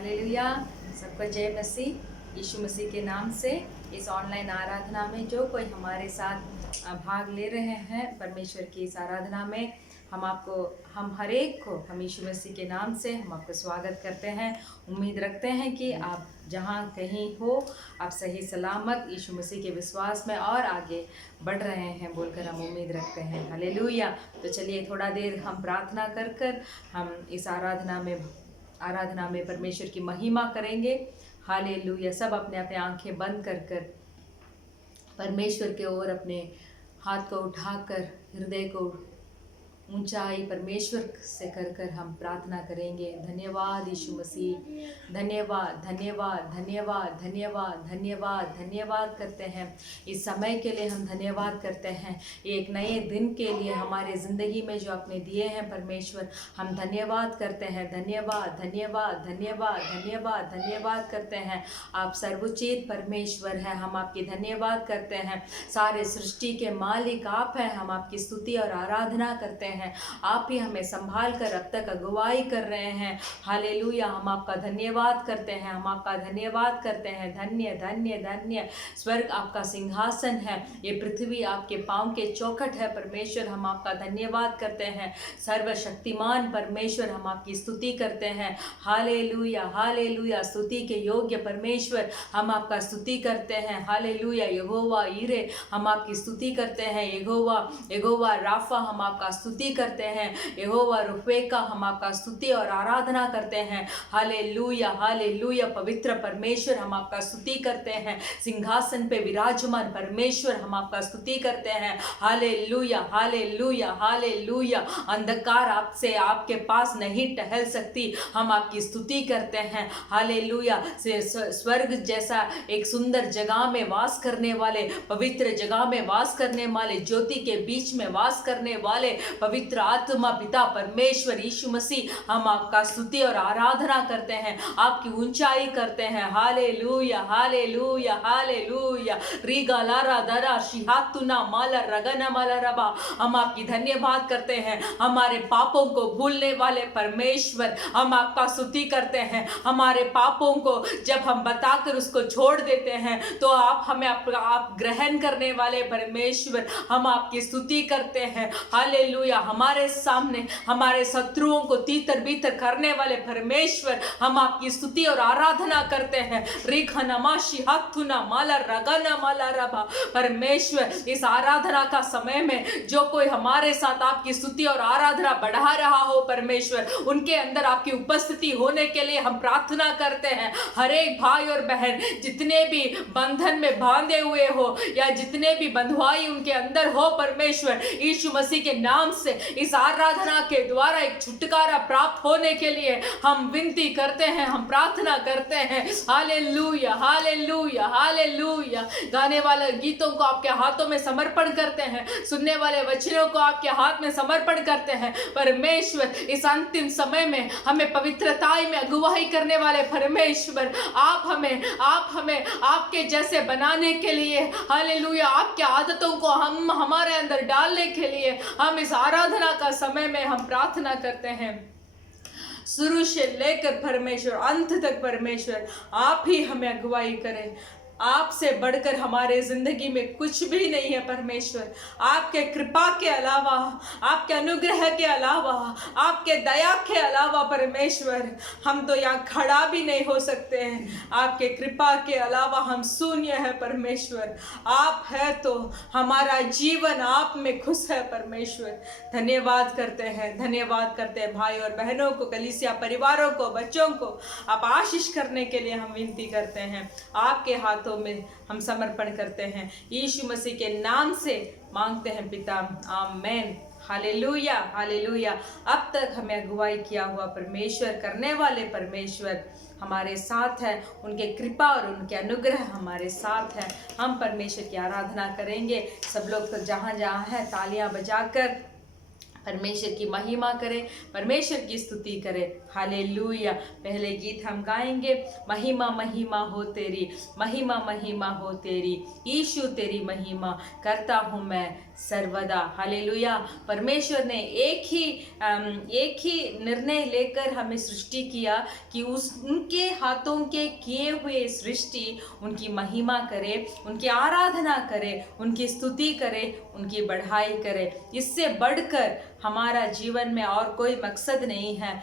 Hallelujah. सबको जय मसीह। यीशु मसीह के नाम से इस ऑनलाइन आराधना में जो कोई हमारे साथ भाग ले रहे हैं परमेश्वर की इस आराधना में हम हर एक को हम यीशु मसीह के नाम से हम आपका स्वागत करते हैं। उम्मीद रखते हैं कि आप जहाँ कहीं हो आप सही सलामत यीशु मसीह के विश्वास में और आगे बढ़ रहे हैं बोलकर हम उम्मीद रखते हैं। हालेलुया। तो चलिए थोड़ा देर हम प्रार्थना कर हम इस आराधना में परमेश्वर की महिमा करेंगे। हालेलुया। सब अपने अपने आंखें बंद कर परमेश्वर के ओर अपने हाथ को उठाकर हृदय को ऊंचाई परमेश्वर से कर हम प्रार्थना करेंगे। धन्यवाद यीशु मसीह, धन्यवाद धन्यवाद धन्यवाद धन्यवाद धन्यवाद धन्यवाद करते हैं। इस समय के लिए हम धन्यवाद करते हैं, एक नए दिन के लिए हमारे ज़िंदगी में जो आपने दिए हैं परमेश्वर, हम धन्यवाद करते हैं। धन्यवाद धन्यवाद धन्यवाद धन्यवाद धन्यवाद करते हैं। आप सर्वोच्च परमेश्वर हैं, हम आपकी धन्यवाद करते हैं। सारे सृष्टि के मालिक आप हैं, हम आपकी स्तुति और आराधना करते हैं। आप ही हमें संभाल कर अब तक अगुवाई कर रहे हैं। हालेलुया। हम आपका धन्यवाद करते हैं, हम आपका धन्यवाद करते हैं। धन्य धन्य धन्य स्वर्ग आपका सिंहासन है, ये पृथ्वी आपके पांव के चौखट है परमेश्वर। हम आपका धन्यवाद करते हैं। सर्वशक्तिमान परमेश्वर हम आपकी स्तुति करते हैं। Hallelujah hallelujah. स्तुति के योग्य परमेश्वर हम आपका स्तुति करते हैं। हालेलुया। यहोवा ईरे हम आपकी स्तुति करते हैं। यहोवा राफा हम आपका स्तुति करते हैं। यहोवा रुफेका हम आपका स्तुति और आराधना करते हैं। Hallelujah hallelujah. पवित्र परमेश्वर हम आपका स्तुति करते हैं। सिंहासन पे विराजमान परमेश्वर हम आपका स्तुति करते हैं। Hallelujah hallelujah hallelujah. अंधकार आपसे आपके पास नहीं टहल सकती, हम आपकी स्तुति करते हैं। हालेलुया। स्वर्ग जैसा एक सुंदर जगह में वास करने वाले, पवित्र जगह में वास करने वाले, ज्योति के बीच में वास करने वाले पवित्र आत्मा पिता परमेश्वर यीशु मसीह हम आपका स्तुति और आराधना करते हैं, आपकी ऊंचाई करते हैं। Hallelujah hallelujah hallelujah. Riga Lara दरा शिहातुना माला रगना माला रबा हम आपकी धन्यवाद करते हैं। हमारे पापों को भूलने वाले परमेश्वर हम आपका स्तुति करते हैं। हमारे पापों को जब हम बताकर उसको छोड़ देते हैं तो आप हमें आप ग्रहण करने वाले परमेश्वर हम आपकी स्तुति करते हैं। हालेलुया। हमारे सामने हमारे शत्रुओं को तीतर बीतर करने वाले परमेश्वर हम आपकी स्तुति और आराधना करते हैं। रिखनमाशी हाथुना माला रगना माला रबा परमेश्वर इस आराधना का समय में जो कोई हमारे साथ आपकी स्तुति और आराधना बढ़ा रहा हो परमेश्वर, उनके अंदर आपकी उपस्थिति होने के लिए हम प्रार्थना करते हैं। हर एक भाई और बहन जितने भी बंधन में बांधे हुए हो या जितने भी बंधुआई उनके अंदर हो परमेश्वर, यीशु मसीह के नाम से इस आराधना के द्वारा एक छुटकारा प्राप्त होने के लिए हम विनती करते हैं, हम प्रार्थना करते हैं। Hallelujah hallelujah hallelujah. गाने वाले गीतों को आपके हाथों में समर्पण करते हैं, सुनने वाले वचनों को आपके हाथ में समर्पण करते हैं परमेश्वर। इस अंतिम समय में हमें पवित्रताई में अगुवाई करने वाले परमेश्वर, आप हमें आपके जैसे बनाने के लिए, हालेलुया, आपके आदतों को हम हमारे अंदर डालने के लिए हम इस आराधना का समय में हम प्रार्थना करते हैं। शुरू से लेकर परमेश्वर अंत तक परमेश्वर आप ही हमें अगुवाई करें। आपसे बढ़कर हमारे जिंदगी में कुछ भी नहीं है परमेश्वर। आपके कृपा के अलावा, आपके अनुग्रह के अलावा, आपके दया के अलावा परमेश्वर हम तो यहाँ खड़ा भी नहीं हो सकते हैं। आपके कृपा के अलावा हम शून्य है परमेश्वर। आप है तो हमारा जीवन आप में खुश है परमेश्वर। धन्यवाद करते हैं, धन्यवाद करते हैं। भाई और बहनों को, कलीसिया परिवारों को, बच्चों को आप आशीष करने के लिए हम विनती करते हैं। आपके हाथों में हम समर्पण करते हैं, यीशु मसीह के नाम से मांगते हैं पिता, आमेन। Hallelujah hallelujah. अब तक हमें अगुवाई किया हुआ परमेश्वर, करने वाले परमेश्वर हमारे साथ है, उनके कृपा और उनके अनुग्रह हमारे साथ है। हम परमेश्वर की आराधना करेंगे। सब लोग तो जहाँ जहाँ है तालियां बजाकर परमेश्वर की महिमा करें, परमेश्वर की स्तुति करें। हालेलुया। पहले गीत हम गाएंगे, महिमा महिमा हो तेरी, महिमा महिमा हो तेरी, यीशु तेरी महिमा करता हूँ मैं सर्वदा। हालेलुया। परमेश्वर ने एक ही निर्णय लेकर हमें सृष्टि किया कि उनके हाथों के किए हुए सृष्टि उनकी महिमा करे, उनकी आराधना करे, उनकी स्तुति करे, उनकी बढ़ाई करे। इससे बढ़कर हमारा जीवन में और कोई मकसद नहीं है।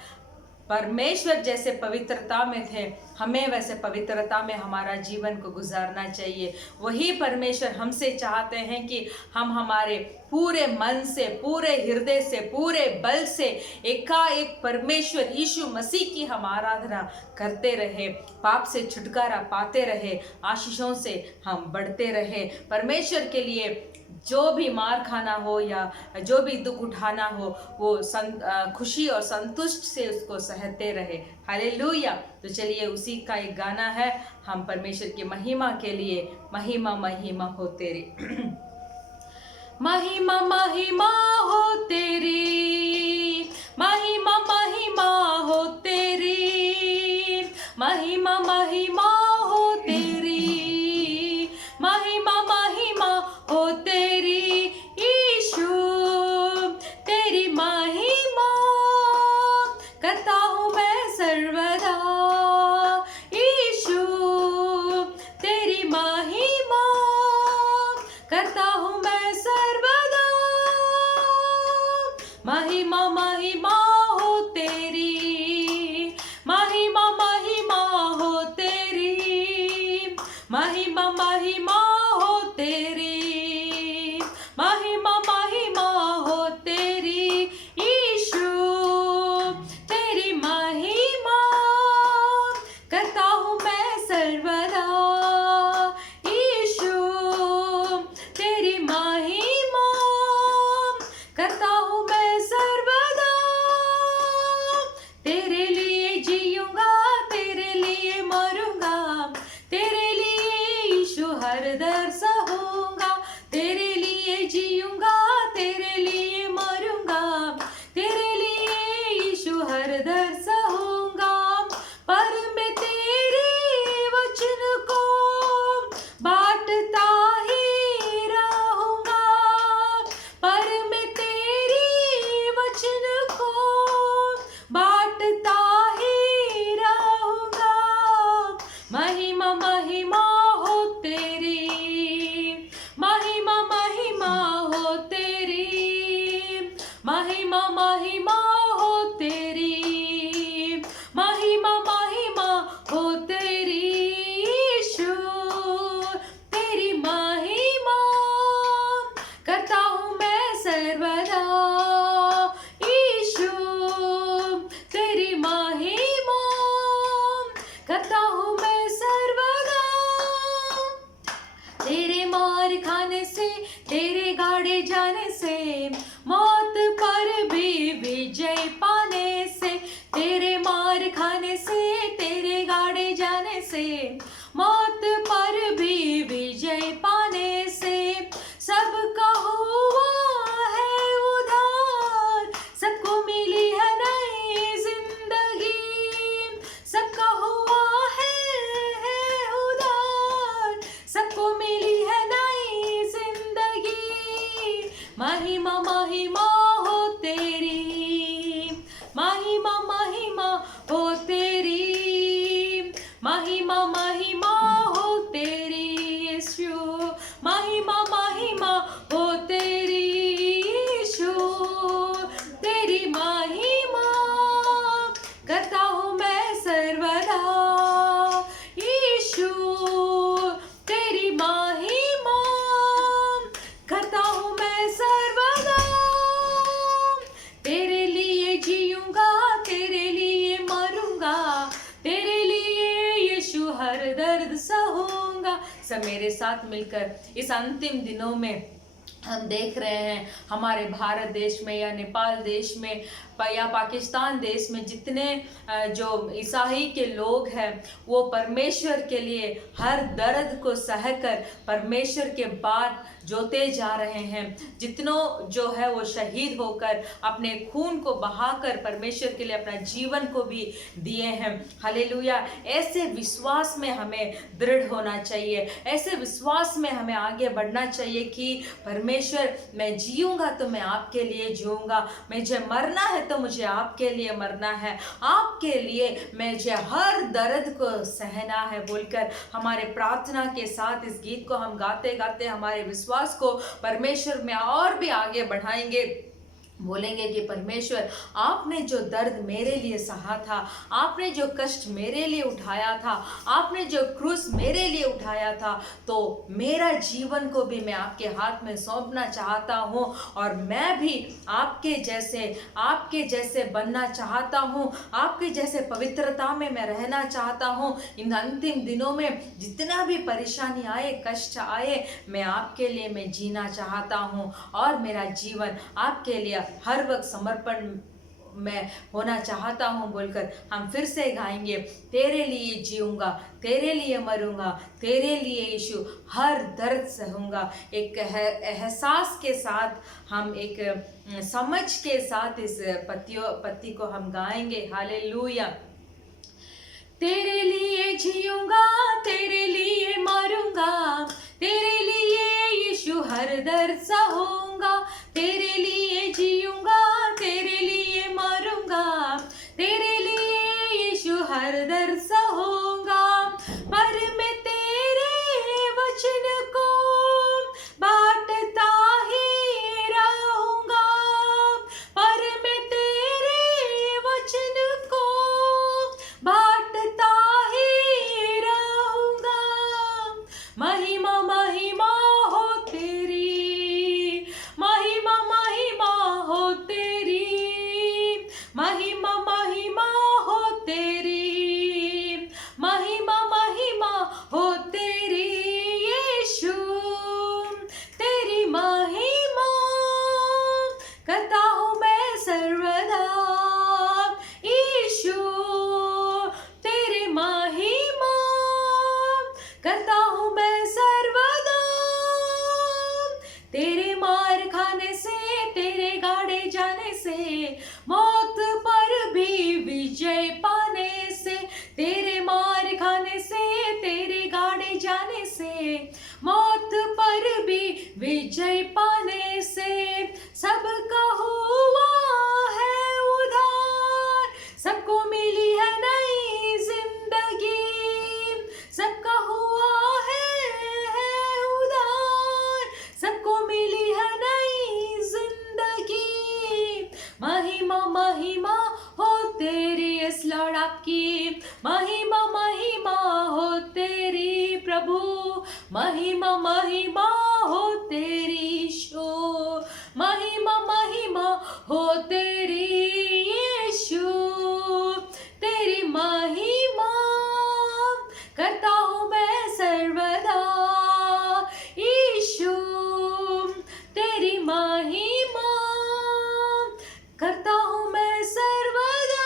परमेश्वर जैसे पवित्रता में थे, हमें वैसे पवित्रता में हमारा जीवन को गुजारना चाहिए। वही परमेश्वर हमसे चाहते हैं कि हम हमारे पूरे मन से, पूरे हृदय से, पूरे बल से एकाएक परमेश्वर यीशु मसीह की हम आराधना करते रहे, पाप से छुटकारा पाते रहे, आशीषों से हम बढ़ते रहे। परमेश्वर के लिए जो भी मार खाना हो या जो भी दुख उठाना हो, वो खुशी और संतुष्ट से उसको सहते रहे। हालेलुया। तो चलिए उसी का एक गाना है, हम परमेश्वर की महिमा के लिए, महिमा महिमा हो तेरी। महिमा महिमा हो तेरी, महिमा महिमा हो तेरी, महिमा महिमा हो तेरी, महिमा महिमा हो तेरी, यीशु तेरी महिमा करता हूँ मैं सर्वदा, यीशु तेरी महिमा करता हूँ मैं सर्वदा, महिमा महिमा हो तेरी, महिमा महिमा हो तेरी, महिमा महिमा हो तेरी, महिमा महिमा हो तेरी, यीशु तेरी महिमा करता हूँ मैं सर्वदा, यीशु तेरी महिमा करता हूँ मैं सर्वदा। तेरे लिए जीऊंगा, तेरे लिए मरूंगा, तेरे लिए यीशु हर दर सहूंगा, तेरे लिए जीऊंगा, तेरे लिए मरूंगा, तेरे लिए यीशु हर दर सहूंगा। पर मैं तेरे वचन को बांटता ही रहूंगा, पर मैं तेरी वचन को बांटता ही रहूंगा। महिमा महिमा हो तेरी, महिमा महिमा हो तेरी, महिमा महिमा हो तेरी, महिमा महिमा हो तेरी, यीशु तेरी महिमा करता हूँ मैं सर्वदा, यीशु तेरी महिमा करता हूँ मैं सर्वदा। तेरे मार खाने से, तेरे गाड़े जाने से, मौत पर भी विजय पाने से, तेरे मार खाने से, तेरे गाड़े जाने से, मौत पर भी विजय पाने से, सबका हुआ है उद्धार, सबको मिली है नई जिंदगी, सबका हुआ है उद्धार, सबको मिली है नई जिंदगी। महिमा महिमा हो तेरी, महिमा महिमा हो तेरी, महिमा महिमा हो तेरी, यीशु महिमा महिमा हो तेरी, यीशु तेरी महिमा करता हूँ मैं सर्वदा, यीशु तेरी महिमा करता हूँ मैं सर्वदा। तेरे लिए जीऊंगा, तेरे लिए मरूंगा, तेरे लिए यीशु हर दर्द सहूंगा। सब मेरे साथ मिलकर इस अंतिम दिनों में हम देख रहे हैं हमारे भारत देश में या नेपाल देश में या पाकिस्तान देश में जितने जो ईसाई के लोग हैं वो परमेश्वर के लिए हर दर्द को सहकर परमेश्वर के बाद जोते जा रहे हैं। जितनों जो है वो शहीद होकर अपने खून को बहाकर परमेश्वर के लिए अपना जीवन को भी दिए हैं। हालेलुया। ऐसे विश्वास में हमें दृढ़ होना चाहिए, ऐसे विश्वास में हमें आगे बढ़ना चाहिए कि परमेश्वर, मैं जीऊंगा तो मैं आपके लिए जीऊंगा, मुझे मरना है तो मुझे आपके लिए मरना है, आपके लिए मुझे हर दर्द को सहना है बोलकर हमारे प्रार्थना के साथ इस गीत को हम गाते गाते हमारे विश्वास को परमेश्वर में और भी आगे बढ़ाएंगे। बोलेंगे कि परमेश्वर, आपने जो दर्द मेरे लिए सहा था, आपने जो कष्ट मेरे लिए उठाया था, आपने जो क्रूस मेरे लिए उठाया था, तो मेरा जीवन को भी मैं आपके हाथ में सौंपना चाहता हूँ और मैं भी आपके जैसे बनना चाहता हूँ, आपके जैसे पवित्रता में मैं रहना चाहता हूँ। इन अंतिम दिनों में जितना भी परेशानी आए, कष्ट आए, मैं आपके लिए मैं जीना चाहता हूँ और मेरा जीवन आपके लिए हर वक्त समर्पण मैं होना चाहता हूँ बोलकर हम फिर से गाएंगे। तेरे लिए जीऊंगा, तेरे लिए मरूंगा, तेरे लिए यीशु हर दर्द सहूंगा। एक एहसास के साथ हम एक समझ के साथ इस पत्ती को हम गाएंगे। हालेलुया। तेरे लिए जीऊंगा, तेरे लिए मरूंगा, तेरे लिए यीशु हर दर्द सहूंगा, तेरे लिए जीऊंगा, तेरे लिए मरूंगा, तेरे लिए यीशु हर दर्द सहूंगा। पर मैं तेरे वचन को बांटता ही रहूंगा, पर मैं तेरे वचन को बांटता ही रहूंगा। महिमा महिमा हो तेरी, महिमा महिमा हो तेरी, महिमा महिमा हो तेरी, महिमा महिमा हो तेरी यीशु, तेरी महिमा करता हूँ मैं सर्वदा यीशु, तेरी महिमा करता हूँ मैं सर्वदा। तेरे मार खाने से, तेरे गाड़े जाने से, मौत पर भी विजय पाने से, तेरे मार खाने से, तेरे गाड़े जाने से, मौत पर भी विजय पाने से, सबका हुआ है उद्धार, सबको मिली है नई जिंदगी, सबका हुआ है उद्धार, सबको मिली है नई जिंदगी। महिमा महिमा हो तेरी इस लौट आपकी, महिमा महिमा हो तेरी प्रभु, महिमा महिमा हो तेरी यीशु, महिमा महिमा हो तेरी यीशु, तेरी महिमा करता हूँ मैं सर्वदा यीशु, तेरी महिमा करता हूँ मैं सर्वदा।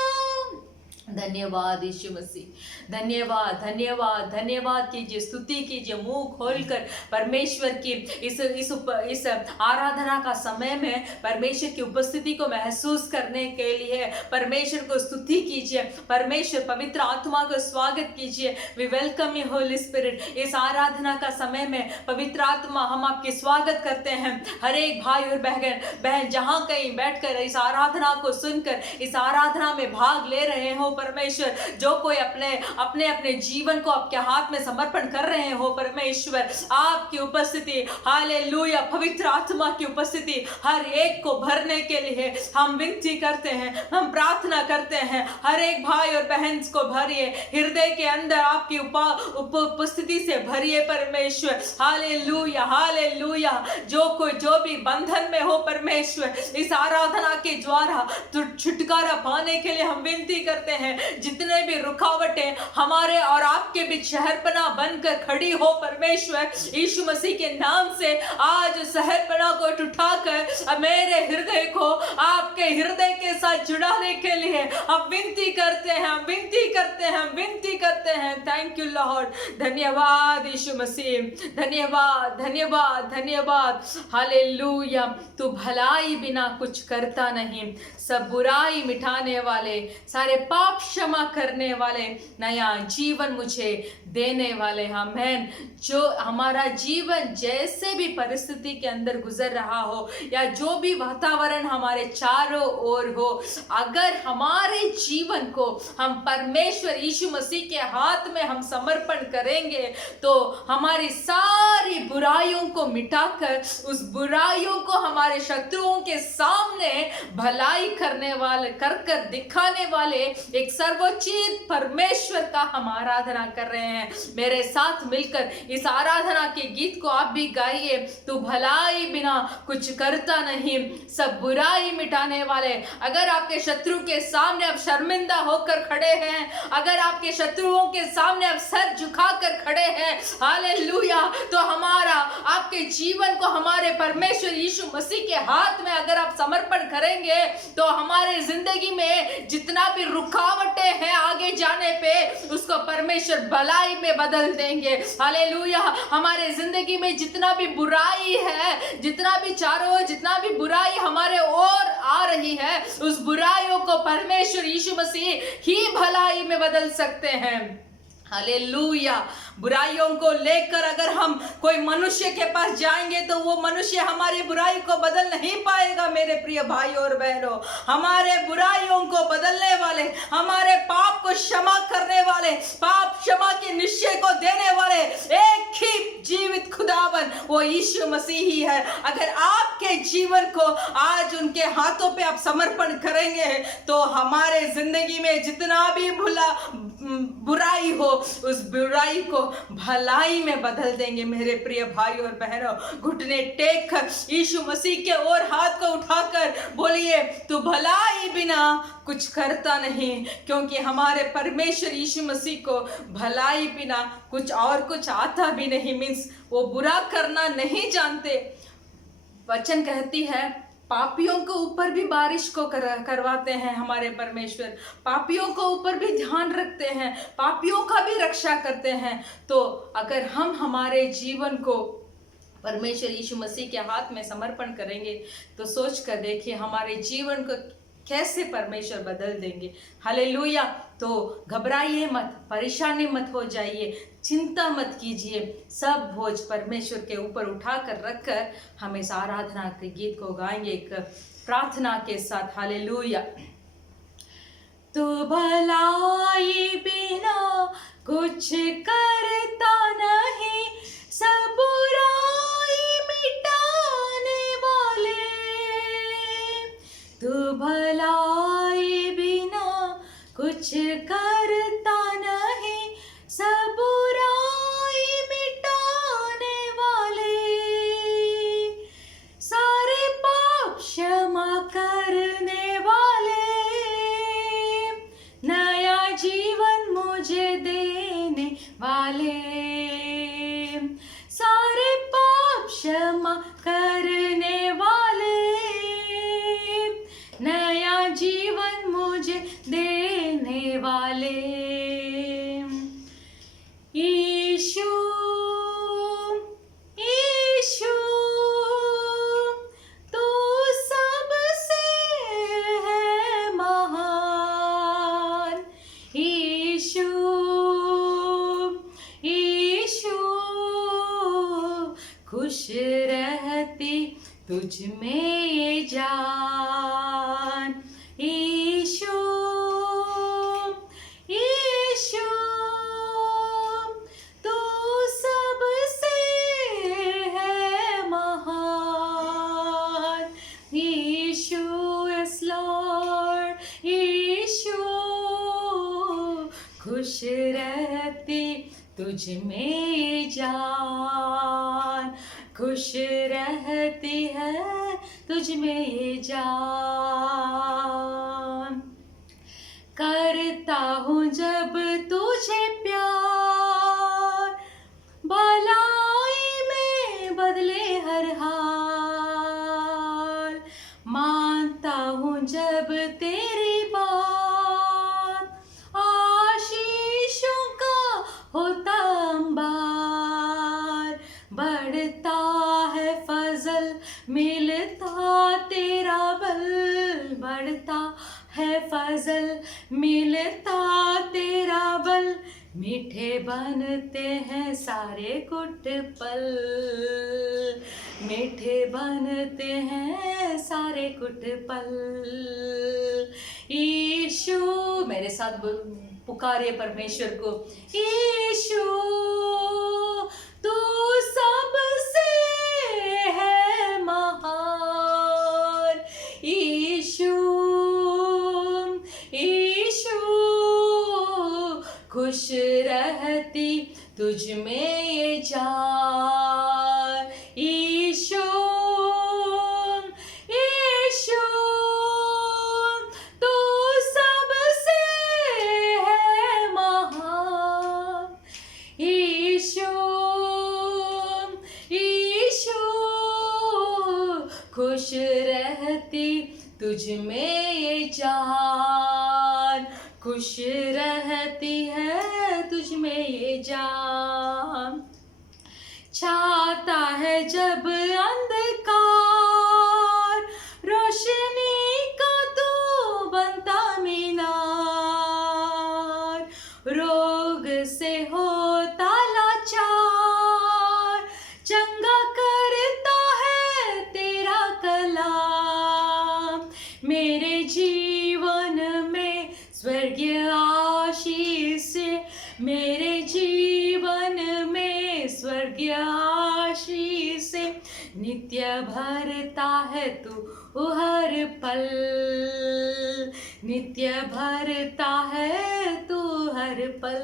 धन्यवाद यीशु मसीह, धन्यवाद धन्यवाद धन्यवाद कीजिए, स्तुति कीजिए मुंह खोलकर परमेश्वर की इस आराधना का समय में परमेश्वर की उपस्थिति को महसूस करने के लिए परमेश्वर को स्तुति कीजिए, परमेश्वर पवित्र आत्मा को स्वागत कीजिए। We welcome you holy spirit. इस आराधना का समय में पवित्र आत्मा हम आपकी स्वागत करते हैं। हर एक भाई और बहन जहां कहीं बैठकर इस आराधना को सुनकर इस आराधना में भाग ले रहे हो परमेश्वर, जो कोई अपने अपने जीवन को आपके हाथ में समर्पण कर रहे हो परमेश्वर, आपकी उपस्थिति, हालेलुया, पवित्र आत्मा की उपस्थिति हर एक को भरने के लिए हम विनती करते हैं, हम प्रार्थना करते हैं। हर एक भाई और बहन को भरिए, हृदय के अंदर आपकी उपस्थिति से भरिए परमेश्वर। Hallelujah hallelujah. जो भी बंधन में हो परमेश्वर, इस आराधना के द्वारा छुटकारा पाने के लिए हम विनती करते हैं। जितने भी रुकावटें हमारे और आपके बीच शहरपना बनकर खड़ी हो परमेश्वर यीशु मसीह के नाम से आज शहरपना को उठाकर मेरे हृदय को आपके हृदय के साथ जुड़ाने के लिए हम विनती करते हैं, विनती करते हैं, विनती करते हैं। Thank you Lord. धन्यवाद यीशु मसीह, धन्यवाद धन्यवाद धन्यवाद। हालेलुया। तू भलाई बिना कुछ करता नहीं, सब बुराई मिटाने वाले, सारे पाप क्षमा करने वाले, नया जीवन मुझे देने वाले। आमीन। जो हमारा जीवन जैसे भी परिस्थिति के अंदर गुजर रहा हो या जो भी वातावरण हमारे चारों ओर हो, अगर हमारे जीवन को हम परमेश्वर यीशु मसीह के हाथ में हम समर्पण करेंगे तो हमारी सारी बुराइयों को मिटाकर उस बुराइयों को हमारे शत्रुओं के सामने भलाई करने वाले कर दिखाने वाले एक सर्वोच्च परमेश्वर का हम आराधना कर रहे हैं। मेरे साथ मिलकर इस आराधना के गीत को आप भी गाइए। तू भलाई बिना कुछ करता नहीं, सब बुराई मिटाने वाले। अगर आपके शत्रु के सामने आप शर्मिंदा होकर खड़े हैं, अगर आपके शत्रुओं के सामने आप सर झुकाकर खड़े हैं, हालेलुया, तो हमारा आपके जीवन को हमारे परमेश्वर यीशु मसीह के हाथ में अगर आप समर्पण करेंगे तो हमारे जिंदगी में जितना भी रुकावटें हैं आगे जाने पे उसको परमेश्वर भलाई में बदल देंगे। हालेलुया। हमारे जिंदगी में जितना भी बुराई है, जितना भी चारों ओर जितना भी बुराई हमारे ओर आ रही है, उस बुराइयों को परमेश्वर यीशु मसीह ही भलाई में बदल सकते हैं। हालेलुया। बुराइयों को लेकर अगर हम कोई मनुष्य के पास जाएंगे तो वो मनुष्य हमारी बुराई को बदल नहीं पाएगा। मेरे प्रिय भाई और बहनों, हमारे बुराइयों को बदलने वाले, हमारे पाप को क्षमा करने वाले, पाप क्षमा के निश्चय को देने वाले एक ही जीवित खुदावन वो यीशु मसीह ही है। अगर आपके जीवन को आज उनके हाथों पे आप समर्पण करेंगे तो हमारे जिंदगी में जितना भी बुराई हो उस बुराई को भलाई में बदल देंगे। मेरे प्रिय भाई और बहनों, घुटने टेक कर यीशु मसीह के ओर हाथ को उठाकर बोलिए, तू भलाई बिना कुछ करता नहीं, क्योंकि हमारे परमेश्वर यीशु मसीह को भलाई बिना कुछ आता भी नहीं। मीन्स वो बुरा करना नहीं जानते। वचन कहती है पापियों के ऊपर भी बारिश को करवाते हैं हमारे परमेश्वर, पापियों के ऊपर भी ध्यान रखते हैं, पापियों का भी रक्षा करते हैं। तो अगर हम हमारे जीवन को परमेश्वर यीशु मसीह के हाथ में समर्पण करेंगे तो सोच कर देखिए हमारे जीवन को कैसे परमेश्वर बदल देंगे। हालेलुया। तो घबराइए मत, परेशानी मत हो जाइए, चिंता मत कीजिए। सब बोझ परमेश्वर के ऊपर उठाकर रखकर हम इस आराधना के गीत को गाएंगे एक प्रार्थना के साथ। हालेलुया। तू भलाई बिना कुछ करता नहीं, सब बुराई मिटाने वाले। तू भलाई बिना कुछ करता नहीं, सब बुराई मिटाने वाले। सारे पाप क्षमा करने वाले, नया जीवन मुझे देने वाले। सारे पाप क्षमा करने वाले, नया जीवन मुझे देने वाले। यीशु यीशु तू सबसे है महान। यीशु यीशु खुश रहती तुझ में ये जान। यीशु यीशु तू सबसे है महान। यीशु यस लॉर्ड। यीशु खुश रहती तुझ में जान, खुश रहती है तुझ में ये जान। करता हूँ जब तुझे प्यार, भलाई में बदले हर हाल। मानता हूँ जब तेरी बात, आशीषों का होता अंबार। बढ़ता है फजल, मिलता तेरा बल, बढ़ता है फजल, मिलता तेरा बल। मीठे बनते हैं सारे कुट पल, मीठे बनते हैं सारे कुट पल। यीशु, मेरे साथ पुकारिए परमेश्वर को, यीशु तू सबसे है महान। यीशु, यीशु खुश रहती तुझ में ये जान। यीशु, यीशु तू सबसे है महान। यीशु, यीशु खुश रहती तुझ में ये जान, खुश रहती है तुझ में ये जान। छाता है जब अंधकार, रोशनी का तू बनता मीनार। रोग से होता लाचार, चंगा करता है तेरा कलाम। मेरे जीवन में स्वर्गीय आशीष, मेरे जीवन में स्वर्गीय आशीष। नित्य भरता है तू हर पल, नित्य भरता है तू हर पल।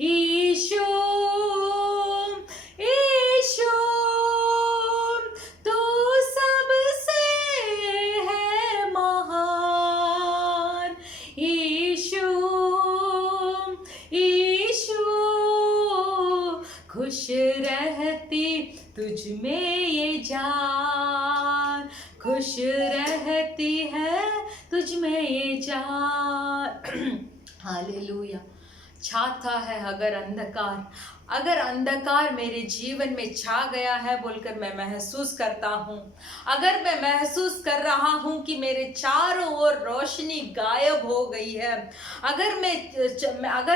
यीशु, यीशु तू सबसे है महान। यीशु, यीशु खुश रहती तुझ में ये जान, खुश रहती है तुझ में ये जान। हालेलुया। छाता है अगर अंधकार, अगर अंधकार मेरे जीवन में छा गया है बोलकर मैं महसूस करता हूँ, अगर मैं महसूस कर रहा हूँ कि मेरे चारों ओर रोशनी गायब हो गई है, अगर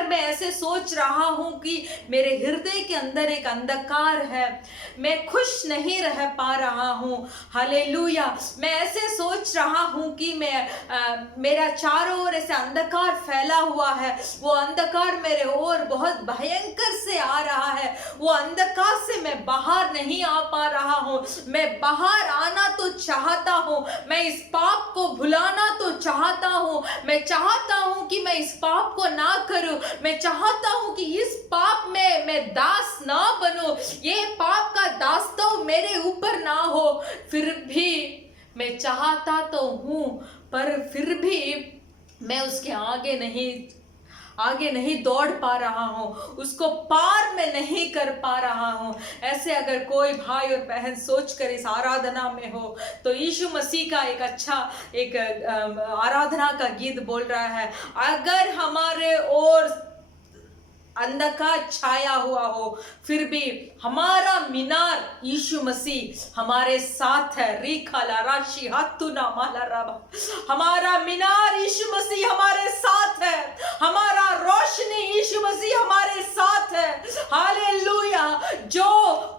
मैं ऐसे सोच रहा हूँ कि मेरे हृदय के अंदर एक अंधकार है, मैं खुश नहीं रह पा रहा हूँ। हालेलुया। मैं ऐसे सोच रहा हूँ कि मेरा चारों ओर ऐसे अंधकार फैला हुआ है, वो अंधकार मेरे ओर बहुत भयंकर से आ रहा है, वो अंधकार से मैं बाहर नहीं आ पा रहा हूँ। मैं बाहर आना तो चाहता हूँ, मैं इस पाप को भुलाना तो चाहता हूँ, मैं चाहता हूँ कि मैं इस पाप को ना करूँ, मैं चाहता हूँ कि इस पाप में मैं दास ना बनूं, ये पाप का दास्तव मेरे ऊपर ना हो। फिर भी मैं चाहता तो हूँ, पर फिर भी मैं उसके आगे नहीं दौड़ पा रहा हूँ, उसको पार में नहीं कर पा रहा हूँ। ऐसे अगर कोई भाई और बहन सोचकर इस आराधना में हो तो यीशु मसीह का एक आराधना का गीत बोल रहा है, अगर हमारे ओर अंधकार छाया हुआ हो फिर भी हमारा मीनार यीशु मसीह हमारे साथ है। रिखाला राशि हाथुना माला रबा, हमारा मीनार यीशु मसीह हमारे साथ है, हमारा रोशनी यीशु मसीह हमारे साथ है। हालेलुया। जो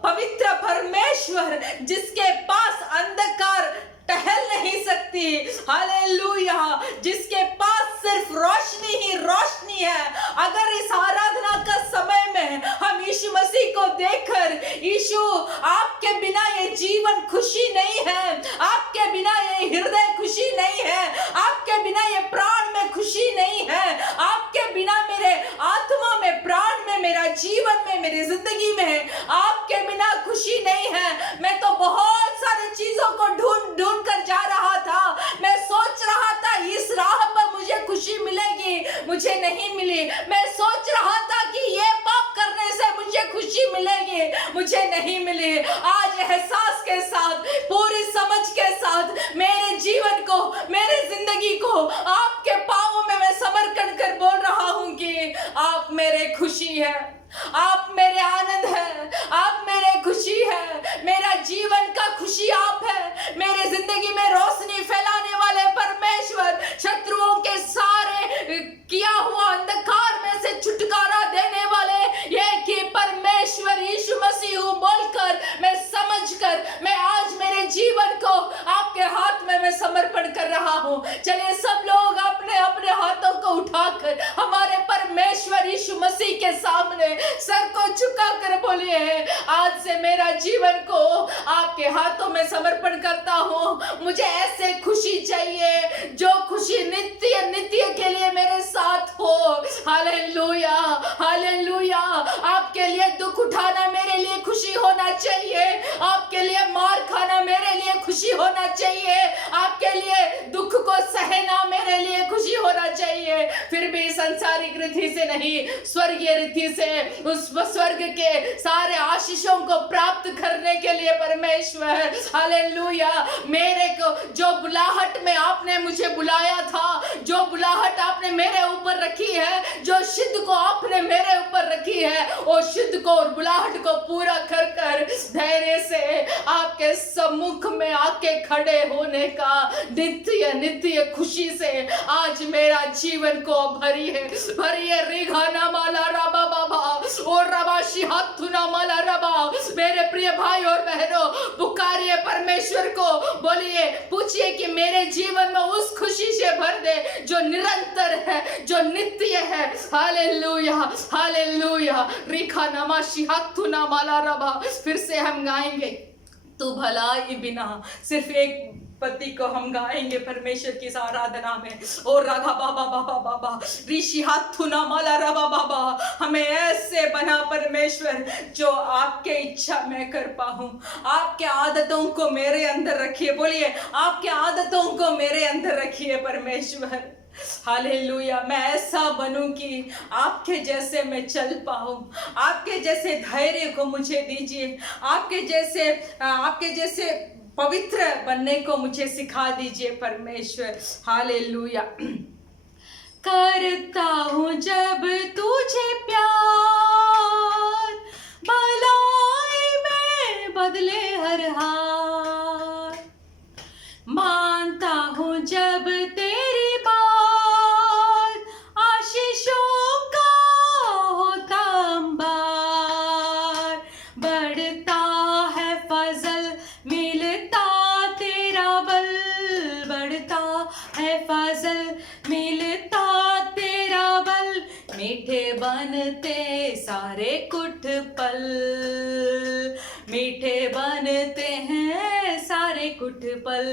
पवित्र परमेश्वर जिसके पास अंधकार टहल नहीं सकती, हालेलुया, जिसके पास सिर्फ रोशनी ही रोशनी है। अगर इस आराधना का समय में हम यीशु मसीह को देखकर, यीशु आपके बिना ये जीवन खुशी नहीं है, आपके बिना ये हृदय खुशी नहीं है, आपके बिना ये प्राण में खुशी नहीं है, आपके बिना मेरे आत्मा में, प्राण में, मेरा जीवन में, मेरी जिंदगी में आपके बिना खुशी नहीं है। मैं तो बहुत सारी चीजों को ढूंढ कर जा रहा था, मैं सोच रहा था इस राह पर मुझे खुशी मिलेगी, नहीं मिली। मैं सोच रहा था कि ये पाप करने से मुझे खुशी मिलेगी, मुझे नहीं मिली। आज एहसास के साथ, पूरी समझ के साथ मेरे जीवन को, मेरे जिंदगी को आपके पांवों में मैं समर्पण कर बोल रहा हूं कि आप मेरे खुशी है, आप मेरे आनंद है, आप मेरे खुशी है। मेरा जीवन का खुशी आप है। मेरे जिंदगी में रोशनी फैलाने वाले परमेश्वर, शत्रुओं के सारे किया हुआ अंधकार में से छुटकारा देने वाले ये कि परमेश्वर यीशु मसीह हूं बोलकर, मैं समझकर, मैं आज मेरे जीवन को आपके हाथ में मैं समर्पण कर रहा हूं। चलिए सब लोग अपने अपने हाथों को उठाकर हमारे परमेश्वर यीशु मसीह के सामने सर को झुका कर बोलिए, आज से मेरा जीवन को आपके हाथों में समर्पण करता हूं। मुझे ऐसे खुशी चाहिए जो खुशी नित्य नित्य के लिए मेरे साथ हो। Hallelujah, hallelujah. आपके लिए दुख उठाना मेरे लिए खुशी होना चाहिए, आपके लिए मार खाना मेरे लिए खुशी होना चाहिए, आपके लिए दुख को सहना मेरे लिए खुशी होना चाहिए। फिर भी सांसारिक रीति से नहीं, स्वर्गीय रीति से उस स्वर्ग के सारे आशीषों को प्राप्त करने के लिए परमेश्वर, हालेलुया, मेरे को जो बुलाहट में आपने मुझे बुलाया था, जो बुलाहट आपने मेरे ऊपर रखी है, जो सिद्ध को आपने मेरे ऊपर रखी है, वो सिद्ध को और बुलाहट को पूरा कर कर धैर्य से आपके सम्मुख में आके खड़े होने का नित्य नित्य खुशी से आज मेरा जीवन को भरिए, भरिए। रिघाना माला रबा बाबा और रबाशी हाथुना माला रबा। मेरे प्रिय भाई और बहनों, पुकारिए परमेश्वर को, बोलिए, पूछिए कि मेरे जीवन में उस खुशी से भर दे जो निरंतर है, जो नित्य है। Hallelujah, hallelujah. रिखा नमाशी हाथुना माला रबा। फिर से हम गाएंगे, तू भलाई बिना, सिर्फ एक पति को हम गाएंगे परमेश्वर की इस आराधना में। और रागा बाबा बाबा बाबा ऋषि हाथुना माला रबा बाबा, हमें ऐसे बना परमेश्वर जो आपके इच्छा में कर पाऊं। आपके आदतों को मेरे अंदर रखिए, बोलिए, आपके आदतों को मेरे अंदर रखिए परमेश्वर। हालेलुया। मैं ऐसा बनूं कि आपके जैसे मैं चल पाऊं, आपके जैसे धैर्य को मुझे दीजिए, आपके जैसे पवित्र बनने को मुझे सिखा दीजिए परमेश्वर। हालेलुया। करता हूँ जब तुझे प्यार, भलाई में बदले हर हार, मानता हूँ जब तेरी बात, आशीषों का होता अंबार, बढ़ता है फजल मिलता तेरा बल, बढ़ता है फजल मिलता तेरा बल, मीठे बनते सारे कुट पल, मीठे बनते हैं सारे कुट पल।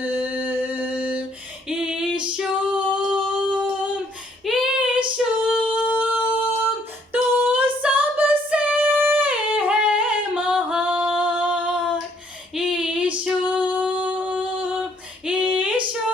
यीशु यीशु तू सबसे है महान, यीशु यीशु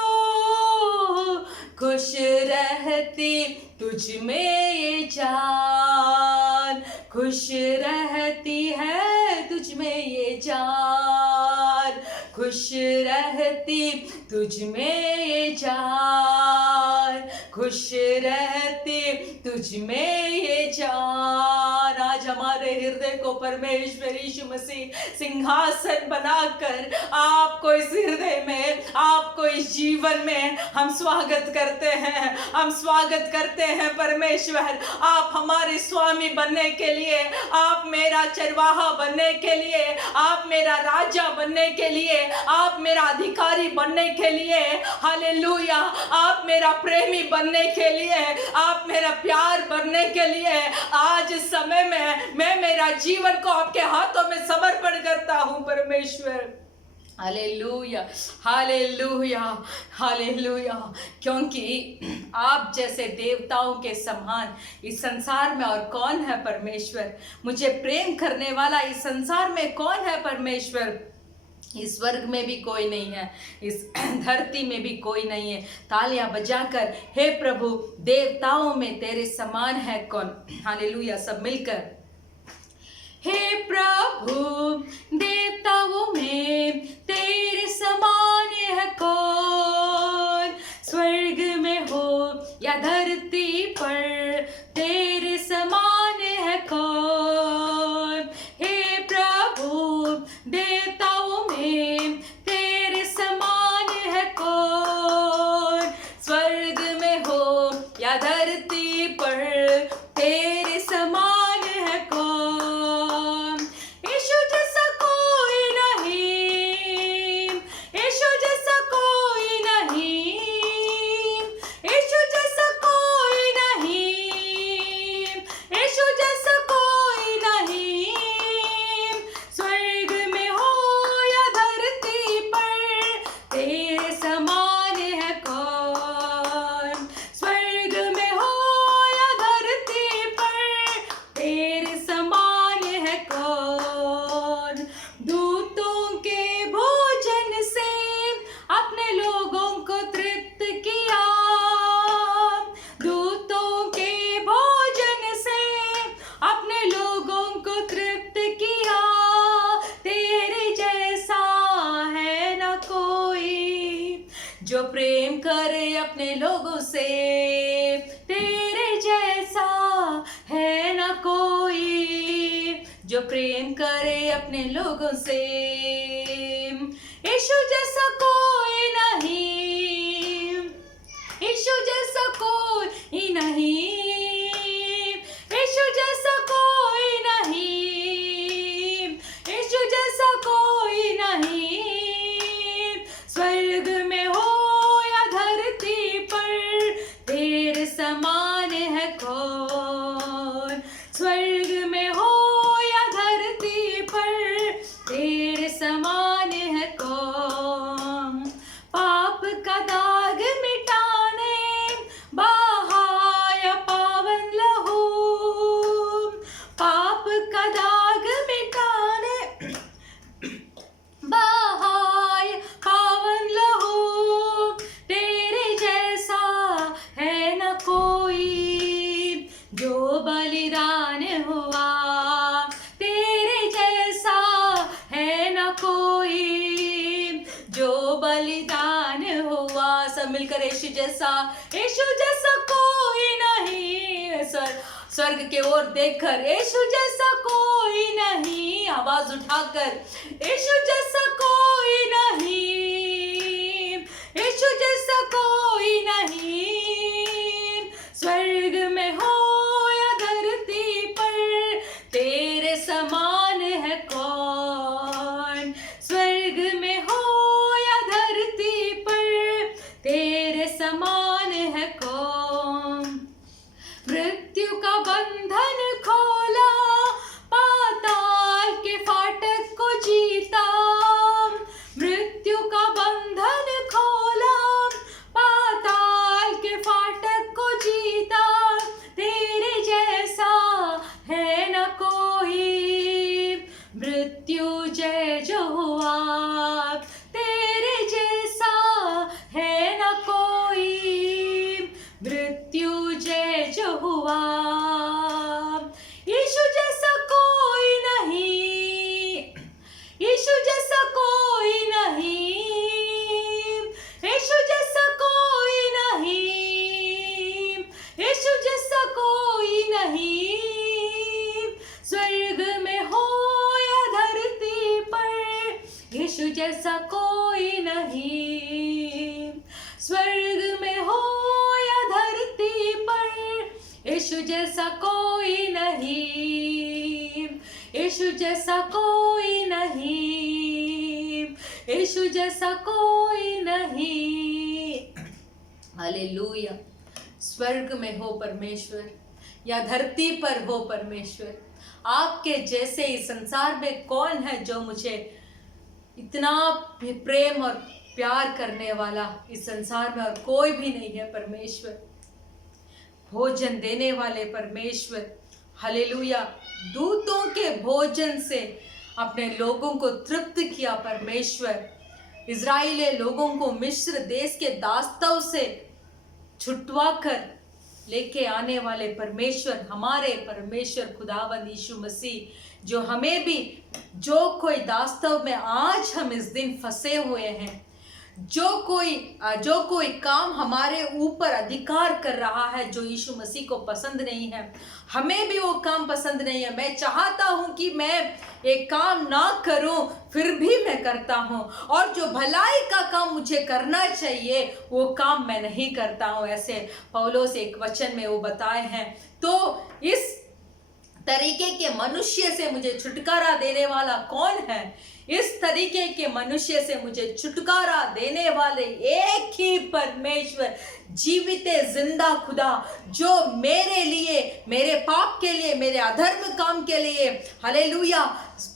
खुश रहती तुझ में ये जान, खुश रहती है तुझ में ये जान, खुश रहती तुझ में ये जान, खुश रहती तुझ में ये जान। आज हमारे हृदय को परमेश्वर यीशु मसीह सिंहासन बनाकर आपको इस हृदय में, आपको इस जीवन में हम स्वागत करते हैं, हम स्वागत करते हैं परमेश्वर। आप हमारे स्वामी बनने के लिए, आप मेरा चरवाहा बनने के लिए, आप मेरा राजा बनने के लिए, आप मेरा अधिकारी बनने के लिए, हालेलुया, आप मेरा प्रेमी बनने के लिए, आप मेरा प्यार बनने के लिए आज समय में मैं मेरा जीवन को आपके हाथों में समर्पण करता हूं परमेश्वर। Hallelujah, hallelujah, hallelujah. क्योंकि आप जैसे देवताओं के समान इस संसार में और कौन है परमेश्वर? मुझे प्रेम करने वाला इस संसार में कौन है परमेश्वर? इस स्वर्ग में भी कोई नहीं है, इस धरती में भी कोई नहीं है। तालियां बजाकर हे प्रभु, देवताओं में तेरे समान है कौन। हालेलुया, सब मिलकर। हे प्रभु, देवताओं में तेरे समान है कौन। स्वर्ग में हो या धरती पर तेरे समान है कौन। हे प्रभु, देवताओं में तेरे समान है कौन। स्वर्ग में हो या धरती पर तेरे समान है कौन। यीशु जैसा कोई नहीं, यीशु जैसा कोई नहीं, यीशु जैसा कोई नहीं, यीशु जैसा कोई नहीं। स्वर्ग में हो या धरती पर तेरे समान है कौन। स्वर्ग में हो या धरती पर तेरे समान है कौन। दूतों के भोजन से अपने लोगों को तृप्त किया, दूतों के भोजन से अपने लोगों को तृप्त किया। तेरे जैसा है न कोई जो प्रेम करे अपने लोगों से। तेरे जैसा है न कोई जो प्रेम करे अपने लोगों से। यीशु जैसा कोई नहीं, यीशु जैसा कोई नहीं, यीशु जैसा कोई नहीं, यीशु जैसा कोई नहीं। स्वर्ग में हो या धरती पर तेरे समान है कौन। स्वर्ग में हो या धरती पर तेरे समान है कौन। पाप का दाग मिटाने बहाया पावन लहू, पाप का दाग मिटाने बहाया पावन लहू। तेरे जैसा है न कोई जो बलिदान हुआ। तेरे जैसा है न कोई जो बलिदान हुआ। सब मिलकर यीशु जैसा, यीशु जैसा कोई नहीं। स्वर्ग के ओर देखकर यीशु जैसा कोई नहीं। आवाज उठाकर यीशु जैसा कोई नहीं, यीशु जैसा कोई नहीं। स्वर्ग में हो या धरती पर तेरे समान है कौन। स्वर्ग में हो या धरती पर तेरे समान है कौन। मृत्यु का बंधन खोला, पाताल के फाटक को जीता। मृत्यु का बंधन खोला, पाताल के फाटक को जीता। तेरे जैसा है न कोई, मृत्यु जय जो हुआ। तेरे जैसा है न कोई, मृत्यु जय जो हुआ। यीशु जैसा कोई नहीं, यीशु जैसा कोई नहीं, यीशु जैसा कोई नहीं, यीशु जैसा कोई नहीं। स्वर्ग में हो या धरती पर यीशु जैसा कोई नहीं। स्वर्ग में हो या धरती पर यीशु जैसा कोई नहीं, यीशु जैसा कोई नहीं, यीशु जैसा कोई नहीं। हालेलुया। स्वर्ग में हो परमेश्वर या धरती पर हो परमेश्वर, आपके जैसे इस संसार में कौन है जो मुझे इतना प्रेम और प्यार करने वाला। इस संसार में और कोई भी नहीं है परमेश्वर। भोजन देने वाले परमेश्वर, हालेलुया। दूतों के भोजन से अपने लोगों को तृप्त किया परमेश्वर। इज़राइली लोगों को मिस्र देश के दास्तों से छुटवा कर लेके आने वाले परमेश्वर, हमारे परमेश्वर खुदावंद यीशु मसीह, जो हमें भी, जो कोई दास्तव में आज हम इस दिन फंसे हुए हैं, जो कोई काम हमारे ऊपर अधिकार कर रहा है जो यीशु मसीह को पसंद नहीं है, हमें भी वो काम पसंद नहीं है। मैं चाहता हूं कि मैं एक काम ना करूं, फिर भी मैं करता हूं, और जो भलाई का काम मुझे करना चाहिए वो काम मैं नहीं करता हूं। ऐसे पौलुस एक वचन में वो बताए हैं। तो इस तरीके के मनुष्य से मुझे छुटकारा देने वाला कौन है? इस तरीके के मनुष्य से मुझे छुटकारा देने वाले एक ही परमेश्वर, जीवित जिंदा खुदा, जो मेरे लिए, मेरे पाप के लिए, मेरे अधर्म काम के लिए, हालेलुया,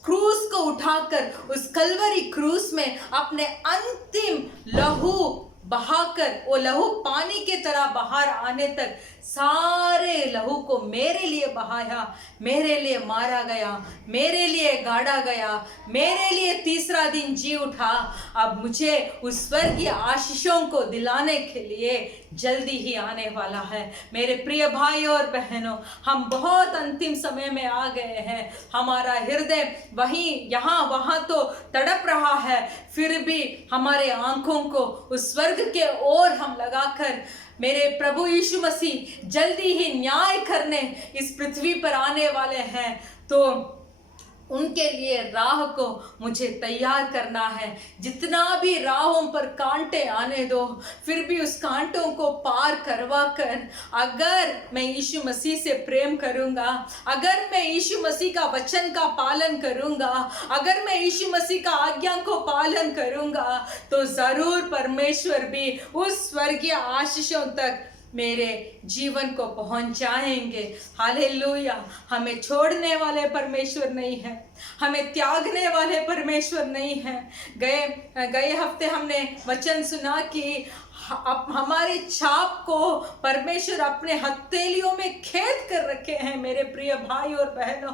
क्रूस को उठाकर उस कलवरी क्रूस में अपने अंतिम लहू बहाकर, वो लहू पानी की तरह बाहर आने तक सारे लहू को मेरे लिए बहाया, मेरे लिए मारा गया, मेरे लिए गाड़ा गया, मेरे लिए तीसरा दिन जी उठा। अब मुझे उस स्वर्गीय आशीषों को दिलाने के लिए जल्दी ही आने वाला है। मेरे प्रिय भाइयों और बहनों, हम बहुत अंतिम समय में आ गए हैं। हमारा हृदय वहीं यहाँ वहाँ तो तड़प रहा है, फिर भी हमारे आंखों को उस स्वर्ग के ओर हम लगाकर, मेरे प्रभु यीशु मसीह जल्दी ही न्याय करने इस पृथ्वी पर आने वाले हैं। तो उनके लिए राह को मुझे तैयार करना है। जितना भी राहों पर कांटे आने दो, फिर भी उस कांटों को पार करवा कर, अगर मैं यीशु मसीह से प्रेम करूंगा, अगर मैं यीशु मसीह का वचन का पालन करूंगा, अगर मैं यीशु मसीह का आज्ञा को पालन करूंगा, तो जरूर परमेश्वर भी उस स्वर्गीय आशीषों तक मेरे जीवन को पहुंचाएंगे। हालेलुया। हमें छोड़ने वाले परमेश्वर नहीं है, हमें त्यागने वाले परमेश्वर नहीं है। गए हफ्ते हमने वचन सुना कि हमारे छाप को परमेश्वर अपने हथेलियों में खेद कर रखे हैं। मेरे प्रिय भाई और बहनों,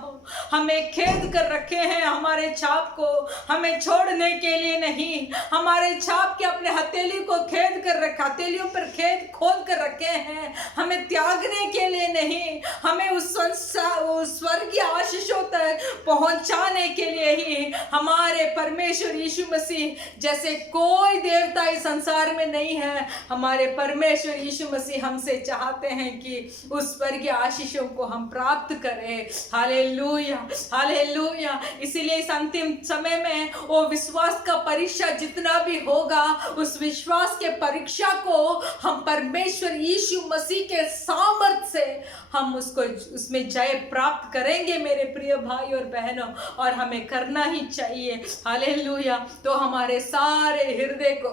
हमें खेद कर रखे हैं हमारे छाप को, हमें छोड़ने के लिए नहीं, हमारे छाप के अपने हथेली को खेद कर रखा, हथेलियों पर खेद खोद कर रखे हैं, हमें त्यागने के लिए नहीं, हमें उस स्वर्गीय आशीषों तक पहुंचाने के लिए ही। हमारे परमेश्वर यीशु मसीह जैसे कोई देवता इस संसार में नहीं है। हमारे परमेश्वर यीशु मसीह हमसे चाहते हैं कि उस स्वर्गीय आशीषों को हम प्राप्त करें। Hallelujah, hallelujah. इसीलिए इस अंतिम समय में वो विश्वास का परीक्षा जितना भी होगा, उस विश्वास के परीक्षा को हम परमेश्वर यीशु मसीह के सामर्थ से हम उसमें जय प्राप्त करेंगे। मेरे प्रिय भाई और बहनों, और हमें करना ही चाहिए। हालेलुया। तो हमारे सारे हृदय को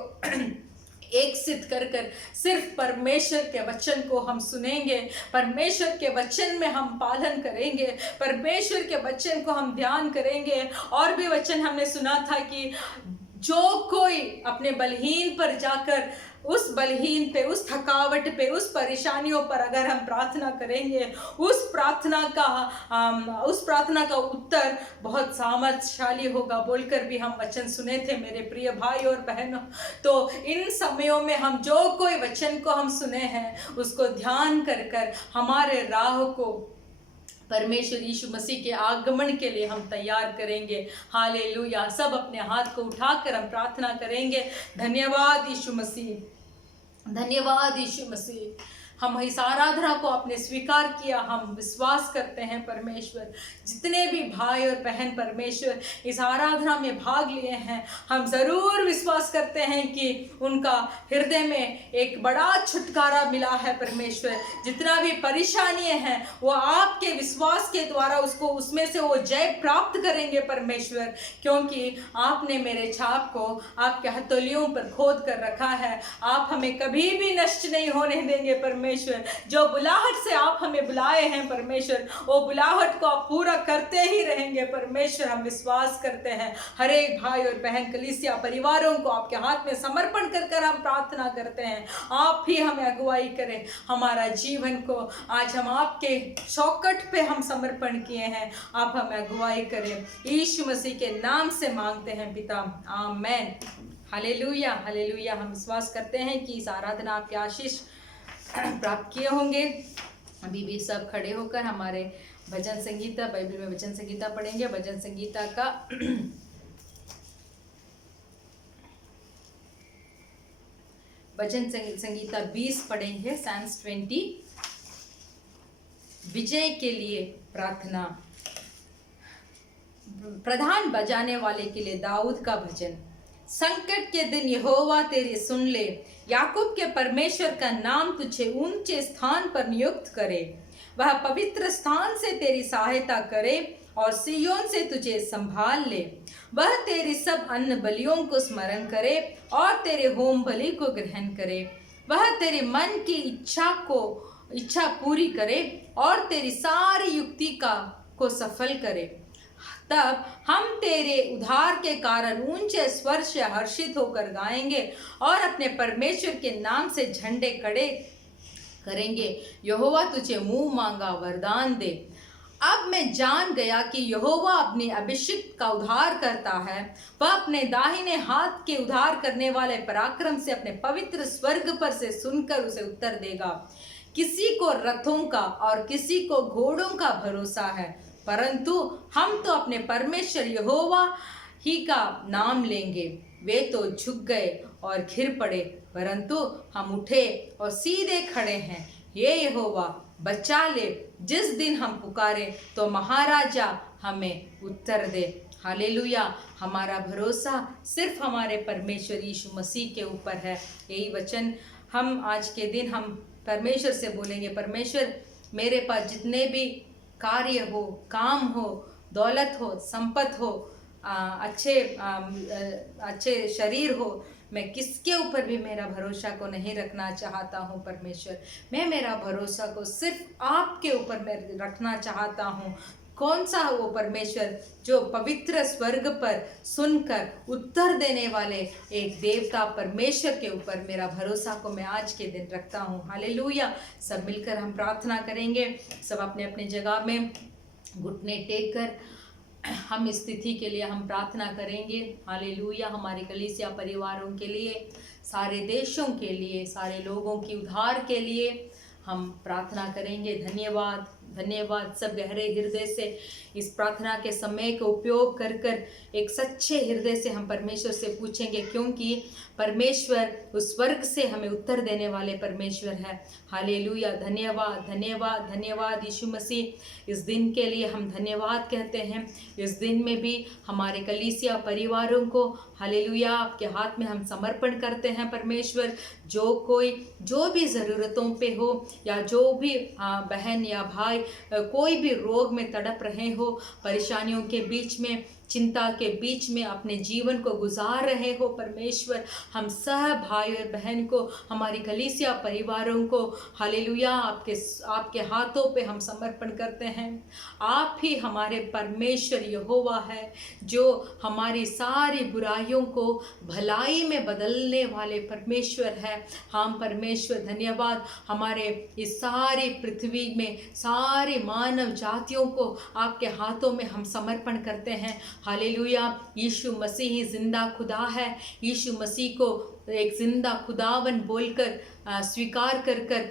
एक सिद्ध कर सिर्फ परमेश्वर के वचन को हम सुनेंगे, परमेश्वर के वचन में हम पालन करेंगे, परमेश्वर के वचन को हम ध्यान करेंगे। और भी वचन हमने सुना था कि जो कोई अपने बलहीन पर जाकर, उस बलहीन पे, उस थकावट पे, उस परेशानियों पर अगर हम प्रार्थना करेंगे, उस प्रार्थना का उत्तर बहुत सामर्थ्यशाली होगा बोलकर भी हम वचन सुने थे। मेरे प्रिय भाई और बहनों, तो इन समयों में हम जो कोई वचन को हम सुने हैं, उसको ध्यान कर हमारे राह को परमेश्वर यीशु मसीह के आगमन के लिए हम तैयार करेंगे। हालेलुया। सब अपने हाथ को उठाकर हम प्रार्थना करेंगे। धन्यवाद यीशु मसीह, धन्यवाद यीशु मसीह। हम इस आराधना को आपने स्वीकार किया। हम विश्वास करते हैं परमेश्वर, जितने भी भाई और बहन परमेश्वर इस आराधना में भाग लिए हैं, हम ज़रूर विश्वास करते हैं कि उनका हृदय में एक बड़ा छुटकारा मिला है परमेश्वर। जितना भी परेशानियां हैं वो आपके विश्वास के द्वारा उसमें से वो जय प्राप्त करेंगे परमेश्वर, क्योंकि आपने मेरे छाप को आपके हथेलियों पर खोद कर रखा है। आप हमें कभी भी नष्ट नहीं होने देंगे परमेश्वर। परमेश्वर, जो बुलाहट से आप हमें बुलाए हैं परमेश्वर, वो बुलाहट को आप पूरा करते ही रहेंगे परमेश्वर। हम विश्वास करते हैं। हर एक भाई और बहन कलीसिया परिवारों को आपके हाथ में समर्पण कर कर हम प्रार्थना करते हैं, आप ही हमें अगुवाई करें। हमारा जीवन को आज हम आपके चौखट पे हम समर्पण किए हैं, आप हमें अगुवाई करें। यीशु मसीह के नाम से मांगते हैं पिता, आमेन। Hallelujah, hallelujah. हम विश्वास करते हैं कि इस आराधना आपके आशीष प्राप्त किए होंगे। अभी भी सब खड़े होकर हमारे भजन संगीता, बाइबल में वचन संगीता पढ़ेंगे। भजन संगीता का भजन संगीता 20 पढ़ेंगे, साम्स 20। विजय के लिए प्रार्थना। प्रधान बजाने वाले के लिए दाऊद का भजन। संकट के दिन यहोवा तेरी सुन ले, याकूब के परमेश्वर का नाम तुझे ऊंचे स्थान पर नियुक्त करे। वह पवित्र स्थान से तेरी सहायता करे और सिय्योन से तुझे संभाल ले। वह तेरी सब अन्न बलियों को स्मरण करे और तेरे होम बलि को ग्रहण करे। वह तेरे मन की इच्छा पूरी करे और तेरी सारी युक्ति को सफल करे। तब हम तेरे उद्धार के कारण ऊंचे स्वर से हर्षित होकर गाएंगे और अपने परमेश्वर के नाम से झंडे खड़े करेंगे। यहोवा तुझे मुंह मांगा वरदान दे। अब मैं जान गया कि यहोवा अपने अभिषिक्त का उद्धार करता है। वह अपने दाहिने हाथ के उद्धार करने वाले पराक्रम से अपने पवित्र स्वर्ग पर से सुनकर उसे उत्तर देगा। किसी को रथों का और किसी को घोड़ों का भरोसा है, परंतु हम तो अपने परमेश्वर यहोवा ही का नाम लेंगे। वे तो झुक गए और घिर पड़े, परंतु हम उठे और सीधे खड़े हैं। ये यहोवा बचा ले, जिस दिन हम पुकारे तो महाराजा हमें उत्तर दे। हालेलुया। हमारा भरोसा सिर्फ हमारे परमेश्वर यीशु मसीह के ऊपर है। यही वचन हम आज के दिन हम परमेश्वर से बोलेंगे, परमेश्वर मेरे पास जितने भी कार्य हो, काम हो, दौलत हो, संपत्ति हो, अच्छे शरीर हो, मैं किसके ऊपर भी मेरा भरोसा को नहीं रखना चाहता हूँ परमेश्वर। मैं मेरा भरोसा को सिर्फ आपके ऊपर मैं रखना चाहता हूँ। कौन सा वो परमेश्वर जो पवित्र स्वर्ग पर सुनकर उत्तर देने वाले एक देवता परमेश्वर के ऊपर मेरा भरोसा को मैं आज के दिन रखता हूँ। हालेलुया। सब मिलकर हम प्रार्थना करेंगे। सब अपने अपने जगह में घुटने टेक कर हम इस तिथि के लिए हम प्रार्थना करेंगे। हालेलुया। हमारे कलीसिया परिवारों के लिए, सारे देशों के लिए, सारे लोगों की उद्धार के लिए हम प्रार्थना करेंगे। धन्यवाद, धन्यवाद। सब गहरे हृदय से इस प्रार्थना के समय का उपयोग कर कर एक सच्चे हृदय से हम परमेश्वर से पूछेंगे, क्योंकि परमेश्वर उस स्वर्ग से हमें उत्तर देने वाले परमेश्वर है। हालेलुया। धन्यवाद, धन्यवाद, धन्यवाद यीशु मसीह। इस दिन के लिए हम धन्यवाद कहते हैं। इस दिन में भी हमारे कलीसिया परिवारों को हालेलुया आपके हाथ में हम समर्पण करते हैं परमेश्वर। जो भी ज़रूरतों पे हो, या जो भी बहन या भाई कोई भी रोग में तड़प रहे हो, परेशानियों के बीच में, चिंता के बीच में अपने जीवन को गुजार रहे हो परमेश्वर, हम सब भाई और बहन को, हमारी कलीसिया परिवारों को हालेलुया आपके हाथों पे हम समर्पण करते हैं। आप ही हमारे परमेश्वर यहोवा है, जो हमारी सारी बुराइयों को भलाई में बदलने वाले परमेश्वर है। हम परमेश्वर धन्यवाद। हमारे इस सारी पृथ्वी में सारी मानव जातियों को आपके हाथों में हम समर्पण करते हैं। हालेलुया। यीशु मसीह ही जिंदा खुदा है। यीशु मसीह को एक जिंदा खुदावन बोलकर स्वीकार कर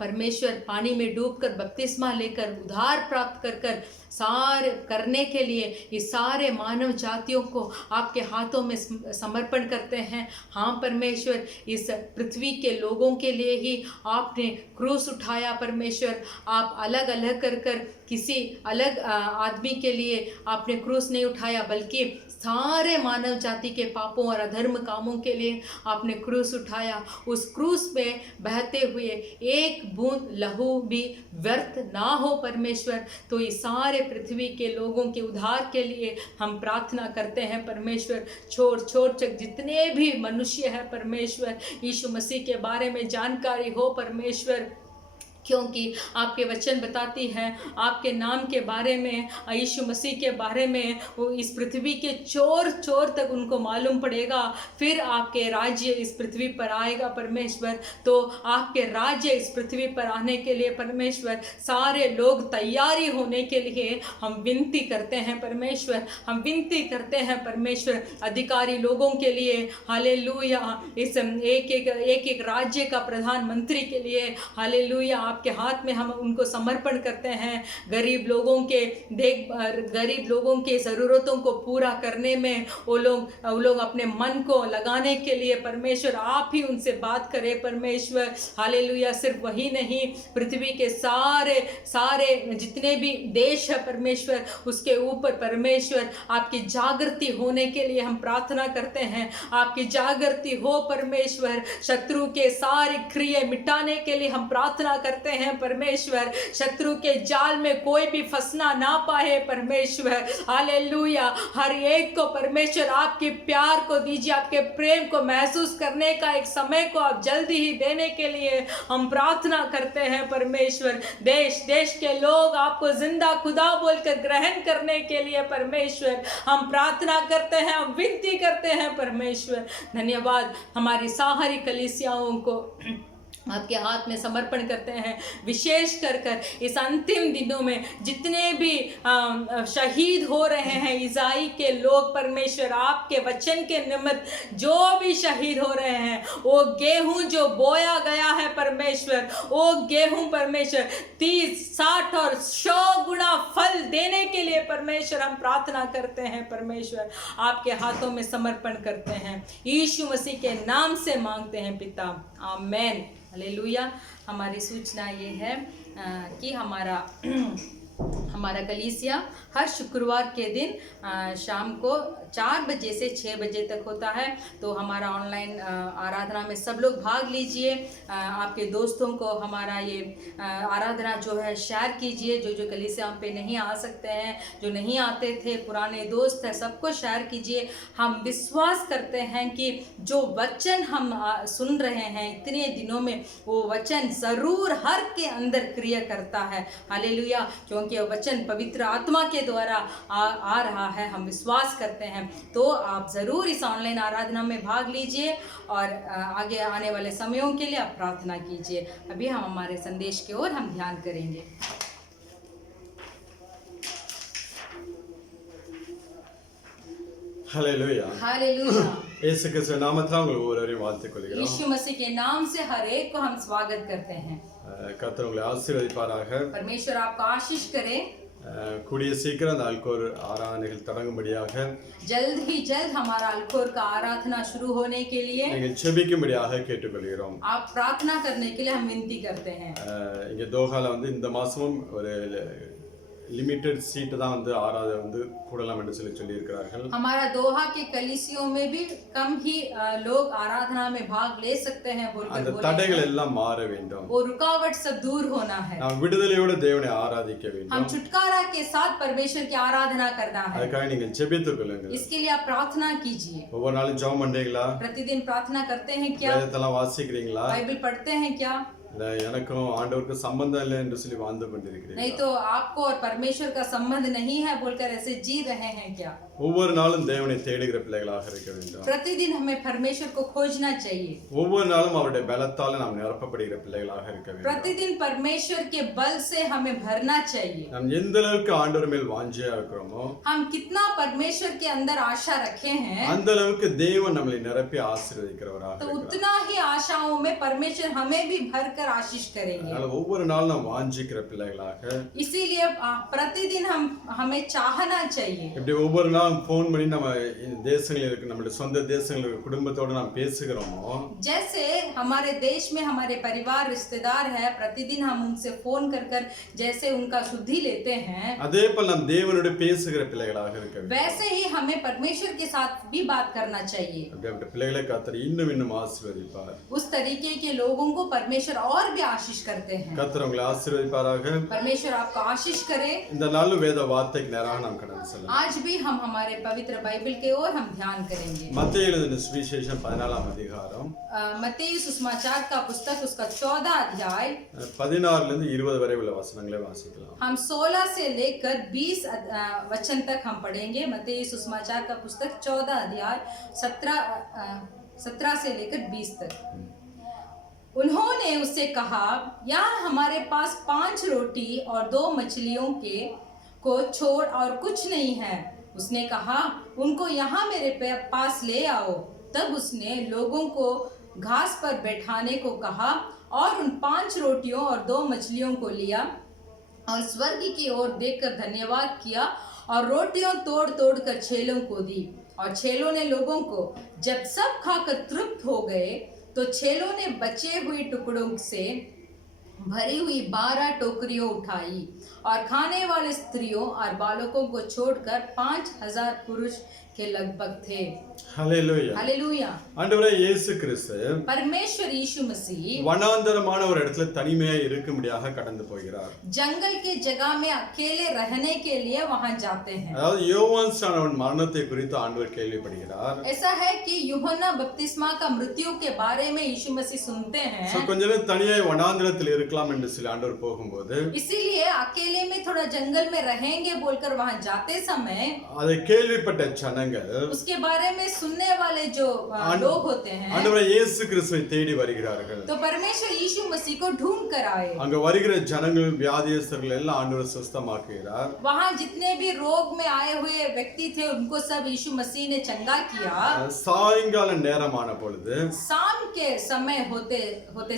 परमेश्वर पानी में डूबकर बपतिस्मा लेकर उद्धार प्राप्त कर सारे करने के लिए इस सारे मानव जातियों को आपके हाथों में समर्पण करते हैं। हाँ परमेश्वर, इस पृथ्वी के लोगों के लिए ही आपने क्रूस उठाया परमेश्वर। आप अलग अलग कर किसी अलग आदमी के लिए आपने क्रूस नहीं उठाया, बल्कि सारे मानव जाति के पापों और अधर्म कामों के लिए आपने क्रूस उठाया। उस क्रूस में बहते हुए एक बूंद लहू भी व्यर्थ ना हो परमेश्वर। तो इस सारे पृथ्वी के लोगों के उद्धार के लिए हम प्रार्थना करते हैं परमेश्वर। छोर तक जितने भी मनुष्य हैं परमेश्वर, यीशु मसीह के बारे में जानकारी हो परमेश्वर, क्योंकि आपके वचन बताती हैं आपके नाम के बारे में, यीशु मसीह के बारे में, वो इस पृथ्वी के चोर चोर तक उनको मालूम पड़ेगा, फिर आपके राज्य इस पृथ्वी पर आएगा परमेश्वर। तो आपके राज्य इस पृथ्वी पर आने के लिए परमेश्वर सारे लोग तैयारी होने के लिए हम विनती करते हैं परमेश्वर, हम विनती करते हैं परमेश्वर अधिकारी लोगों के लिए, हालेलुया, इस एक राज्य का प्रधानमंत्री के लिए, हालेलुया, आपके हाथ में हम उनको समर्पण करते हैं। गरीब लोगों के ज़रूरतों को पूरा करने में वो लोग अपने मन को लगाने के लिए परमेश्वर आप ही उनसे बात करें परमेश्वर, हालेलुया। सिर्फ वही नहीं, पृथ्वी के सारे जितने भी देश है परमेश्वर, उसके ऊपर परमेश्वर आपकी जागृति होने के लिए हम प्रार्थना करते हैं। आपकी जागृति हो परमेश्वर, शत्रु के सारी क्रिया मिटाने के लिए हम प्रार्थना करते हैं परमेश्वर, शत्रु के जाल में कोई भी फंसना ना पाए परमेश्वर, हालेलुया। हर एक को परमेश्वर आपके प्यार को दीजिए, आपके प्रेम को महसूस करने का एक समय को आप जल्दी ही देने के लिए हम प्रार्थना करते हैं परमेश्वर। देश के लोग आपको जिंदा खुदा बोलकर ग्रहण करने के लिए परमेश्वर हम प्रार्थना करते हैं, हम विनती करते हैं परमेश्वर। धन्यवाद। हमारी सारी कलीसियाओं को आपके हाथ में समर्पण करते हैं, विशेष कर इस अंतिम दिनों में जितने भी शहीद हो रहे हैं ईसाई के लोग परमेश्वर, आपके वचन के निमित्त जो भी शहीद हो रहे हैं, वो गेहूं जो बोया गया है परमेश्वर, वो गेहूं परमेश्वर 30, 60 और 100 गुना फल देने के लिए परमेश्वर हम प्रार्थना करते हैं परमेश्वर, आपके हाथों में समर्पण करते हैं, यीशु मसीह के नाम से मांगते हैं पिता, आमेन, हालेलुया। हमारी सूचना ये है कि हमारा कलीसिया हर शुक्रवार के दिन शाम को 4 बजे से 6 बजे तक होता है। तो हमारा ऑनलाइन आराधना में सब लोग भाग लीजिए, आपके दोस्तों को हमारा ये आराधना जो है शेयर कीजिए, जो कलीसिया पे नहीं आ सकते हैं, जो नहीं आते थे, पुराने दोस्त हैं, सबको शेयर कीजिए। हम विश्वास करते हैं कि जो वचन हम सुन रहे हैं इतने दिनों में, वो वचन ज़रूर हर के अंदर क्रिया करता है, हालेलुया, क्योंकि वो वचन पवित्र आत्मा के द्वारा आ रहा है, हम विश्वास करते हैं। तो आप ज़रूर इस ऑनलाइन आराधना में भाग लीजिए और आगे आने वाले समयों के लिए आप प्रार्थना कीजिए। अभी हम हमारे संदेश की ओर हम ध्यान करेंगे। Hallelujah, hallelujah. यीशु के नामத்தில் உங்களை ஒவ்வொருவரையும் வாழ்த்திக் கொள்கிறோம்। यीशु मसीह के नाम से हर एक को हम स्वागत करते हैं। கர்த்தர் உங்களை ஆசீர்வதிப்பாராக। परमेश्वर आपको आशीष करे। கூடிய சீக்கிரம் அந்த அல்கோர் ஆராதனைகள் தொடங்கும்படியாக जल्द हमारा अल्कोर का आराधना शुरू होने के लिए நீங்கள் செபிக்கும்படியாக கேட்டுக்கொள்கிறோம்। आप प्रार्थना करने के लिए हम विनती करते हैं। இங்க தோஹால இந்த மாசமும் ஒரு लिमिटेड सीट தான் ஆராதனை கூடலாம் என்று சொல்லி இருக்கிறார்கள்। हमारा दोहा के कलीसियों में भी कम ही लोग आराधना में भाग ले सकते हैं बोलकर அந்த தடைகள் எல்லாம் மாற வேண்டும்। वो रुकावट सब दूर होना है। நாம் விடுதலையோடு தேவனை ஆராதிக்க வேண்டும்। हम छुटकारा के साथ परमेश्वर की आराधना करना है। அதுக்காக நீங்கள் ஜெபித்துக் கொள்ளுங்கள்। इसके लिए आप प्रार्थना कीजिए। ஒவ்வொரு நாளும் ஜெபம் பண்றீங்களா? प्रतिदिन प्रार्थना करते हैं क्या? வேதத்தெல்லாம் வாசிக்கிறீங்களா? बाइबल पढ़ते हैं क्या? எனக்கும் ஆண்டவருக்கும் சம்பந்தம் இல்லை என்று சொல்லி வாழ்ந்து கொண்டிருக்கிறீர்கள்। नहीं तो आपको और परमेश्वर का संबंध नहीं है बोलकर ऐसे जी रहे हैं क्या? ஒவ்வொரு நாளும் தேவனை தேடுகிற பிள்ளைகளாக இருக்க வேண்டும்। प्रतिदिन हमें परमेश्वर को खोजना चाहिए। ஒவ்வொரு நாளும் அவருடைய பலத்தால் நாம் நிரப்பப்படுகிற பிள்ளைகளாக இருக்க வேண்டும்। प्रतिदिन परमेश्वर के बल से हमें भरना चाहिए। நாம் எந்த அளவுக்கு ஆண்டவர் மேல் வாஞ்சையா இருக்கிறோமோ, हम कितना परमेश्वर के अंदर आशा रखे हैं, அந்த அளவுக்கு தேவன் நம்மை நிரப்பி ஆசீர்வதிக்கிறவராக तो இருக்கிறார்। उतना ही आशाओं में परमेश्वर हमें भी भरकर आशीष करेंगे। அதனால ஒவ்வொரு நாளும் நாம் வாஞ்சிக்கிற பிள்ளைகளாக, इसीलिए प्रतिदिन हमें चाहना चाहिए। இப்படி ஒவ்வொரு நாளும் போன் பண்ணி நம்ம தேசங்களில் இருக்க நம்மளுடைய சொந்த தேசங்களில் இருக்க குடும்பத்தோட நாம் பேசுகிறோமோ, जैसे हमारे देश में हमारे परिवार रिश्तेदार है, प्रतिदिन हम उनसे फोन कर जैसे उनका शुद्धि लेते हैं, அதே போல நாம் தேவனோட பேசுகிற பிள்ளைகளாக இருக்க வேண்டும்। वैसे ही हमें परमेश्वर के साथ भी बात करना चाहिए। அப்படிப்பட்ட பிள்ளைகளை கர்த்தர் இன்னும் ஆசீர்வதிப்பார்। उस तरीके के लोगों को परमेश्वर और भी आशीष करते हैं। கர்த்தர் உங்களை ஆசீர்வதிப்பாராக. परमेश्वर आपको आशीष करे। இந்த நாள் வேத வார்த்தைக்கு நேராக நாம் கடந்து செல்லலாம். आज भी हम हमारे पवित्र बाइबल के ओर हम ध्यान करेंगे। மத்தேயு எழுதின சுவிசேஷம் 14ஆம் அதிகாரம் मत्ती सुसमाचार का पुस्तक उसका 14 अध्याय 16 லிருந்து 20 वரை उள்ள वचनங்களை வாசிக்கலாம். हम 16 से लेकर 20 वचन तक हम पढ़ेंगे। मत्ती सुसमाचार का पुस्तक 14 अध्याय 17 से लेकर 20 तक। उन्होंने उससे कहा, यहाँ हमारे पास 5 रोटी और 2 मछलियों को छोड़ और कुछ नहीं है। उसने कहा, उनको यहाँ मेरे पास ले आओ। तब उसने लोगों को घास पर बैठाने को कहा और उन 5 रोटियों और 2 मछलियों को लिया और स्वर्ग की ओर देखकर धन्यवाद किया और रोटियां तोड़ तोड़ कर चेलों को दी। और चेलों ने लोगों को जब सब खाकर तृप्त हो गए तो चेलों ने बचे हुए टुकड़ों से भरी हुई 12 टोकरियों उठाई और खाने वाले स्त्रियों और बालकों को छोड़कर 5000 पुरुष के लगभग थे। ஹல்லேலூயா. हालेलुया। ஆண்டவரே இயேசு கிறிஸ்து परमेश्वर यीशु मसीह வனாந்தரமான ஒரு இடத்துல தனிமையா இருக்கும்படியாக கடந்து போகிறார். जंगल के जगह में अकेले रहने के लिए वहां जाते हैं। அதாவது யோவான் ஸ்நானகன் மரணத்தை குறித்து ஆண்டவர் கேள்விப்படுகிறார். ऐसा है कि यूहन्ना बपतिस्मा का मृत्यु के बारे में यीशु मसीह सुनते हैं। சோ கொஞ்ச நேரம் தனியா வனாந்தரத்தில் இருக்கலாம் என்று சொல்லி ஆண்டவர் போகும்போது इसीलिए अकेले में थोड़ा जंगल में रहेंगे बोलकर वहां जाते समय அதை கேள்விப்பட்ட ஜனங்கள் उसके बारे में सुनने वाले जो लोग होते हैं ஆண்டவரே இயேசு கிறிஸ்துவை தேடி வருகிறார்கள். तो परमेश्वर यीशु मसीह को ढूंढ कर आए। அங்க வருகிற ஜனங்கள் வியாதியஸ்தர்கள் எல்லாம் ஆண்டவர் சுஸ்தமாக்குகிறார். वहां जितने भी रोग में आए हुए व्यक्ति थे उनको सब यीशु मसीह ने चंगा किया। சாயங்கால நேரமான பொழுது शाम के समय होते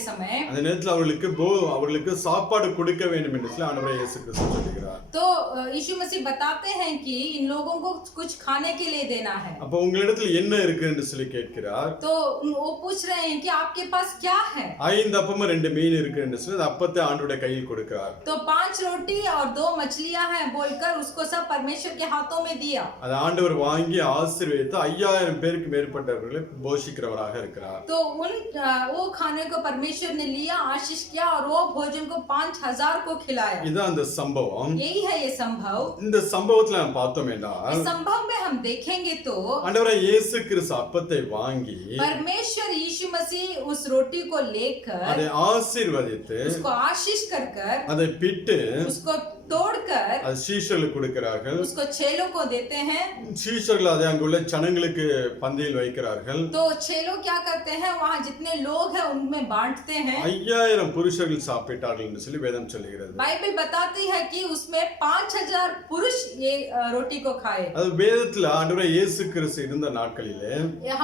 समय அந்த நேரத்துல அவர்களுக்கு சாப்பாடு கொடுக்க வேண்டும் என்று சொல்லி ஆண்டவரே இயேசு கிறிஸ்து சொல்கிறார். तो यीशु मसीह बताते हैं कि इन लोगों को कुछ खाने के लिए देना है। அப்ப உங்களிடத்தில் என்ன இருக்கு என்று சொல்லி கேட்கிறார். तो वो पूछ रहे हैं कि आपके पास क्या है। 5 அப்பமும் 2 மீன் இருக்கு என்று சொல்லி அப்பத்தை ஆண்டவருடைய கையில் கொடுக்கிறார். तो 5 रोटी और 2 मछलियां हैं बोलकर उसको सब परमेश्वर के हाथों में दिया। அது ஆண்டவர் வாங்கி ஆசீர்வதித்து 5000 பேருக்கு மேற்பட்டவர்களை போஷிக்கிறவராக இருக்கிறார். तो वो खाने को परमेश्वर ने लिया, आशीष किया और वो भोजन को 5000 को खिलाया। இதுதான் அந்த சம்பவம். यही है ये संभव। இந்த சம்பவத்துல நாம் பார்த்தோம் என்றால் इस संभव में हम देखेंगे तो ஆண்டவரே இயேசு கிறிஸ்து அப்பத்தை வாங்கி परमेश्वर यीशु मसीह उस रोटी को लेकर அதை ஆசீர்வதித்து उसको आशीष कर அதை பிட்டு उसको तोड़कर அது சீஷர்களுக்கு கொடுக்கிறார்கள். उसको चेलों को देते हैं। சீஷர்கள் அதை அங்குள்ள ஜனங்களுக்கு பந்தியில் வைக்கிறார்கள். तो चेलों क्या करते हैं, वहाँ जितने लोग हैं उनमें बांटते हैं। 5000 புருஷர்கள் சாப்பிட்டார்கள் என்று சொல்லி வேதம் சொல்கிறது. बाइबल बताती है कि उसमें 5000 पुरुष ये रोटी को खाए। அது வேதத்துல ஆண்டவரே இயேசு கிறிஸ்து இருந்த நாட்களிலே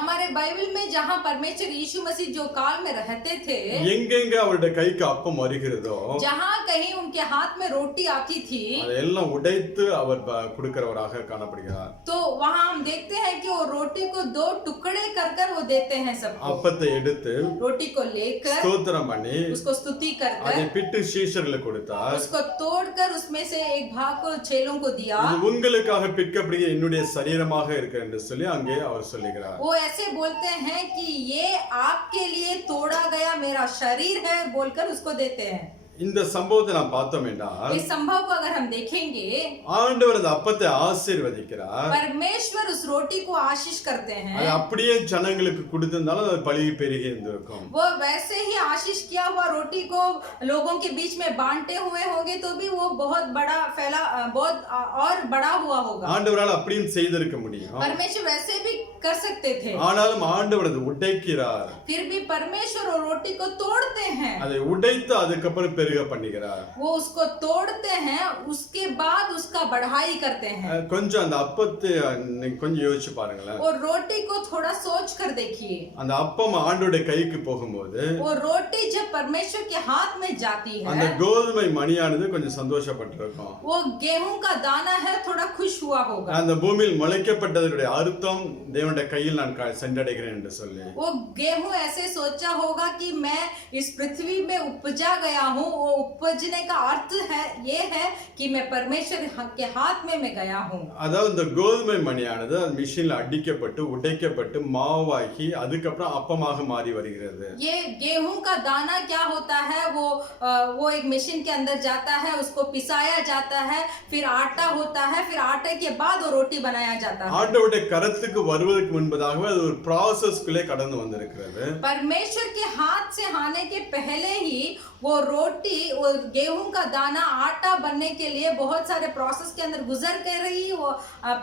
हमारे बाइबल में जहाँ परमेश्वर यीशु मसीह जो काल में रहते थे, எங்கெங்க அவருடைய கைக்கு அப்பம் வருகிறதோ जहाँ कहीं उनके हाथ में रोटी आती थी அதெல்லாம் உடைத்து அவர் கொடுக்கிறவராக காணப்படுகிறார். तो वहाँ हम देखते हैं कि वो रोटी को 2 टुकड़े कर कर वो देते हैं सबको। அப்பத்தை எடுத்து रोटी को लेकर ஸ்தோத்திரம் பண்ணி उसको स्तुति कर அதை कर பிட்டு சீஷர்களுக்கு கொடுத்தார். उसको तोड़कर उसमें से एक भाग को चेलों को दिया। இது உங்களுக்காக பிற்கப்படுகிற என்னுடைய சரீரமாக இருக்கு என்று சொல்லி அங்கே அவர் சொல்லுகிறார். वो ऐसे बोलते हैं कि ये आपके लिए तोड़ा गया मेरा शरीर है बोलकर उसको देते हैं। இந்த சம்பவத்தை நாம் பார்த்தோம் என்றால் इस संभव को अगर हम देखेंगे, ஆண்டவர் அந்த அப்பத்தை ஆசீர்வதிக்கிறார். परमेश्वर उस रोटी को आशीष करते हैं। அது அப்படியே ஜனங்களுக்கு கொடுத்திருந்தாலும் அது பழுகி பெருகி இருந்திருக்கும். वो वैसे ही आशीष किया हुआ रोटी को लोगों के बीच में बांटे हुए होंगे तो भी वो बहुत बड़ा फैला, बहुत और बड़ा हुआ होगा। ஆண்டவரால் அப்படியும் செய்திருக்க முடியும். परमेश्वर वैसे भी कर सकते थे, ஆனாலும் ஆண்டவர் அதை உடைக்கிறார். फिर भी परमेश्वर वो रोटी को तोड़ते हैं। அதை உடைத்து அதுக்கப்புறம் பெருக பண்ணுகிறார். वो उसको तोड़ते हैं, उसके बाद उसका बढ़ाई करते हैं। கொஞ்சம் அந்த அப்பத்தை கொஞ்சம் யோசிச்சு பாருங்களேன். वो रोटी को थोड़ा सोच कर देखिए। அந்த அப்பம் ஆண்டவருடைய கைக்கு போகும்போது वो रोटी जब परमेश्वर के हाथ में जाती அந்த है, கோதுமை மணியானது கொஞ்சம் சந்தோஷப்பட்டிருக்கும். वो गेहूं का दाना है थोड़ा खुश हुआ होगा। அந்த பூமியில் முளைக்கப்பட்டதனுடைய அர்த்தம் தேவனுடைய கையில் நான் சென்றடைகிறேன் என்று சொல்லி वो गेहूं ऐसे सोचा होगा कि मैं इस पृथ्वी में उपजा गया हूँ वो उपजने का अर्थ है ये है कि मैं परमेश्वर के हाथ में मैं गया हूँ. அதாவது இந்த கோதுமை மணியானது அந்த மிஷின்ல அடிக்கப்பட்டு உடைக்கப்பட்டு மாவாகி அதுக்கப்புறம் அப்பமாக மாறி வருகிறது. ये गेहूं का दाना क्या होता है, वो एक मशीन के अंदर जाता है, उसको पिसाया जाता है, फिर आटा होता है, फिर आटे के बाद वो रोटी बनाया जाता है. ஆண்டவருடைய கரத்துக்கு வருவதற்கு முன்பதாகவே அது ஒரு ப்ராசஸ்க்குள்ளே கடந்து வந்திருக்கிறது. परमेश्वर के हाथ से आने के पहले ही वो रोटी, वो गेहूं का दाना आटा बनने के लिए बहुत सारे प्रोसेस के अंदर गुजर कर ही वो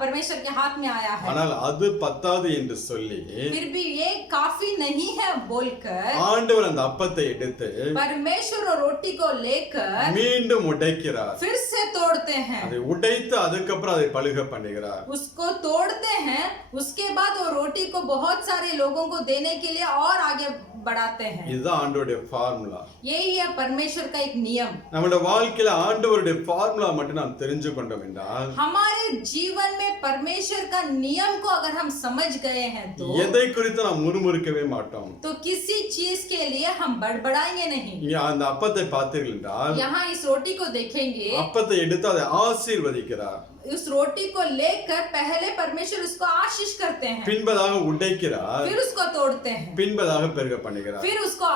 परमेश्वर के हाथ में आया है. ஆனால் அது பத்தாது என்று சொல்லி फिर भी ये काफी नहीं है बोलकर ஆண்டவர் அந்த அப்பத்தை எடுத்து परमेश्वर और रोटी को लेकर மீண்டும் உடைக்கிறார். फिर से तोड़ते हैं. அதை உடைத்து அதுக்கப்புறம் அதை பழுக பண்ணுகிறார். उसको तोड़ते हैं, उसके बाद वो रोटी को बहुत सारे लोगों को देने के लिए और आगे बढ़ाते हैं. இதுதான் ஆண்டவருடைய ஃபார்முலா. यही है परमेश्वर का एक नियम. நம்முடைய வாழ்க்கையில ஆண்டவருடைய ஃபார்முலா மட்டும் நாம் தெரிஞ்சு கொண்டோம் என்றால் हमारे जीवन में परमेश्वर का नियम को अगर हम समझ गए हैं तो எதை குறித்து நாம் முறுமுறுக்கவே மாட்டோம். तो किसी चीज के लिए हम बड़बड़ाएंगे नहीं. இங்க அந்த அப்பத்தை பார்த்தீர்கள் என்றால் यहाँ इस रोटी को देखेंगे, அப்பத்தை எடுத்து அதை ஆசீர்வதிக்கிறார். उस रोटी को लेकर पहले परमेश्वर उसको आशीष करते हैं, பின்பதாக உடைக்கிறார். फिर उसको तोड़ते हैं, பின்பதாக பெருக பண்ணுகிறார். फिर उसको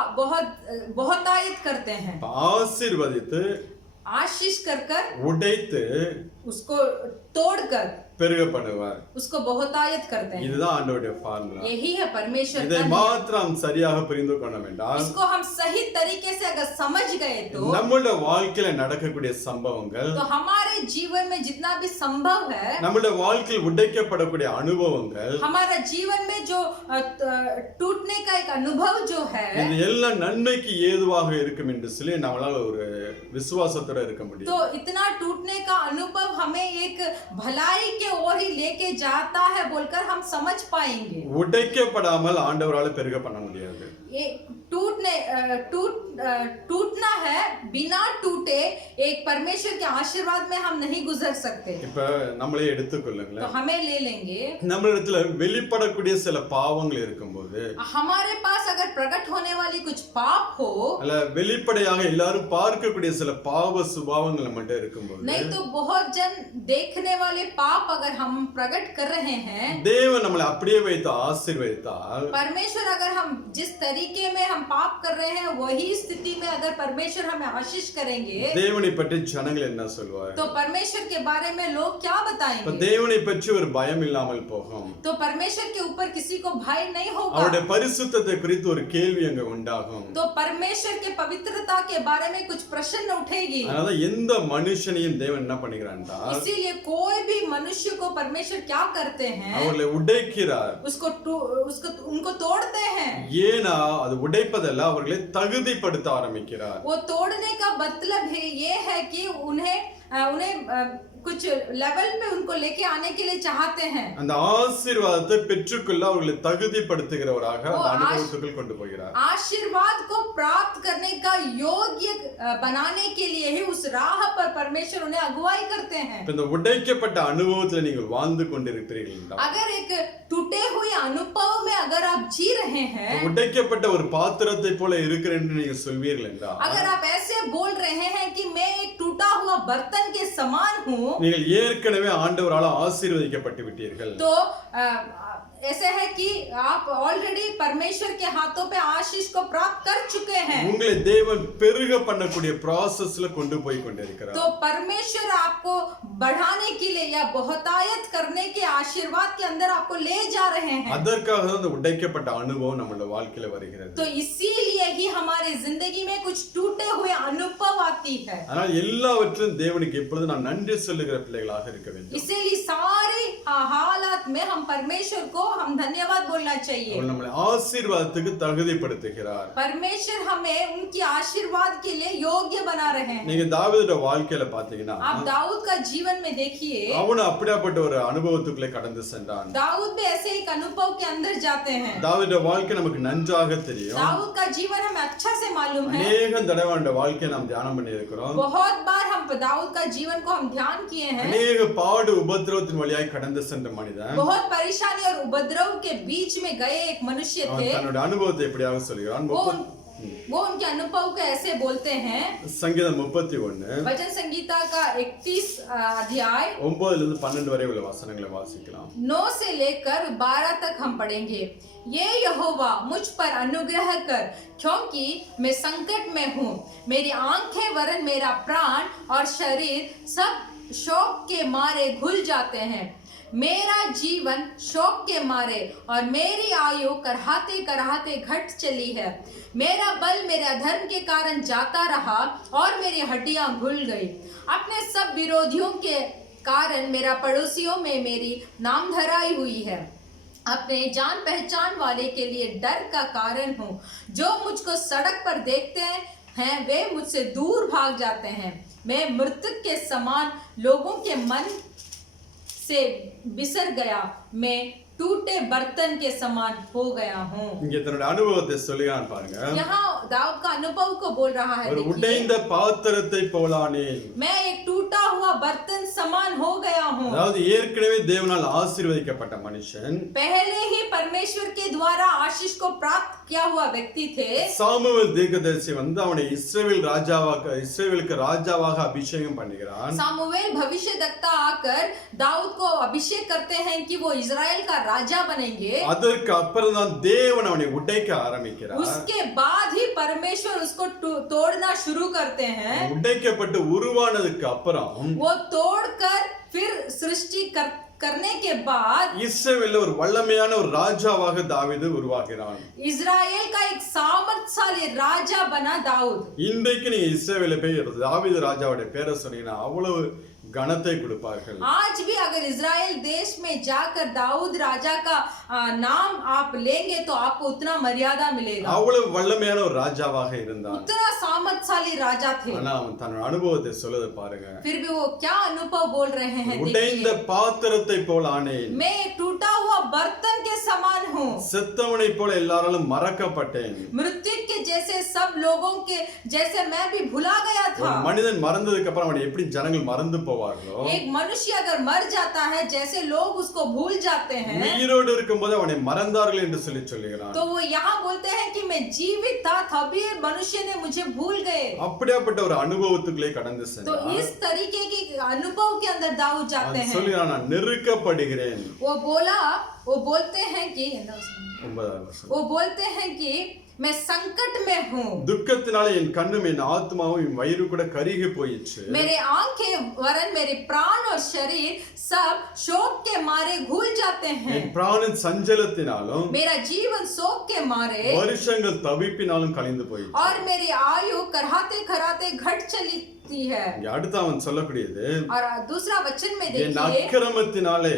बहुतायत करते हैं. ஆசீர்வதித்து आशीष कर कर உடைத்து उसको तोड़कर பெருக பண்ணுவார். उसको बहुतायत करते हैं. இதுதான் ஆண்டவருடைய ஃபார்முலா. यही है परमेश्वर இதை का नियम. மாத்திரம் சரியாக புரிந்து கொண்டோம் என்றால் इसको हम सही तरीके से अगर समझ गए तो நம்முடைய வாழ்க்கையில நடக்கக்கூடிய சம்பவங்கள், तो हमारे जीवन में जितना भी संभव है, நம்முடைய வாழ்க்கையில் உடைக்கப்படக்கூடிய அனுபவங்கள், हमारा जीवन में जो टूटने का एक अनुभव जो है, இது எல்லாம் நன்மைக்கு ஏதுவாக இருக்கும் என்று சொல்லி நம்மளால ஒரு விசுவாசத்தோட இருக்க முடியும். तो इतना टूटने का अनुभव हमें एक भलाई के ओर ही लेके जाता है बोलकर हम समझ पाएंगे. உடைக்கப்படாமல் ஆண்டவரால பெருக பண்ண முடியாது. ये टूटना है, बिना टूटे एक परमेश्वर के आशीर्वाद में हम नहीं गुजर सकते. இப்ப நம்மளே எடுத்துக்கொள்ளுங்களேன். तो हमें ले लेंगे, நம்மளிடத்துல வெளிப்படக்கூடிய சில பாவங்கள் இருக்கும்போது, हमारे पास अगर प्रकट होने वाली कुछ पाप हो, அல்ல வெளிப்படையாக எல்லாரும் பார்க்கக்கூடிய சில பாவ சுபாவங்கள் நம்மகிட்ட இருக்கும்போது, नहीं तो बहुत जन देखने वाले पाप अगर हम प्रकट कर रहे हैं, தேவன் நம்மளை அப்படியே வைத்து ஆசீர்வதித்தால், परमेश्वर अगर हम जिस तरीके में हम पाप कर रहे हैं वही स्थिति में अगर परमेश्वर हमें आशीष करेंगे, தேவனை பற்றி ஜனங்கள் என்ன சொல்வார்? तो परमेश्वर के बारे में लोग क्या இப்ப बताएंगे? தேவனை பற்றி ஒரு பயம் இல்லாமல் போகும். तो परमेश्वर के ऊपर किसी को भय नहीं होगा. அவருடைய பரிசுத்தத்தை குறித்து ஒரு கேள்வி அங்க உண்டாகும். तो परमेश्वर के पवित्रता के बारे में कुछ प्रश्न उठेगी. அதனால எந்த மனுஷனையும் தேவன் என்ன பண்ணுகிறான்டா, इसीलिए कोई भी मनुष्य को परमेश्वर क्या करते हैं, அவர்களை உடைக்கிறார். उसको उनको तोड़ते हैं. ஏனா அது உடைப்பதல்ல, அவர்களை தகுதிப்படுத்த ஆரம்பிக்கிறார். वो तोड़ने का मतलब है ये है कि उन्हें कुछ लेवल पे उनको लेके आने के लिए चाहते हैं. அந்த ஆசீர்வாதத்தை பெற்றுக்கொள்ள அவர்களை தகுதிப்படுத்துகிறவராக அந்த அனுபவத்துக்குள் கொண்டு போகிறார். आशीर्वाद को प्राप्त करने का योग्य बनाने के लिए ही उस राह पर परमेश्वर उन्हें अगुवाई करते हैं. இந்த உடைக்கப்பட்ட அனுபவத்துல நீங்கள் வாழ்ந்து கொண்டிருக்கிறீர்கள் என்றால், अगर एक टूटे हुए अनुभव में अगर आप जी रहे हैं, உடைக்கப்பட்ட ஒரு பாத்திரத்தை போல இருக்கிறேன் என்று நீங்கள் சொல்வீர்கள் என்றால், अगर आप ऐसे बोल रहे हैं कि मैं एक टूटा हुआ बर्तन के समान हूँ, நீங்கள் ஏற்கனவே ஆண்டவரால் ஆசீர்வதிக்கப்பட்டு விட்டீர்கள். तो ऐसे है कि आप ऑलरेडी परमेश्वर के हाथों पे आशीष को प्राप्त कर चुके हैं. உங்களை தேவன் பெருக பண்ணக்கூடிய ப்ராசஸ்ல கொண்டு போய் கொண்டிருக்கிறார். तो परमेश्वर आपको बढ़ाने के लिए या बहुतायत करने के आशीर्वाद के अंदर आपको ले जा रहे हैं. அதற்காக தான் அந்த உடைக்கப்பட்ட அனுபவம் நம்மளோட வாழ்க்கையில வருகிறது. तो इसीलिए ही हमारी जिंदगी में कुछ टूटे हुए अनुभव आती है. ஆனால் எல்லாவற்றிலும் தேவனுக்கு எப்பொழுதும் நான் நன்றி சொல்லுகிற பிள்ளைகளாக இருக்க வேண்டும். इसीलिए सारे हालात में हम परमेश्वर को हम धन्यवाद बोलना चाहिए. அவர் நம்மளை ஆசீர்வாதத்துக்கு தகுதிப்படுத்துகிறார். परमेश्वर हमें उनकी आशीर्वाद के लिए योग्य बना रहे हैं. நீங்க தாவீதோட வாழ்க்கையில பாத்தீங்கன்னா, आप दाऊद का जीवन में देखिए, அவன் அப்படியாப்பட்ட ஒரு அனுபவத்துக்குள்ளே கடந்து சென்றான். दाऊद भी ऐसे एक अनुभव के अंदर जाते हैं. தாவீதோட வாழ்க்கை நமக்கு நன்றாக தெரியும். दाऊद का जीवन हमें अच्छा से मालूम है. अनेक தடவை அவனுடைய வாழ்க்கையை நாம் தியானம் பண்ணி இருக்கிறோம். बहुत बार हम दाऊद का जीवन को हम ध्यान किए हैं. अनेक பாடு உபத்திரவத்தின் வழியாய் கடந்து சென்ற மனிதன் बहुत परेशानी और उपद्रव के बीच में गए एक मनुष्य थे. தன்னுடைய அனுபவத்தை எப்படியாக சொல்கிறான். वो उनके अनुभव को ऐसे बोलते हैं। சங்கீதம் 31 वचन संगीता का 31 अध्याय 9 வரை உள்ள வசனங்களை வாசிக்கலாம். 9 से लेकर 12 तक हम पढ़ेंगे। ये यहोवा मुझ पर अनुग्रह कर, क्योंकि मैं संकट में हूँ। मेरी आंखें वरन मेरा प्राण और शरीर सब शोक के मारे घुल जाते हैं। मेरा जीवन शोक के मारे और मेरी आयु कराहते कराहते घट चली है। मेरा बल मेरे अधर्म के कारण जाता रहा और मेरी हड्डियां घुल गई। अपने सब विरोधियों के कारण मेरा पड़ोसियों में मेरी नामधराई हुई है। अपने जान पहचान वाले के लिए डर का कारण हूँ। जो मुझको सड़क पर देखते हैं वे मुझसे दूर भाग जाते हैं। मैं मृतक के समान लोगों के मन से बिसर गया। मैं टूटे बर्तन के समान हो गया हूँ। இங்க தன்னோட அனுபவத்தை சொல்லுகிறான் பாருங்க. यहाँ दाऊद का अनुभव को बोल रहा है। ஒரு உடைந்த பாத்திரத்தை போலானேன். मैं एक टूटा हुआ बर्तन समान हो गया हूँ। அதாவது ஏற்கனவே தேவனால் ஆசீர்வதிக்கப்பட்ட மனுஷன், पहले ही परमेश्वर के द्वारा आशीष को प्राप्त किया हुआ व्यक्ति थे। சாமுவேல் தீர்க்கதரிசி வந்து அவனை இஸ்ரவேலுக்கு ராஜாவாக அபிஷேகம் பண்ணுகிறான். सामुएल भविष्यद्वक्ता आकर दाऊद को अभिषेक करते हैं कि वो इजराइल का राजा बनेंगे। அதற்கு அப்புறம் தான் தேவன் அவனை உடைக்க ஆரம்பிக்கிறார். उसके बाद ही परमेश्वर उसको तोड़ना शुरू करते हैं। உடைக்கப்பட்டு உருவானதுக்கு அப்புறம் वो तोड़कर फिर सृष्टि करने के बाद இஸ்ரவேல்ல ஒரு வல்லமையான ஒரு ராஜாவாக தாவீது உருவாகிறான். इजराइल का एक सामर्थशाली राजा बना दाऊद। இன்றைக்கு நீங்க இஸ்ரவேல போய் தாவீது ராஜாவோட பேரை சொன்னீங்கன்னா அவ்வளவு கனத்தை கொடுப்பார்கள். आज भी अगर इजराइल देश में जाकर दाऊद राजा का नाम आप लेंगे तो आपको उतना मर्यादा मिलेगा। அவ்வளவு வல்லமையான ஒரு ராஜாவாக இருந்தான். उतना सामर्थशाली राजा थे। ஆனா அவன் தன்னோட அனுபவத்தை சொல்லுது பாருங்க. फिर भी वो क्या अनुभव बोल रहे हैं உடைந்த பாத்திரத்தை போல ஆனேன். मैं एक टूटा हुआ बर्तन के समान हूँ। செத்தவனை போல எல்லாராலும் மறக்கப்பட்டேன். मृत्यु के जैसे सब लोगों के जैसे मैं भी भुला गया था। ஒரு மனிதன் மறந்ததுக்கு அப்புறம் அவனை எப்படி ஜனங்கள் மறந்து போவார்களோ, एक मनुष्य अगर मर जाता है जैसे लोग उसको भूल जाते हैं, உயிரோடு இருக்கும்போது அவனை மறந்தார்கள் என்று சொல்லுகிறான். तो वो यहाँ बोलते हैं कि मैं जीवित था तभी मनुष्य ने मुझे भूल गए। அப்படியாப்பட்ட ஒரு அனுபவத்துக்குள்ளே கடந்து तो சென்றான். इस तरीके के अनुभव के अंदर दाऊद जाते हैं। சொல்லுகிறான், நான் நெருக்கப்படுகிறேன். वो बोलते हैं कि 9வது வசனம். वो बोलते हैं कि मैं संकट में हूँ। துக்கத்தினால என் கண்ணும் என் ஆத்மாவும் என் வயிறு கூட கருகி போயிடுச்சு. मेरे आंखें वरन मेरे प्राण और शरीर सब शोक के मारे घुल जाते हैं। என் பிராணன் சஞ்சலத்தினாலும் मेरा जीवन शोक के मारे வருஷங்கள் தவிப்பினாலும் கழிந்து போயிடுச்சு. और मेरी आयु कराहते कराहते घट चली है। இங்க அடுத்து அவன் சொல்லக்கூடியது, और दूसरा वचन में என் देखिए, அக்கிரமத்தினாலே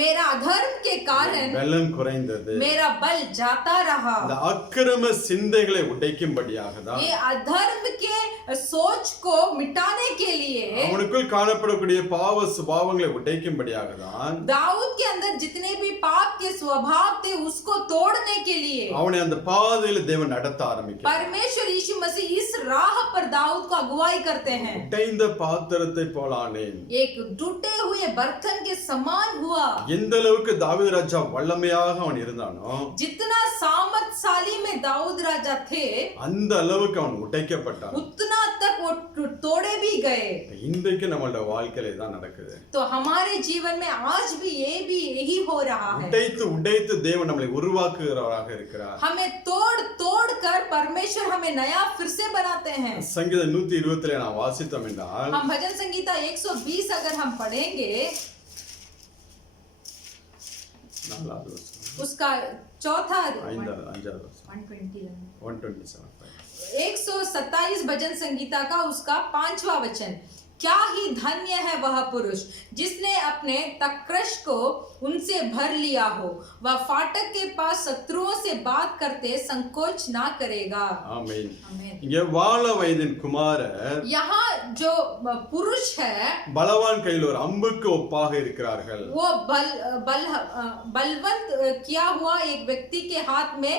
मेरा अधर्म के कारण பலம் குறைந்தது. मेरा बल जाता रहा। இந்த அக்கிரம சிந்தைகளை உடைக்கும்படியாக தான், ये अधर्म के सोच को मिटाने के लिए, அவனுக்குள் காணப்படக்கூடிய பாவ சுபாவங்களை உடைக்கும்படியாக தான் दाऊद के अंदर जितने भी पाप के स्वभाव थे उसको तोड़ने के लिए அவனை அந்த பாதையில தேவன் நடத்த ஆரம்பிக்கிறார். परमेश्वर यीशु मसीह इस राह पर दाऊद को अगुवाई करते हैं। உடைந்த பாத்திரத்தை போலானேன். एक टूटे हुए बर्तन के समान हुआ। எந்த அளவுக்கு தாவீது ராஜா வல்லமையாக அவன் இருந்தானோ, जितना सामर्थशाली में दाऊद राजा थे அந்த அளவுக்கு அவன் உடைக்கப்பட்டான். उतना तक वो तोड़े भी गए। இன்றைக்கு நம்மளோட வாழ்க்கையில தான் நடக்குது. तो हमारे जीवन में आज भी यही हो रहा है। உடைத்து தேவன் நம்மளை உருவாக்குகிறவராக இருக்கிறார். हमें तोड़ कर परमेश्वर हमें नया फिर से बनाते हैं। சங்கீதம் 120 நான் வாசித்தோம் என்றால், हम भजन संगीता 120 अगर हम पढ़ेंगे, उसका चौथा 127 भजन संगीता का उसका 5वां वचन, क्या ही धन्य है वह पुरुष जिसने अपने तक्रश को उनसे भर लिया हो। वह फाटक के पास शत्रुओं से बात करते संकोच ना करेगा। आमीन। இங்கே வாழ வயதின் குமாரர், यहाँ जो पुरुष है பலவான் கையில் ஒரு அம்புக்கு ஒப்பாக இருக்கிறார்கள். वो बलवंत किया हुआ एक व्यक्ति के हाथ में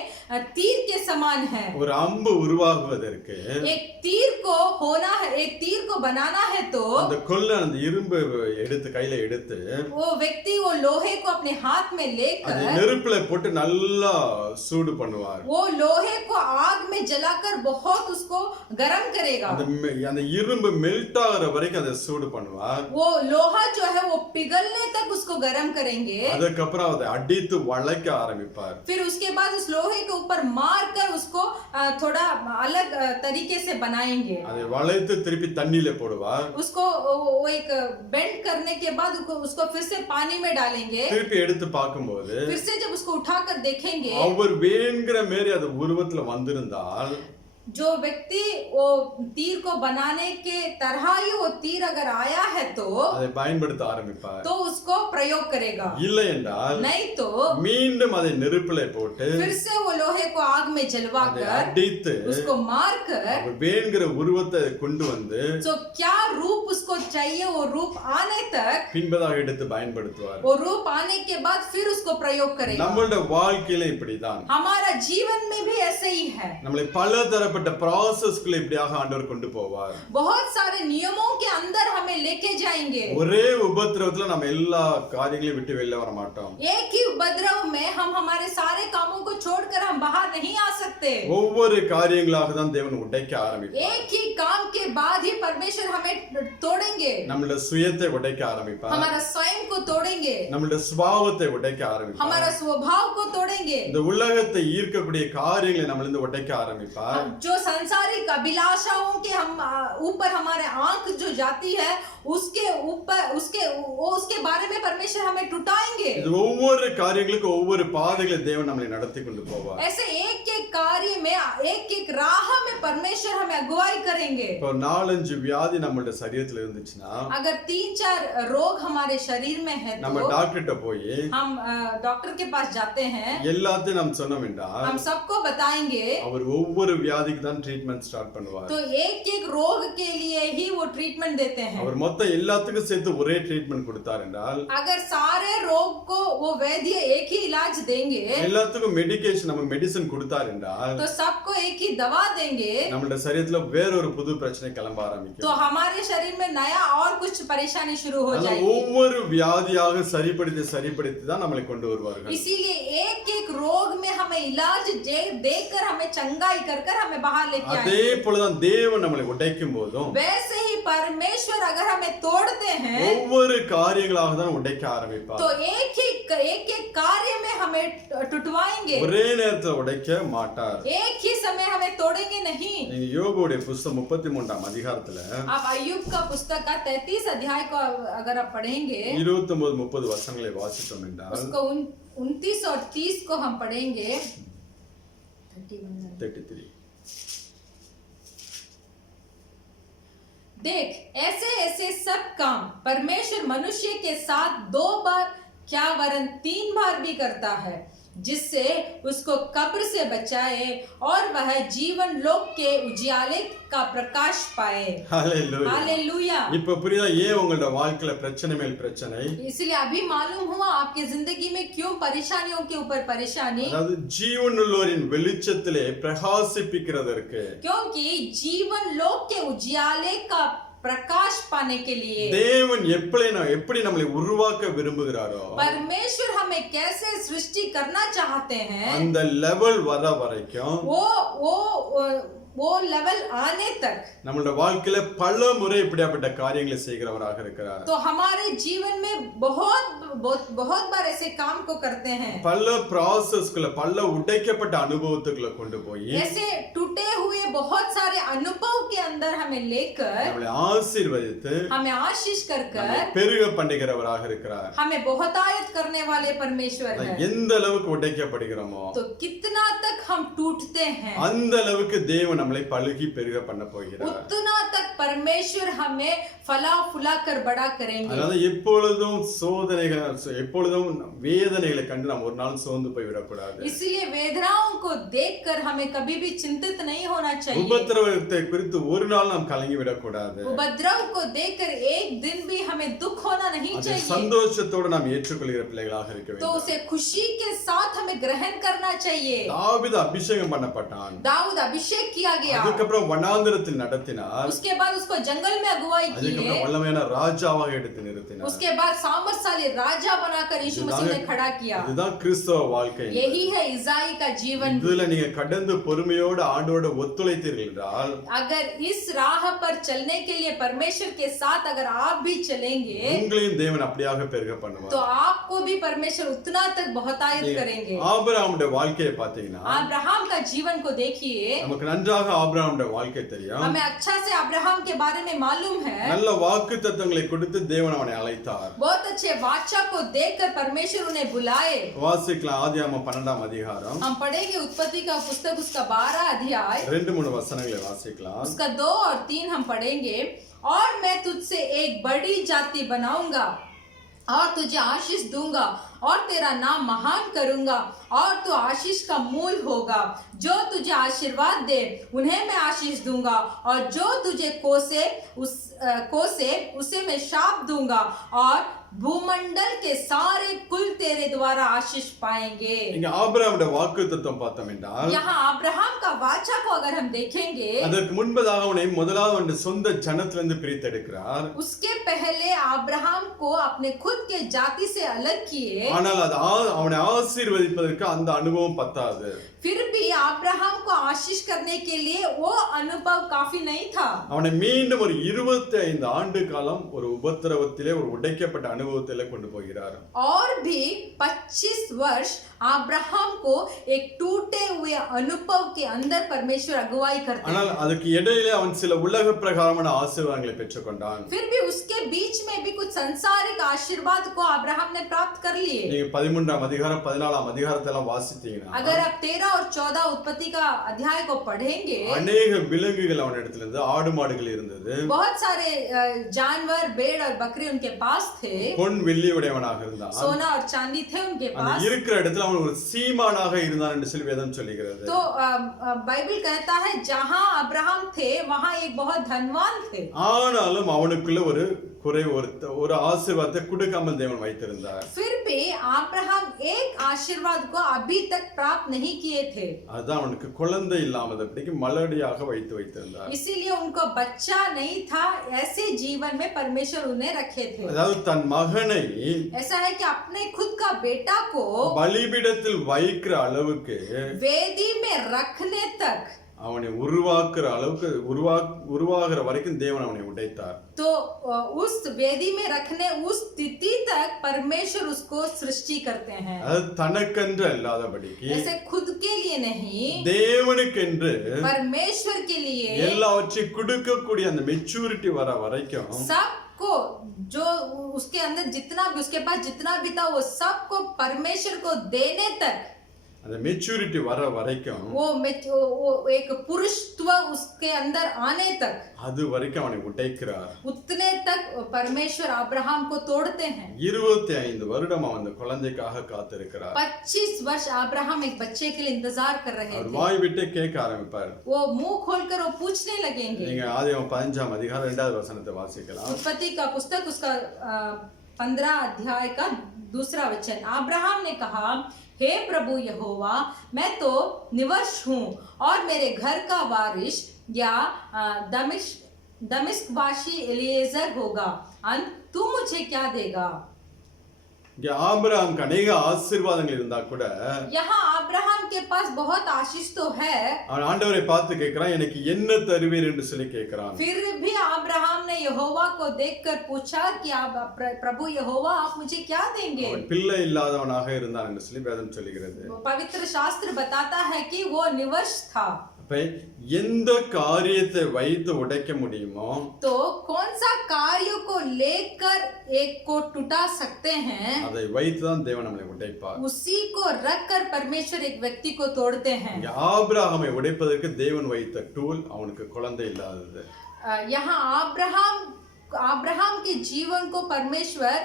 तीर के समान है। ஒரு அம்பு உருவாகுவதற்கு एक तीर को होना है, एक तीर को बनाना है तो அந்த கொல்லன் அந்த இரும்பு எடுத்து கையில எடுத்து वो व्यक्ति वो लोहे को अपने हाथ में அது लेकर நெருப்புல போட்டு நல்லா சூடு பண்ணுவார். वो लोहे को आग में जलाकर बहुत उसको गर्म करेगा। அந்த இரும்பு மெல்ட் ஆகுற வரைக்கும் அதை சூடு பண்ணுவார். वो लोहा जो है वो पिघलने तक उसको गर्म करेंगे। அதுக்கப்புறம் அதை அடித்து வளைக்க ஆரம்பிப்பார். फिर उसके बाद उस लोहे के ऊपर मार कर उसको थोड़ा अलग तरीके से बनाएंगे। அதை வளைத்து திருப்பி தண்ணியில போடுவார். उसको वो एक बेंड करने के बाद उसको फिर से पानी में डालेंगे। திருப்பி எடுத்து பார்க்கும்போது फिर से जब उसको उठाकर देखेंगे அவர் வேங்கிற மாதிரி அது உருவத்துல வந்திருந்தால் जो व्यक्ति वो तीर को बनाने के तरह ही वो तीर अगर आया है तो அதை பயன்படுத்த ஆரம்பிப்பார். तो उसको प्रयोग करेगा। இல்லை என்றால் नहीं तो மீண்டும் அதை நெருப்பில போட்டு फिर से वो लोहे को आग में जलवाकर அடித்து उसको मारकर அவர் வேங்கிற உருவத்தை கொண்டு வந்து तो क्या रूप उसको चाहिए वो रूप आने तक பின்பதாக எடுத்து பயன்படுத்துவார். वो रूप आने के बाद फिर उसको प्रयोग करेगा। நம்மளோட வாழ்க்கையில இப்படிதான். हमारा जीवन में भी ऐसे ही है। நம்மளை பலதரப்பட்ட ப்ராசஸ்க்குள்ள இப்படியாக ஆண்டவர் கொண்டு போவார். बहुत सारे नियमों के अंदर हमें लेके जाएंगे। ஒரே உபத்திரவத்துல நம்ம எல்லா காரியங்களையும் விட்டு வெளில வர மாட்டோம். एक ही उपद्रव में हम हमारे सारे कामों को छोड़कर हम बाहर नहीं आ सकते। ஒவ்வொரு காரியங்களாக தான் தேவன் உடைக்க ஆரம்பிப்பார். एक ही काम के बाद ही परमेश्वर हमें तोड़ेंगे। நம்மளோட சுயத்தை உடைக்க ஆரம்பிப்பார். हमारा स्वयं को तोड़ेंगे। நம்மளோட சுபாவத்தை உடைக்க ஆரம்பிப்பார். हमारा स्वभाव को तोड़ेंगे। இந்த உலகத்தை ஈர்க்கக்கூடிய காரியங்களை நம்மளிருந்து உடைக்க ஆரம்பிப்பார். जो संसारिक अभिलाषाओं के हम ऊपर हमारे आंख जो जाती है उसके ऊपर उसके बारे में परमेश्वर हमें टुटाएंगे। இது ஒவ்வொரு காரியங்களுக்கும் ஒவ்வொரு பாதைகளை தேவன் நம்மளை நடத்தி கொண்டு போவார். ऐसे एक एक कार्य में एक एक राह में परमेश्वर हमें अगुवाई करेंगे। இப்போ 4-5 வியாதி நம்மளோட சரீரத்துல இருந்துச்சுன்னா अगर 3-4 रोग हमारे शरीर में है நம்ம तो டாக்டர்கிட்ட போய் हम डॉक्टर के पास जाते हैं। எல்லாத்தையும் நாம் சொன்னோம் என்றால் हम सबको बताएंगे அவர் ஒவ்வொரு வியாதிக்கு தான் ட்ரீட்மெண்ட் ஸ்டார்ட் பண்ணுவார். तो एक एक रोग के लिए ही वो ट्रीटमेंट देते हैं। அவர் மொத்த எல்லாத்துக்கும் சேர்த்து ஒரே ட்ரீட்மெண்ட் கொடுத்தார் என்றால் अगर सारे रोग को वो वैद्य एक ही इलाज देंगे எல்லாத்துக்கும் மெடிகேஷன் நமக்கு மெடிசன் கொடுத்தார் என்றால் तो सबको एक ही दवा देंगे நம்மளோட சரீரத்துல வேற ஒரு புது பிரச்சனை கிளம்ப ஆரம்பிக்கும். तो हमारे शरीर में नया और कुछ परेशानी शुरू हो जाएगी। ஒவ்வொரு வியாதியாக சரிப்படுத்தி தான் நம்மளை கொண்டு வருவார்கள். इसीलिए एक एक रोग में हमें इलाज देकर हमें चंगाई कर हमें बाहर लेके आएंगे। அதே போலதான் தேவன் நம்மளை உடைக்கும் போதும் वैसे ही परमेश्वर अगर हमें तोड़ते हैं ஒவ்வொரு காரியங்களாக தான் உடைக்க ஆரம்பிப்பார். तो एक एक कार्य में हमें टुटवाएंगे। ஒரே நேரத்துல உடைக்க மாட்டார். एक ही समय हमें तोड़ेंगे नहीं। நீங்க யோபுடைய புத்தகம் 33ஆம் அதிகாரத்துல आप अय्यूब का पुस्तक का 33 अध्याय को अगर आप पढ़ेंगे 29-30 वचनங்களை வாசித்தோம் என்றால் उसको 29 और 30 को हम पढ़ेंगे 33 देख ऐसे ऐसे सब काम परमेश्वर मनुष्य के साथ 2 बार क्या वरन 3 बार भी करता है जिससे उसको कब्र से बचाए और वह जीवन लोक के उजियाले का प्रकाश पाए। Hallelujah hallelujah. இப்ப புரியுதா ஏன் உங்களோட வாழ்க்கையில பிரச்சனை மேல் பிரச்சனை? इसलिए अभी मालूम हुआ आपकी जिंदगी में क्यों परेशानियों के ऊपर परेशानी। அதாவது ஜீவனுள்ளோரின் வெளிச்சத்திலே பிரகாசிப்பிக்கிறதற்கு क्योंकि जीवन लोक के उजियाले का प्रकाश पाने के लिए தேவன் எப்படி நம்மளை உருவாக்க விரும்புகிறாரோ परमेश्वर हमें कैसे सृष्टि करना चाहते हैं அந்த லெவல் வர வரைக்கும் वो लेवल आने तक நம்மளோட வாழ்க்கையில பல முறை இப்படிப்பட்ட காரியங்களை செய்கிறவராக இருக்கிறார். तो हमारे जीवन में बहुत बार ऐसे काम को करते हैं। பல ப்ராசஸ்க்குள்ள பல உடைக்கப்பட்ட அனுபவத்துக்குள்ள கொண்டு போய் ऐसे टूटे हुए बहुत सारे अनुभव के अंदर हमें लेकर நம்மளை ஆசீர்வதித்து हमें आशीष कर பெருக பண்ணுகிறவராக இருக்கிறார். हमें बहुतायत करने वाले परमेश्वर हैं। எந்த அளவுக்கு உடைக்கப்படுகிறோமோ तो कितना तक हम टूटते हैं அந்த அளவுக்கு தேவன் நம்மளை பழுகி பெருக பண்ண போகிறார். उतना तक परमेश्वर हमें फला फुला कर बड़ा करेंगे। அதாவது எப்பொழுதும் சோதனைகள் எப்பொழுதும் வேதனைகளை கண்டு நாம் ஒரு நாள் சோர்ந்து போய் விடக்கூடாது. इसलिए वेदनाओं को देखकर हमें कभी भी चिंतित नहीं होना चाहिए। உபத்திரவத்தை குறித்து ஒரு நாள் நாம் கலங்கி விடக்கூடாது. उपद्रव को देखकर एक दिन भी हमें दुख होना नहीं அதை चाहिए। சந்தோஷத்தோடு நாம் ஏற்றுக்கொள்கிற பிள்ளைகளாக இருக்க तो வேண்டும். उसे खुशी के साथ हमें ग्रहण करना चाहिए। தாவீது அபிஷேகம் பண்ணப்பட்டான். दाऊद अभिषेक किया गया। அதுக்கப்புறம் வனாந்தரத்தில் நடத்தினார். उसके बाद उसको जंगल में अगुवाई की। அதுக்கப்புறம் வல்லமையான ராஜாவாக எடுத்து நிறுத்தினார். उसके बाद सामर्थशाली राजा बनाकर यीशु मसीह ने खड़ा किया। இதுதான் கிறிஸ்தவ வாழ்க்கை. यही है ईसाई का जीवन। இதுல நீங்க கடந்து பொறுமையோடு ஆண்டவரோட ஒத்துழைத்தீர்கள் என்றால், अगर इस राह पर चलने के लिए परमेश्वर के साथ अगर आप भी चलेंगे, உங்களையும் தேவன் அப்படியாக பெருக பண்ணுவார். तो आपको भी परमेश्वर उतना तक बहुतायत करेंगे। ஆபிரகாமுடைய வாழ்க்கையை பார்த்தீங்கன்னா, अब्राहम का जीवन को देखिए। நமக்கு नன்றாக ஆபிரகாமுடைய வாழ்க்கை தெரியும். हमें अच्छा से अब्राहम के बारे में मालूम है। நல்ல வாக்குத்தத்தங்களை கொடுத்து தேவன் அவனை அழைத்தார். बहुत अच्छे वाचा को देखकर परमेश्वर उन्हें बुलाए। வாசிக்கலாம் ஆதியாகமம் 12ஆம் அதிகாரம். हम पढ़ेंगे उत्पत्ति का पुस्तक उसका 12 अध्याय 2-3 वचनங்களை வாசிக்கலாம். उसका 2 और 3 हम पढ़ेंगे। और मैं तुझसे एक बड़ी जाति बनाऊंगा और तुझे आशीष दूंगा और तेरा नाम महान करूंगा और तू आशीष का मूल होगा। जो तुझे आशीर्वाद दे उन्हें मैं आशीष दूंगा और जो तुझे कोसे उसे मैं शाप दूंगा और भूमंडल के सारे कुल तेरे द्वारा आशीष पाएंगे। இங்க ஆபிரகாமுடைய வாக்குத்தத்தம் பார்த்தோம் என்றால், यहाँ अब्राहम का वाचा को अगर हम देखेंगे, அதற்கு முன்பதாக அவனை முதலாவது அவனுடைய சொந்த ஜனத்திலிருந்து பிரித்தெடுக்கிறார். उसके पहले अब्राहम को अपने खुद के जाति से अलग किए। ஆனால் அது அவனை ஆசீர்வதிப்பதற்கு அந்த அனுபவம் பத்தாது. फिर भी अब्राहम को आशीष करने के लिए वो अनुभव काफी नहीं था। அவனை மீண்டும் ஒரு 25 ஆண்டு காலம் ஒரு உபத்திரவத்திலே ஒரு உடைக்கப்பட்ட அனுபவத்திலே கொண்டு போகிறார். और भी 25 वर्ष अब्राहम को एक टूटे हुए अनुभव के अंदर परमेश्वर अगुवाई करते हैं। ஆனால் அதுக்கு இடையிலே அவன் சில உலக பிரகாரமான ஆசீர்வாதங்களை பெற்றுக்கொண்டான். फिर भी उसके बीच में भी कुछ सांसारिक आशीर्वाद को अब्राहम ने प्राप्त कर लिए। நீங்க 13ஆம் அதிகாரம் 14ஆம் அதிகாரத்தை எல்லாம் வாசித்தீங்கன்னா, अगर आप 13 और 14 उत्पत्ति का अध्याय को पढ़ेंगे, अनेक விலங்குகள் அவனிடத்திலிருந்து, ஆடு மாடுகள் இருந்தது. बहुत सारे जानवर भेड़ और बकरी उनके पास थे। பொன் வெள்ளி உடையவனாக இருந்தான். सोना और चांदी थे उनके அந்த पास। இருக்கிற இடத்துல அவன் ஒரு சீமானாக இருந்தான் என்று சொல்லி வேதம் சொல்லுகிறது. तो बाइबल कहता है जहां अब्राहम थे वहां एक बहुत धनवान थे। ஆனாலும் அவனுக்குள்ள ஒரு குறை, ஒரு ஆசீர்வாதத்தை கொடுக்காமல் தேவன் வைத்திருந்தார். फिर भी अब्राहम एक आशीर्वाद को अभी तक प्राप्त नहीं किए थे। அதான் அவனுக்கு குழந்தை இல்லாதபடிக்கு மலடியாக வைத்திருந்தார். इसीलिए उनको बच्चा नहीं था। ऐसे जीवन में परमेश्वर उन्हें रखे थे। அதாவது தன் மகனை ऐसा है कि अपने खुद का बेटा को பலிபீடத்தில் வைக்கிற அளவுக்கு, वेदी में रखने तक, அவனை உருவாக்குற அளவுக்கு உருவாகிற வரைக்கும் தேவன் அவனை உடைத்தார். तो उस वेदी में रखने उस स्थिति तक परमेश्वर उसको सृष्टि करते हैं। அது தனக்கென்று அல்லாதபடிக்கு, ऐसे खुद के लिए नहीं, தேவனுக்கென்று परमेश्वर के लिए எல்லாவற்றையும் கொடுக்கக்கூடிய அந்த மெச்சூரிட்டி வர வரைக்கும் सबको, जो उसके अंदर जितना भी, उसके पास जितना भी था वो सबको परमेश्वर को देने तक, அந்த மெச்சூரிட்டி வர வரைக்கும், वो एक पुरुषत्व उसके अंदर आने तक, அது வரைக்கும் அவனை உடைக்கிறார். उतने तक परमेश्वर अब्राहम को तोड़ते हैं। 25 வருடம் அவன் அந்த குழந்தைக்காக காத்திருக்கிறார். 25 वर्ष अब्राहम एक बच्चे के लिए इंतजार कर रहे அவர் थे। வாய் விட்டு கேட்க ஆரம்பிப்பார். वो मुंह खोलकर वो पूछने लगेंगे। நீங்க ஆதியாகமம் 15ஆம் அதிகாரம் 2வது வசனத்தை வாசிக்கலாம். उत्पत्ति का पुस्तक उसका 15 अध्याय का 2 वचन। अब्राहम ने कहा, हे प्रभु यहोवा, मैं तो निवश हूँ और मेरे घर का वारिस या दमिश्कवासी एलिएजर होगा। तू मुझे क्या देगा? இங்க ஆபிரகாமுக்கு अनेक ஆசீர்வாதங்கள் இருந்தா கூட, यहाँ अब्राहम के पास बहुत आशीष तो है, அவன் ஆண்டவரை பார்த்து கேட்கிறான், எனக்கு என்ன தருவீர் என்று சொல்லி கேட்கிறான். फिर भी अब्राहम ने यहोवा को देखकर पूछा कि आप प्रभु यहोवा आप मुझे क्या देंगे? அவன் பிள்ளை இல்லாதவனாக இருந்தான் என்று சொல்லி வேதம் சொல்லுகிறது. पवित्र शास्त्र बताता है कि वो निवश था। அப்ப எந்த காரியத்தை வைத்து உடைக்க முடியுமோ, तो कौन सा कार्य को लेकर एक को टूटा सकते हैं, அதை வைத்து தான் தேவன் நம்மை உடைப்பார். उसी को रखकर परमेश्वर एक व्यक्ति को तोड़ते हैं। இங்க ஆபிரகாமை உடைப்பதற்கு தேவன் வைத்த டூல் அவனுக்கு குழந்தை இல்லாதது. यहाँ अब्राहम अब्राहम के जीवन को परमेश्वर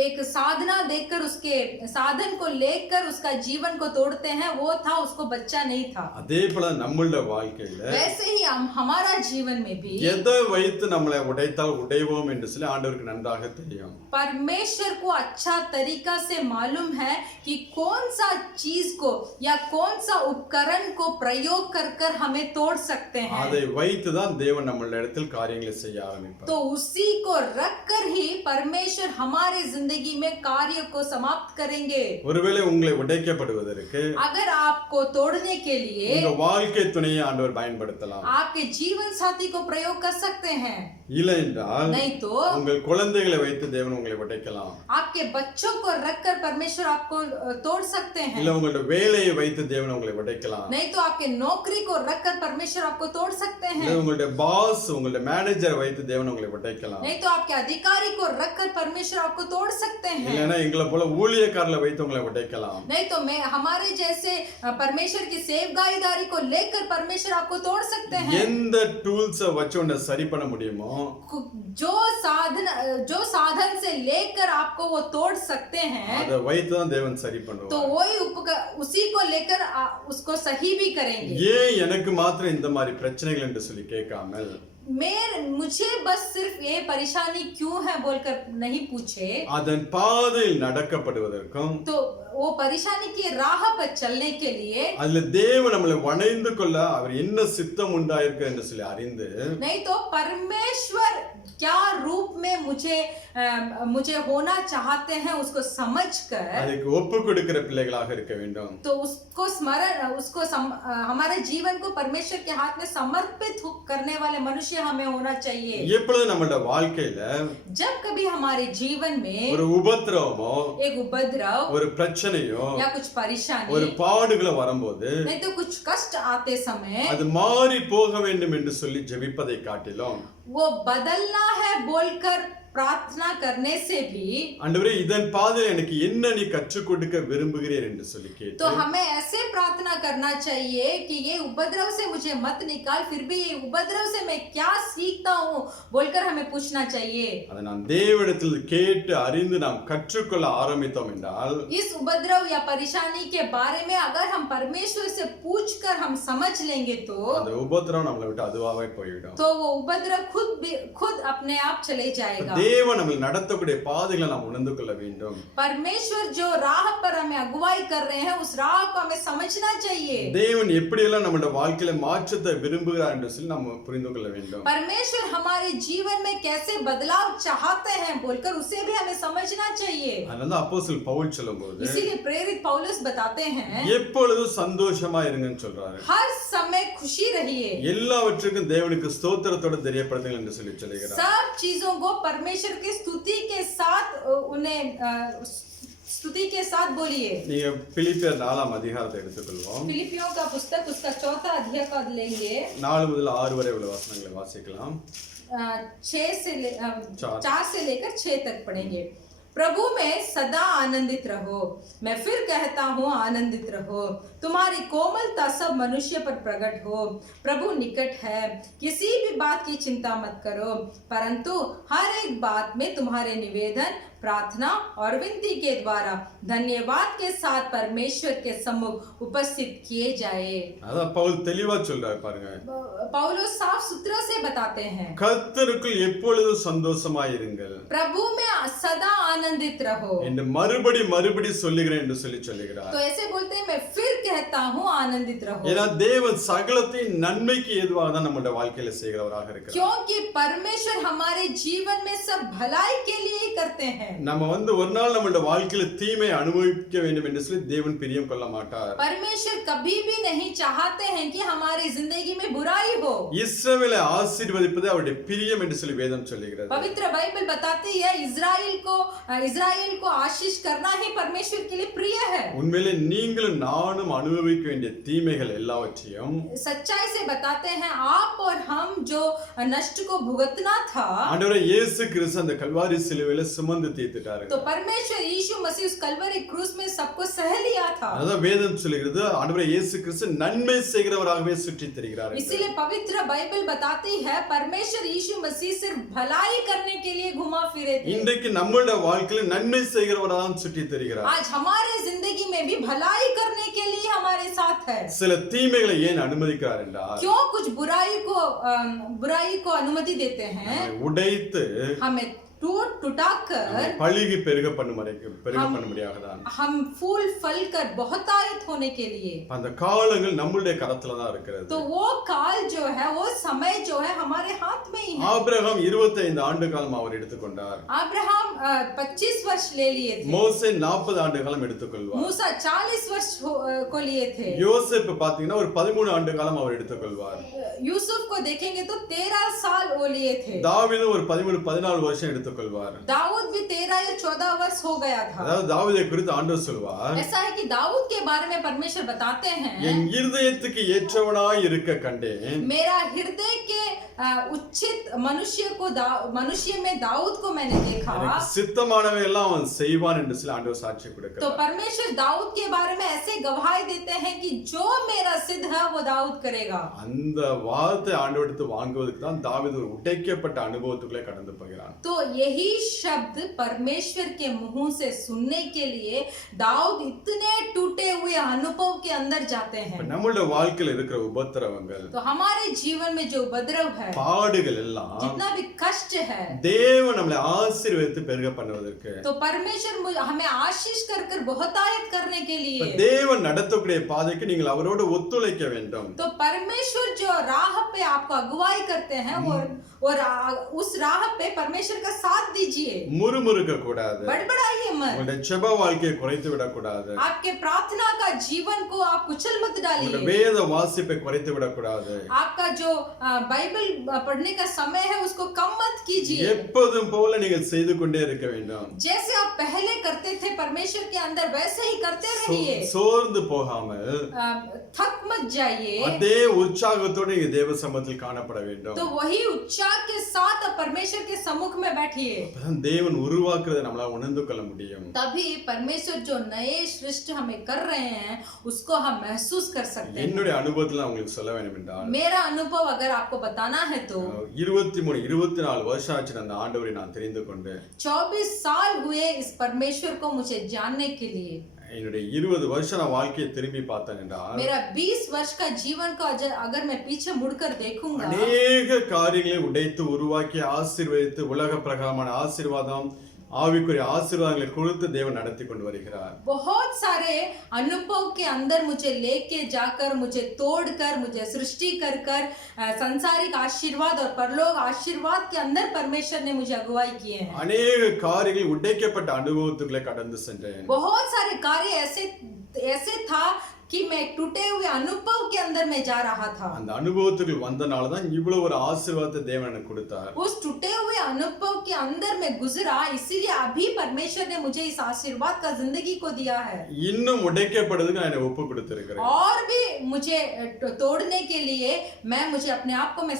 एक साधना देकर उसके साधन को लेकर उसका जीवन को तोड़ते हैं, वो था उसको बच्चा नहीं था। அதே போல நம்மளுடைய வாழ்க்கையில वैसे ही हमारा जीवन में भी எதை வைத்து நம்மளை உடைத்தால் உடைவோம் என்று சொல்லி ஆண்டவருக்கு நன்றாக தெரியும். परमेश्वर को अच्छा तरीका से मालूम है कि कौन सा चीज को या कौन सा उपकरण को प्रयोग कर कर हमें तोड़ सकते हैं। அதை வைத்து தான் தேவன் நம்மளுடைய இடத்தில் காரியங்களை செய்ய ஆரம்பிப்பார். तो उसी को रख कर ही परमेश्वर हमारे जिंदगी में कार्य को समाप्त करेंगे। ஒருவேளை உங்களை உடைக்கப்படுவதற்கு अगर आपको तोड़ने के लिए உங்க வாழ்க்கை துணையை ஆண்டவர் பயன்படுத்தலாம். आपके जीवन साथी को प्रयोग कर सकते हैं, இல்லை என்றால் नहीं तो உங்கள் குழந்தைகளை வைத்து தேவன் உங்களை உடைக்கலாம். आपके बच्चों को रखकर परमेश्वर आपको तोड़ सकते हैं, இல்ல உங்களுடைய வேலையை வைத்து தேவன் உங்களை உடைக்கலாம். नहीं तो आपके नौकरी को रखकर परमेश्वर आपको तोड़ सकते हैं, இல்ல உங்களுடைய பாஸ் உங்களுடைய மேனேஜரை வைத்து தேவன் உங்களை உடைக்கலாம். नहीं तो आपके अधिकारी को रखकर परमेश्वर आपको तोड़ सकते हैं, இல்லனா எங்களை போல ஊழியக்காரரை வைத்து உங்களை உடைக்கலாம். नहीं तो मैं हमारे जैसे परमेश्वर की सेवकाईदारी को लेकर परमेश्वर आपको तोड़ सकते हैं। எந்த டூல்ஸை வச்சு உன்னை சரி பண்ண முடியுமோ जो साधन से लेकर आपको वो तोड़ सकते हैं, அதை வைத்து தான் தேவன் சரி பண்ணுவார். तो वही उसी को लेकर उसको सही भी करेंगे। ஏன் எனக்கு மாத்திரம் இந்த மாதிரி பிரச்சனைகள் என்று சொல்லி கேட்காமல் मुझे बस सिर्फ ये परेशानी क्यों है बोलकर नहीं पूछे, அதன் பாதையில் நடக்கப்படுவதற்கும் तो वो परेशानी की राह पर चलने के लिए அதுல தேவன் நம்மளை வணைந்து கொள்ள அவர் என்ன சித்தம் உண்டாயிருக்கு என்று சொல்லி அறிந்து नहीं तो परमेश्वर क्या रूप में मुझे होना चाहते हैं उसको समझकर அதுக்கு ஒப்பு கொடுக்கிற பிள்ளைகளாக இருக்க வேண்டும். तो उसको हमारे जीवन को परमेश्वर के हाथ में समर्पित करने वाले मनुष्य हमें होना चाहिए। எப்பொழுது நம்மளோட வாழ்க்கையில जब कभी हमारे जीवन में ஒரு உபத்திரவமோ एक उपद्रव ஒரு பிரச்சனையோ या कुछ परेशानी ஒரு பாடுகளோ வரும்போது नहीं तो कुछ कष्ट आते समय அது மாறி போக வேண்டும் என்று சொல்லி ஜெபிப்பதை காட்டிலும் वो बदलना है बोलकर प्रार्थना करने से भी ஆண்டவரே இதன் பாதையில் எனக்கு என்ன நீ கற்றுக் கொடுக்க விரும்புகிறீர் என்று சொல்லி கேட்டு तो हमें ऐसे प्रार्थना करना चाहिए कि ये उपद्रव से मुझे मत निकाल, फिर भी ये उपद्रव से मैं क्या सीखता हूँ बोलकर हमें पूछना चाहिए। அதை நாம் தேவனிடத்தில் கேட்டு அறிந்து நாம் கற்றுக்கொள்ள ஆரம்பித்தோம் என்றால் इस उपद्रव या परेशानी के बारे में अगर हम परमेश्वर से पूछकर हम समझ लेंगे तो அந்த உபத்திரம் நம்மளை விட்டு அதுவாகவே போய்விடும். तो वो उपद्रव खुद अपने आप चले जाएगा। தேவன் நம்மை நடத்தக்கூடிய பாதைகளை நாம் உணர்ந்து கொள்ள வேண்டும். परमेश्वर जो राह पर हमें अगुवाई कर रहे हैं उस राह को हमें समझना चाहिए। தேவன் எப்படியெல்லாம் நம்முடைய வாழ்க்கையில மாற்றத்தை விரும்புகிறார் என்று சொல்லி நாம் புரிந்து கொள்ள வேண்டும். परमेश्वर हमारे जीवन में कैसे बदलाव चाहते हैं बोलकर उसे भी हमें समझना चाहिए। அதனால அப்போஸ்தலன் பவுல் சொல்லும்போது इसीलिए प्रेरित पौलुस बताते हैं எப்பொழுதும் சந்தோஷமா இருங்கன்னு சொல்றாரு. हर समय खुशी रहिए, எல்லாவற்றுக்கும் தேவனுக்கு ஸ்தோத்திரத்தோட தெரியப்படுத்துங்கள் என்று சொல்லி சொல்கிறார். सब चीजों को परमेश्वर की स्तुति के साथ उन्हें स्तुति के साथ बोलिए। நீங்க பிலிப்பியர் 4ஆம் அதிகாரத்தை எடுத்துக்கொள்வோம். फिलिपियों का पुस्तक उसका 4था अध्याय का लेंगे, 4 முதல் 6 वரை உள்ள वचनங்களை வாசிக்கலாம். 4 से लेकर 6 तक पढ़ेंगे। प्रभु में सदा आनंदित रहो, मैं फिर कहता हूँ आनंदित रहो, तुम्हारी कोमलता सब मनुष्य पर प्रकट हो, प्रभु निकट है, किसी भी बात की चिंता मत करो, परंतु हर एक बात में तुम्हारे निवेदन प्रार्थना और विनती के द्वारा धन्यवाद के साथ परमेश्वर के सम्मुख उपस्थित किए जाए। அதான் பவுல் தெளிவா சொல்றாரு பாருங்க. पौलुस साफ सुथरा से बताते हैं கர்த்தருக்குள் எப்பொழுதும் சந்தோஷமாய் இருங்கள், प्रभु में सदा आनंदित रहो, என்று மறுபடி சொல்லுகிறேன் என்று சொல்லி சொல்லுகிறார். तो ऐसे बोलते हैं मैं फिर कहता हूँ आनंदित रहो, ஏன்னா தேவன் சகலத்தையும் நன்மைக்கு ஏதுவாக தான் நம்முடைய வாழ்க்கையில செய்கிறவராக இருக்கிறார். क्योंकि परमेश्वर हमारे जीवन में सब भलाई के लिए ही करते हैं। நம்ம ஒரு நாள் நம்மளுடைய வாழ்க்கையில தீமை அனுபவிக்க வேண்டும் என்று சொல்லி தேவன் பிரியம் கொள்ள மாட்டார். परमेश्वर कभी भी नहीं चाहते हैं कि हमारी जिंदगी में बुराई हो। இஸ்ரவேலை ஆசீர்வதிப்பது அவருடைய பிரியம் என்று சொல்லி வேதம் சொல்லுகிறது. पवित्र बाइबल बताती है इजराइल को इजराइल को आशीष करना ही परमेश्वर के लिए प्रिय है। உண்மையிலே நீங்களும் நானும் அனுபவிக்க வேண்டிய தீமைகள் எல்லாவற்றையும் सच्चाई से बताते हैं, आप और हम जो नष्ट को भुगतना था, ஆண்டவரே இயேசு கிறிஸ்து அந்த கல்வாரி சிலுவையில சுமந்து தீர்த்துட்டாரு. तो परमेश्वर यीशु मसीह उस कलवरी क्रूस में सबको सह लिया था। அதான் வேதம் சொல்லுகிறது, ஆண்டவரே இயேசு கிறிஸ்து நன்மை செய்கிறவராகவே சுற்றி திரிகிறார். इसीलिए पवित्र बाइबल बताती है परमेश्वर यीशु मसीह सिर्फ भलाई करने के लिए घुमा फिरे थे। இன்றைக்கு நம்மளுடைய வாழ்க்கையில நன்மை செய்கிறவராக சுற்றி திரிகிறார். आज हमारे जिंदगी में भी भलाई करने के लिए हमारे साथ है। சில தீமைகளை ஏன் அனுமதிக்கிறார் என்றால், क्यों कुछ बुराई को अनुमति देते हैं, உடைத்து हमें टूटाकर பழுகி பெருக பண்ணும்படியாகதான், हम फूल फल कर बहुतायत होने के लिए। அந்த காலங்கள் நம்மளுடைய கரத்துல தான் இருக்கிறது. तो वो काल जो है, वो समय जो है हमारे हाथ में ही है। ஆபிரகாம் 25 ஆண்டு காலம் அவர் எடுத்துக்கொண்டார். अब्राहम 25 वर्ष ले लिए थे। மோசே 40 ஆண்டு காலம் எடுத்துக்கொள்வார். मूसा 40 वर्ष को लिए थे। யோசேப்பு பாத்தீங்கன்னா ஒரு 13 ஆண்டு காலம் அவர் எடுத்துக்கொள்வார். यूसुफ को देखेंगे तो 13 साल वो लिए थे। தாவீது ஒரு 13-14 வருஷம் எடுத்துக்கொள்வார். दाऊद भी 13 या 14 वर्ष हो गया था। அதாவது தாவீதை குறித்து ஆண்டவர் சொல்வார், ऐसा है कि दाऊद के बारे में परमेश्वर बताते हैं, என் இருதயத்துக்கு ஏற்றவனாய் இருக்க கண்டேன், मेरा हृदय के उचित मनुष्य में दाऊद को मैंने देखा। சித்தமானவை எல்லாம் அவன் செய்வான் என்று சொல்லி ஆண்டவர் சாட்சி तो கொடுக்கிறார். परमेश्वर दाऊद के बारे में ऐसे गवाही देते हैं कि जो मेरा सिद्ध है वो दाऊद करेगा। அந்த வார்த்தை ஆண்டவரிடத்து வாங்குவதற்கு தான் தாவீது ஒரு உடைக்கப்பட்ட அனுபவத்துக்குள்ளே கடந்து போகிறான். तो यही शब्द परमेश्वर के मुंह से सुनने के लिए दाऊद इतने टूटे हुए अनुभव के अंदर जाते हैं। நம்மளுடைய வாழ்க்கையில் இருக்கிற உபத்திரவங்கள், तो हमारे जीवन में जो उपद्रव है, பாடுகள் எல்லாம் जितना भी कष्ट है, தேவன் நம்மளை ஆசீர்வதித்து பெருக பண்ணுவதற்கு, तो परमेश्वर हमें आशीष कर कर बहुतायत करने के लिए, தேவன் நடத்தக்கூடிய பாதைக்கு நீங்கள் அவரோடு ஒத்துழைக்க வேண்டும். तो परमेश्वर जो राह पे आपको अगुवाई करते हैं और उस राह पे परमेश्वर का साथ दीजिए। முறுமுறுக்க கூடாது, बड़बड़ाइए मत, உங்களுடைய ஜெப வாழ்க்கையை குறைத்து விடக்கூடாது, आपके प्रार्थना का जीवन को आप कुचल मत डालिए, உங்களுடைய வேத வாசிப்பை குறைத்து விடக்கூடாது, आपका जो बाइबल पढ़ने का समय है उसको कम मत कीजिए। எப்போதும் போல நீங்கள் செய்து கொண்டே இருக்க வேண்டும். जैसे आप पहले करते थे परमेश्वर के अंदर, वैसे ही करते रहिए। சோர்ந்து போகாமல் थक मत जाइए, அதே உற்சாகத்தோடு நீங்க தேவ சமூகத்தில் காணப்பட வேண்டும். तो वही उत्साह के साथ आप परमेश्वर के सम्मुख में बैठिए। அப்பதான் தேவன் உருவாக்குறதை நம்மளால உணர்ந்து கொள்ள முடியும். तभी परमेश्वर जो नए सृष्टि हमें कर रहे हैं उसको हम महसूस कर सकते हैं। என்னுடைய அனுபவத்துல நான் உங்களுக்கு சொல்ல வேண்டும் என்றால், मेरा अनुभव अगर आपको बताना है तो 23-24 வருஷம் ஆச்சு அந்த ஆண்டவரை நான் தெரிந்து கொண்டு. 24 साल हुए इस परमेश्वर को मुझे जानने के लिए। என்னுடைய 20 வருஷம் நான் வாழ்க்கையை திரும்பி பார்த்தேன் என்றால், मेरा 20 वर्ष का जीवन का अगर मैं पीछे मुड़कर देखूंगा, அநேக காரியங்களை உடைத்து உருவாக்கி ஆசீர்வதித்து உலக பிரகாரமான ஆசீர்வாதம் ஆவிக்குரிய ஆசீர்வாதங்களை கொடுத்து தேவன் நடத்தி கொண்டு வருகிறார். बहुत सारे अनुभव के अंदर मुझे लेके जाकर, मुझे तोड़कर, मुझे सृष्टि कर संसारिक आशीर्वाद और परलोक आशीर्वाद के अंदर परमेश्वर ने मुझे अगुवाई किए हैं। அநேக காரியங்கள் உடைக்கப்பட்ட அனுபவத்துக்குள்ளே கடந்து சென்றேன். बहुत सारे कार्य ऐसे था कि मैं टूटे हुए अनुभव के अंदर में जा रहा था। அந்த அனுபவத்துக்கு வந்தனால தான் இவ்வளவு ஒரு ஆசீர்வாதத்தை தேவன் எனக்கு கொடுத்தார். उस टूटे हुए अनुभव के अंदर में गुजरा, इसीलिए अभी परमेश्वर ने मुझे इस आशीर्वाद का जिंदगी को दिया है। இன்னும் உடைக்கப்படுறதுக்கு நான் என்னை ஒப்பு கொடுத்திருக்கிறேன். और भी मुझे तोड़ने के लिए मुझे अपने आप को मैं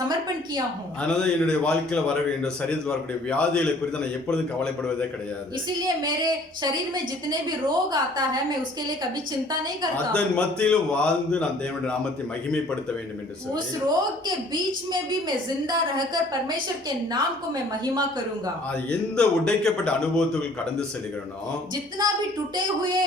समर्पण किया हूँ। அதனால என்னுடைய வாழ்க்கையில வரக்கூடிய சரீரத்தில் வரக்கூடிய வியாதிகளை குறித்து நான் எப்பொழுதும் கவலைப்படுவதே கிடையாது. इसीलिए मेरे शरीर में जितने भी रोग आता है मैं उसके लिए कभी चिंता नहीं करता। அதன் மத்தியிலும் வாழ்ந்து நான் தேவனுடைய நாமத்தை மகிமைப்படுத்த வேண்டும் என்று சொல்லி, उस रोग के बीच में भी मैं जिंदा रहकर परमेश्वर के नाम को मैं महिमा करूंगा। எந்த உடைக்கப்பட்ட அனுபவத்துக்குள் கடந்து செல்கிறேனோ, जितना भी टूटे हुए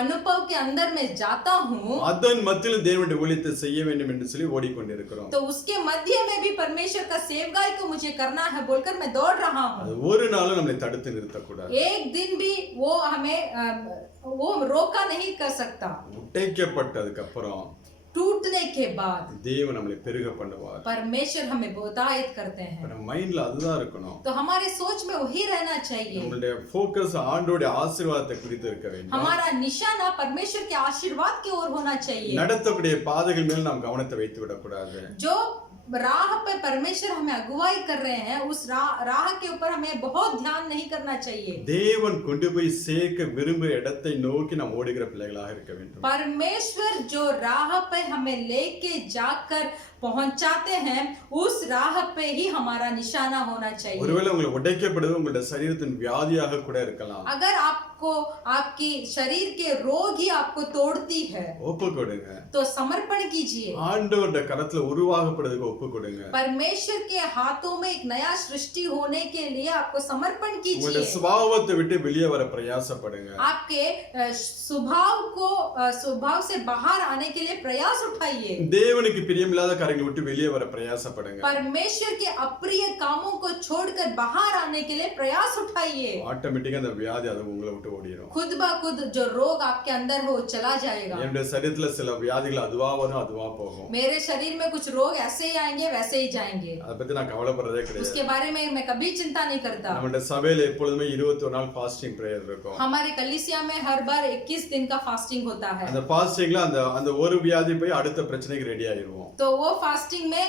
अनुभव के अंदर मैं जाता हूँ, அதன் மத்தியிலும் தேவனுடைய ஊழியத்தை செய்ய வேண்டும் என்று சொல்லி ஓடிக்கொண்டிருக்கிறோம். तो उसके मध्य में भी परमेश्वर का सेवकाई को मुझे करना है बोलकर मैं दौड़ रहा हूँ। அது ஒரு நாளும் நம்மை தடுத்து நிறுத்தக்கூடாது. एक दिन भी वो हमें वो रोका नहीं कर सकता। உடைக்கப்பட்டதுக்கு அப்புறம் टूटने के बाद தேவன் நம்மளை பெருக பண்ணுவார். परमेश्वर हमें बहुतायत करते हैं। நம்ம மைண்ட்ல அதுதான் இருக்கணும். तो हमारे सोच में वही रहना चाहिए। நம்மளுடைய ஃபோக்கஸ் ஆண்டவருடைய ஆசீர்வாதத்தை குறித்து இருக்க வேண்டும். हमारा निशाना परमेश्वर के आशीर्वाद की ओर होना चाहिए। நடத்தக்கூடிய பாதைகள் மேல் நாம் கவனத்தை வைத்து விடக்கூடாது. जो राह पे परमेश्वर हमें अगुवाई कर रहे हैं, उस राह के ऊपर हमें बहुत ध्यान नहीं करना चाहिए। தேவன் கொண்டு போய் சேர்க்க விரும்புகிற இடத்தை நோக்கி நாம் ஓடுகிற பிள்ளைகளாக இருக்க வேண்டும். परमेश्वर जो राह पे हमें लेके जाकर पहुंचाते हैं, उस राह पे ही हमारा निशाना होना चाहिए। ஒருவேளை உங்களுக்கு உடைக்கப்படுவது உங்களுடைய சரீரத்தின் வியாதியாக கூட இருக்கலாம். अगर आपको आपकी शरीर के रोग ही आपको तोड़ती है, ஒப்பு கொடுங்க. तो समर्पण कीजिए। ஆண்டவருடைய கரத்துல உருவாகப்படுறதுக்கு ஒப்பு கொடுங்க. परमेश्वर के हाथों में एक नया सृष्टि होने के लिए आपको समर्पण कीजिए। உங்களுடைய சுபாவத்தை விட்டு வெளியே வர பிரயாசப்படுங்க. आपके स्वभाव से बाहर आने के लिए प्रयास उठाइए। தேவனுக்கு பிரியமில்லாத காரியங்களை விட்டு வெளியே வர பிரயாசப்படுங்க. परमेश्वर के अप्रिय कामों को छोड़कर बाहर आने के लिए प्रयास उठाइए। ஆட்டோமேட்டிக்கா அந்த வியாதி அது உங்களை விட்டு ஓடிடும். खुद ब खुद जो रोग आपके अंदर हो चला जाएगा। என்னுடைய சரீரத்துல சில வியாதிகள் அதுவா வரும் அதுவா போகும். मेरे शरीर में कुछ रोग ऐसे ही आएंगे वैसे ही जाएंगे। அதை பத்தி நான் கவலைப்படுறதே கிடையாது. उसके बारे में मैं कभी चिंता नहीं करता। நம்முடைய சபையில எப்பொழுதுமே 21 நாள் ஃபாஸ்டிங் பிரேயர் இருக்கும். हमारे कलीसिया में हर बार 21 दिन का फास्टिंग होता है। அந்த ஃபாஸ்டிங்ல அந்த ஒரு வியாதி போய் அடுத்த பிரச்சனைக்கு ரெடி ஆயிருவோம். तो वो फास्टिंग में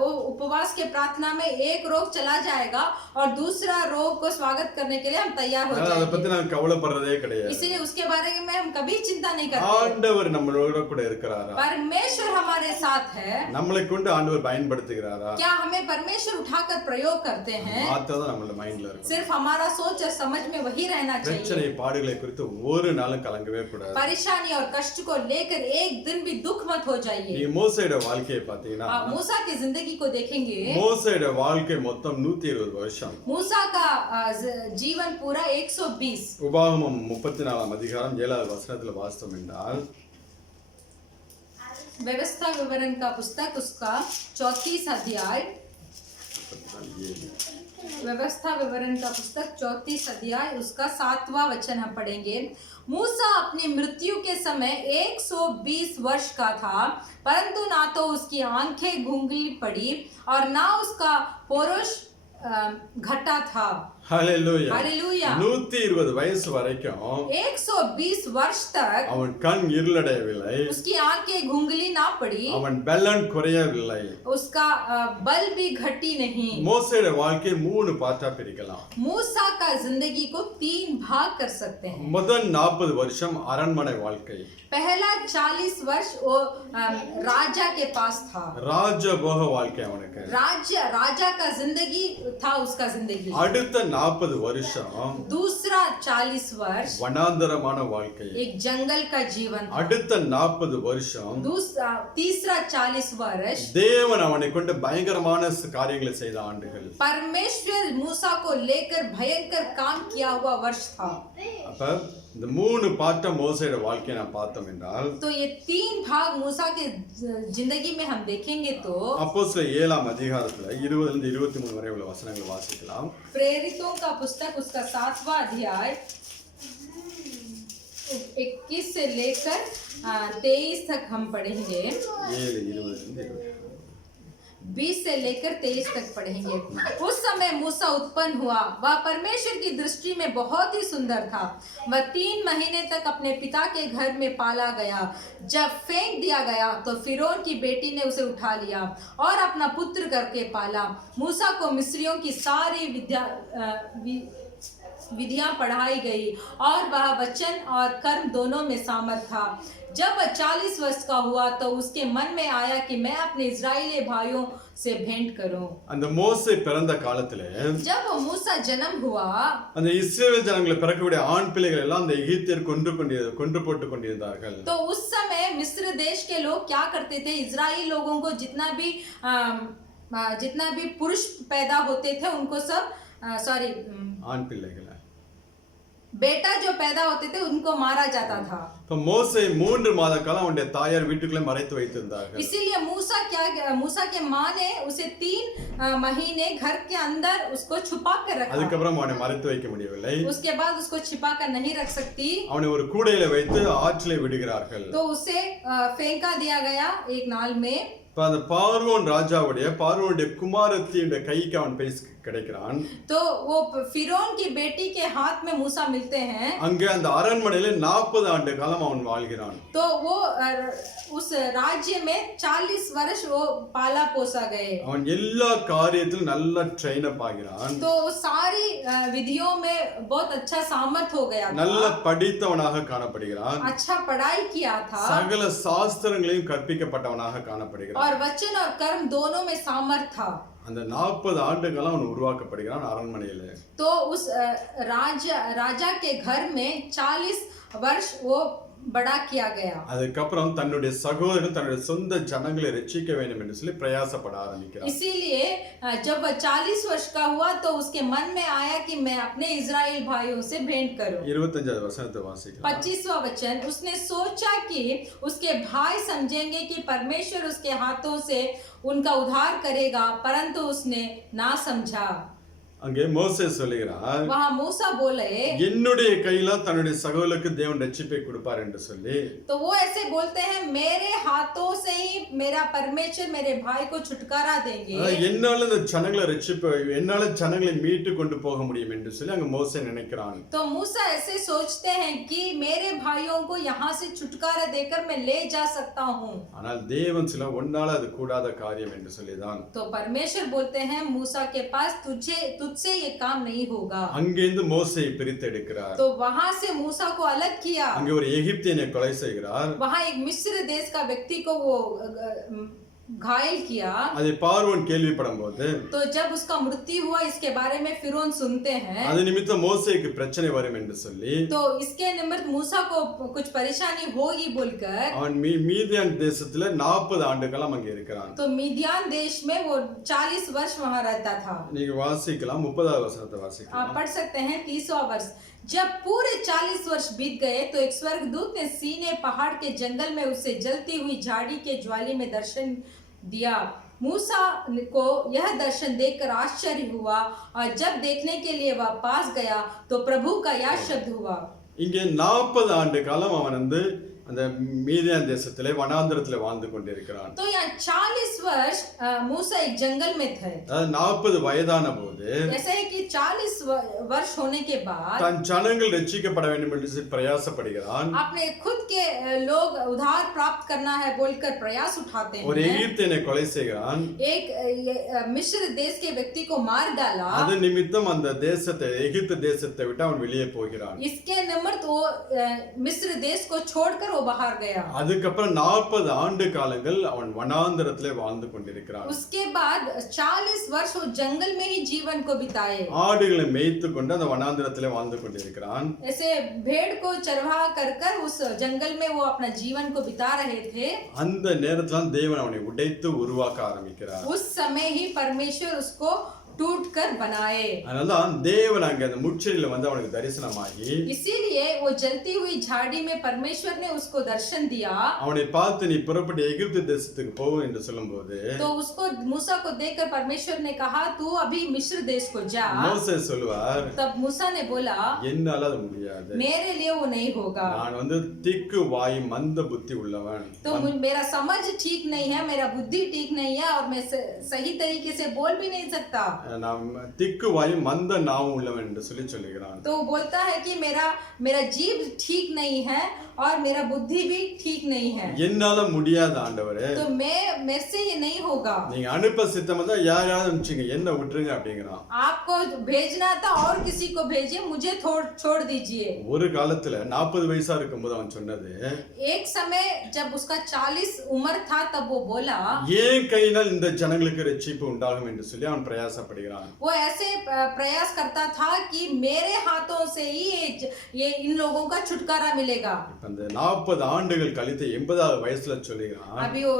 वो उपवास के प्रार्थना में एक रोग चला जाएगा और दूसरा रोग को स्वागत करने के लिए हम तैयार हो அதை जाएंगे। பத்தி நான் கவலைப்படுறதே கிடையாது. इसलिए उसके बारे में हम कभी चिंता नहीं करते। ஆண்டவர் நம்மளோட கூட இருக்கிறாரா? परमेश्वर हमारे साथ है। நம்மளை கொண்டு ஆண்டவர் பயன்படுத்துகிறாரா? क्या हमें परमेश्वर उठाकर प्रयोग करते हैं? தான் நம்மளோட மைண்ட்ல இருக்கும். सिर्फ हमारा सोच और समझ में वही रहना चाहिए। பிரச்சனை பாடுகளை குறித்து ஒரு நாளும் கலங்கவே கூடாது. परेशानी और कष्ट को लेकर एक दिन भी दुख मत हो जाइए। நீ மோசேயோட வாழ்க்கையை பார்த்தீங்கன்னா आप मूसा की जिंदगी को देखेंगे। மோசேயோட வாழ்க்கை மொத்தம் 120 வருஷம். मूसा का जीवन पूरा 120। உபாகமம் 34 அதிகாரம் 7வது வசனத்துல வாசித்தோம் என்றால் व्यवस्था विवरण का पुस्तक उसका 34 अध्याय, व्यवस्था विवरण का पुस्तक 34 अध्याय उसका 7वां वचन हम पढ़ेंगे। मूसा अपनी मृत्यु के समय 120 वर्ष का था, परंतु ना तो उसकी आंखें गूंगली पड़ी और ना उसका पौरुष घटा था। Hallelujah hallelujah. 120 வயசு வரைக்கும் 120 वर्ष तक அவன் கண் இருளடையவில்லை. उसकी आंखें गूंगली ना पड़ी, அவன் பலன் குறையவில்லை. उसका बल भी घटी नहीं। மோசேயோட வாழ்க்கை 3 பார்ட்டா பிரிக்கலாம். मूसा का जिंदगी को 3 भाग कर सकते हैं। முதல் 40 வருஷம் அரண்மனை வாழ்க்கை. पहला 40 वर्ष वो राजा के पास था। ராஜபோக வாழ்க்கை அவனுக்கு. राजा का जिंदगी था उसका जिंदगी। அடுத்த 40 வருஷம் दूसरा 40 वर्ष வனாந்தரமான வாழ்க்கை. एक जंगल का जीवन था। அடுத்த 40 வருஷம் तीसरा 40 वर्ष தேவன் அவனை கொண்டு பயங்கரமான காரியங்களை செய்த ஆண்டுகள். परमेश्वर मूसा को लेकर भयंकर काम किया हुआ वर्ष था। அப்ப இந்த 3 பார்ட்ட மோசேயோட வாழ்க்கையை நான் பார்த்தோம் என்றால் तो ये 3 भाग मूसा के जिंदगी में हम देखेंगे तो அப்போஸ்தலர் 7ஆம் அதிகாரத்துல 20 லிருந்து 23 வரை உள்ள வசனங்களை வாசிக்கலாம். प्रेरितों का पुस्तक उसका 7वां अध्याय 21 से लेकर 23 तक हम पढ़ेंगे। 20 से लेकर 23 तक पढ़ेंगे। उस समय मूसा उत्पन्न हुआ, वह परमेश्वर की दृष्टि में बहुत ही सुंदर था। वह 3 महीने तक अपने पिता के घर में पाला गया। जब फेंक दिया गया तो फिरौन की बेटी ने उसे उठा लिया और अपना पुत्र करके पाला। मूसा को मिस्रियों की सारी विधियां पढ़ाई गई और वह वचन और कर्म दोनों में सामर्थ था। जब वह 40 वर्ष का हुआ तो उसके मन में आया कि मैं अपने इजरायली भाइयों से भेंट करूं। அந்த மோசே பிறந்த காலத்திலே जब मूसा जन्म हुआ, அந்த இஸ்ரவேல் ஜனங்களை பிறக்கக்கூடிய ஆண் பிள்ளைகள் எல்லாம் அந்த எகிப்தியர் கொன்று போட்டு கொண்டிருந்தார்கள். तो उस समय मिस्र देश के लोग क्या करते थे, इजराइल लोगों को जितना भी पुरुष पैदा होते थे उनको सब ஆண் பிள்ளைகள் बेटा जो पैदा होते थे उनको मारा जाता था। तो மோசே 3 மாத காலம் அவனுடைய தாயார் வீட்டுக்குள்ளே மறைத்து வைத்திருந்தார்கள். इसीलिए मूसा के माँ ने उसे 3 महीने घर के अंदर उसको छुपा कर रखा। அதுக்கப்புறம் அவனை மறைத்து வைக்க முடியவில்லை. उसके बाद उसको छिपा कर नहीं रख सकती। அவனை ஒரு கூடையில வைத்து ஆற்றிலே விடுகிறார்கள். तो उसे फेंका दिया गया एक नाल में। அந்த பார்வோனுடைய குமாரத்தியுடைய கைக்கு அவன் கிடைக்கிறான். तो वो फिरौन की बेटी के हाथ में मूसा मिलते हैं। அங்கே அந்த அரண்மனையில 40 ஆண்டு காலம் ஆண்டுகளெல்லாம் அவன் வாழ்கிறான். तो वो उस राज्य में 40 वर्ष वो पाला पोसा गए. அவன் எல்லா காரியத்திலும் நல்ல ட்ரெயின் அப் ஆகிறான். तो सारी विधियों में बहुत अच्छा सामर्थ हो गया था. நல்ல படித்தவனாக காணப்படுகிறான். अच्छा पढ़ाई किया था. சகல சாஸ்திரங்களையும் கற்பிக்கப்பட்டவனாக காணப்படுகிறான். और वचन और कर्म दोनों में सामर्थ था. அந்த 40 ஆண்டுகள் அவன் உருவாக்கப்படுகிறான் அரண்மனையில. तो उस राजा के घर में 40 वर्ष वो बड़ा किया गया. அதுக்கப்புறம் தன்னுடைய சகோதரன் தன்னுடைய சொந்த ஜனங்களை ரட்சிக்க வேண்டும் என்று சொல்லி பிரயாசப்பட ஆரம்பிக்கிறான். इसीलिए जब वह 40 वर्ष का हुआ तो उसके मन में आया कि मैं अपने इजराइल भाइयों से भेंट करूं. 25வது வசனத்தை வாசிக்கலாம். 25वां वचन. उसने सोचा कि उसके भाई समझेंगे कि परमेश्वर उसके हाथों से उनका उद्धार करेगा, परंतु उसने ना समझा. அங்கே மோசே சொல்லுகிறார், वहां मूसा बोले, என்னுடைய கையில தன்னுடைய சகோதரருக்கு தேவன் ரட்சிப்பை கொடுப்பார் என்று சொல்லி. तो वो ऐसे बोलते हैं मेरे हाथों से ही मेरा परमेश्वर मेरे भाई को छुटकारा देंगे. என்னால இந்த ஜனங்களை ரட்சிப்பை என்னால ஜனங்களை மீட்டு கொண்டு போக முடியும் என்று சொல்லி அங்க மோசே நினைக்கிறான். तो मूसा ऐसे सोचते हैं कि मेरे भाइयों को यहाँ से छुटकारा देकर मैं ले जा सकता हूँ. ஆனால் தேவன் சில ஒன்னால அது கூடாத காரியம் என்று சொல்லிதான். तो परमेश्वर बोलते हैं मूसा के पास तुझसे ये काम नहीं होगा. அங்கிருந்து மோசே பிரித்தெடுக்கிறார். तो वहां से मूसा को अलग किया. அங்கே ஒரு எகிப்தியனை கொலை செய்கிறார். वहां एक मिस्र देश का व्यक्ति को वो घायल किया. அதை பார்வோன் கேள்விப்படும்போது, तो जब उसका मृत्यु हुआ इसके बारे में फिरौन सुनते हैं. அது நிமித்தம் மோசேக்கு பிரச்சனை வரும் என்று சொல்லி तो इसके निमित्त मूसा को कुछ परेशानी होगी बोलकर அவன் மீதியான் தேசத்துல 40 ஆண்டுகாலம் அங்கே இருக்கிறான். तो मिदियान देश में वो 40 वर्ष वहां रहता था. நீங்க வாசிக்கலாம் 30வது வசனத்தை வாசிக்கலாம். आप पढ़ सकते हैं 30वां वर्ष. जब पूरे 40 वर्ष बीत गए तो एक स्वर्गदूत ने सीने पहाड़ के जंगल में उसे जलती हुई झाड़ी के ज्वाली में दर्शन दिया. मूसा को यह दर्शन देखकर आश्चर्य हुआ और जब देखने के लिए वह पास गया तो प्रभु का यह शब्द हुआ. இங்கே 40 ஆண்டு காலம் அவன் அந்த மீதியான் தேசத்திலே வனாந்தரத்திலே வாழ்ந்து கொண்டிருக்கிறான். तो यहाँ 40 वर्ष मूसा एक जंगल में थे. 40 வயதான போது ऐसा है कि 40 वर्ष होने के बाद தன் ஜனங்கள் ரட்சிக்கப்பட வேண்டும் என்று பிரயாசப்படுகிறான். अपने खुद के लोग उद्धार प्राप्त करना है बोलकर प्रयास उठाते हैं. ஒரு எகிப்தியனை கொலை செய்கிறான். एक मिस्र देश के व्यक्ति को मार डाला. அது நிமித்தம் அந்த தேசத்தை எகிப்து தேசத்தை விட்டு அவன் வெளியே போகிறான். इसके निमित्त वो मिस्र देश को छोड़कर वो बाहर गया. அதுக்கப்புறம் 40 ஆண்டு காலங்கள் அவன் வனாந்தரத்திலே வாழ்ந்து கொண்டிருக்கிறான். उसके बाद 40 वर्ष वो जंगल में ही जीवन को बिताए. ஆடுகளை மேய்த்து கொண்டு அந்த வனாந்தரத்திலே வாழ்ந்து கொண்டிருக்கிறான். ऐसे भेड़ को चरवाहा कर उस जंगल में वो अपना जीवन को बिता रहे थे. அந்த நேரத்துல தேவன் அவனை உடைத்து உருவாக்க ஆரம்பிக்கிறார். उस समय ही परमेश्वर उसको टूट कर बनाए. அதனாலதான் தேவன் அங்க அந்த முட்செடியில அவனுக்கு தரிசனமாகி इसीलिए वो जलती हुई झाड़ी में परमेश्वर ने उसको दर्शन दिया. அவனை பார்த்து நீ புறப்பட்டு எகிப்து தேசத்துக்கு போ என்று சொல்லும்போது तो उसको मूसा को देखकर परमेश्वर ने कहा तू अभी मिस्र देश को जा. மோசே சொல்வார், तब मूसा ने बोला என்னால அது முடியாது. मेरे लिए वो नहीं होगा. நான் திக்கு வாய் மந்த புத்தி உள்ளவன். तो मेरा समझ ठीक नहीं है, मेरा बुद्धि ठीक नहीं है और मैं सही तरीके से बोल भी नहीं सकता. நான் திக்கு வாய் மந்த நாவும் உள்ளவன் என்று சொல்லுகிறான். तो वो बोलता है कि मेरा जीभ ठीक नहीं है और मेरा बुद्धि भी ठीक नहीं है. என்னால முடியாத ஆண்டவரே. तो मेरे से ये नहीं होगा. நீங்க அனுப்ப சித்தமா தான் யாராவது அனுப்பிச்சீங்க, என்ன விட்டுருங்க அப்படிங்கறான். आपको भेजना था और किसी को भेजिए, मुझे छोड़ दीजिए. ஒரு காலத்துல 40 வயசா இருக்கும்போது அவன் சொன்னது, एक समय जब उसका 40 उम्र था तब वो बोला ஏன் கையினால் இந்த ஜனங்களுக்கு ரட்சிப்பு உண்டாகும் என்று சொல்லி அவன் பிரயாசப்படுகிறான். वो ऐसे प्रयास करता था कि मेरे हाथों से ही ये इन लोगों का छुटकारा मिलेगा. அந்த 40 ஆண்டுகள் கழித்து 80வது வயசுல சொல்லுகிறான், अभी वो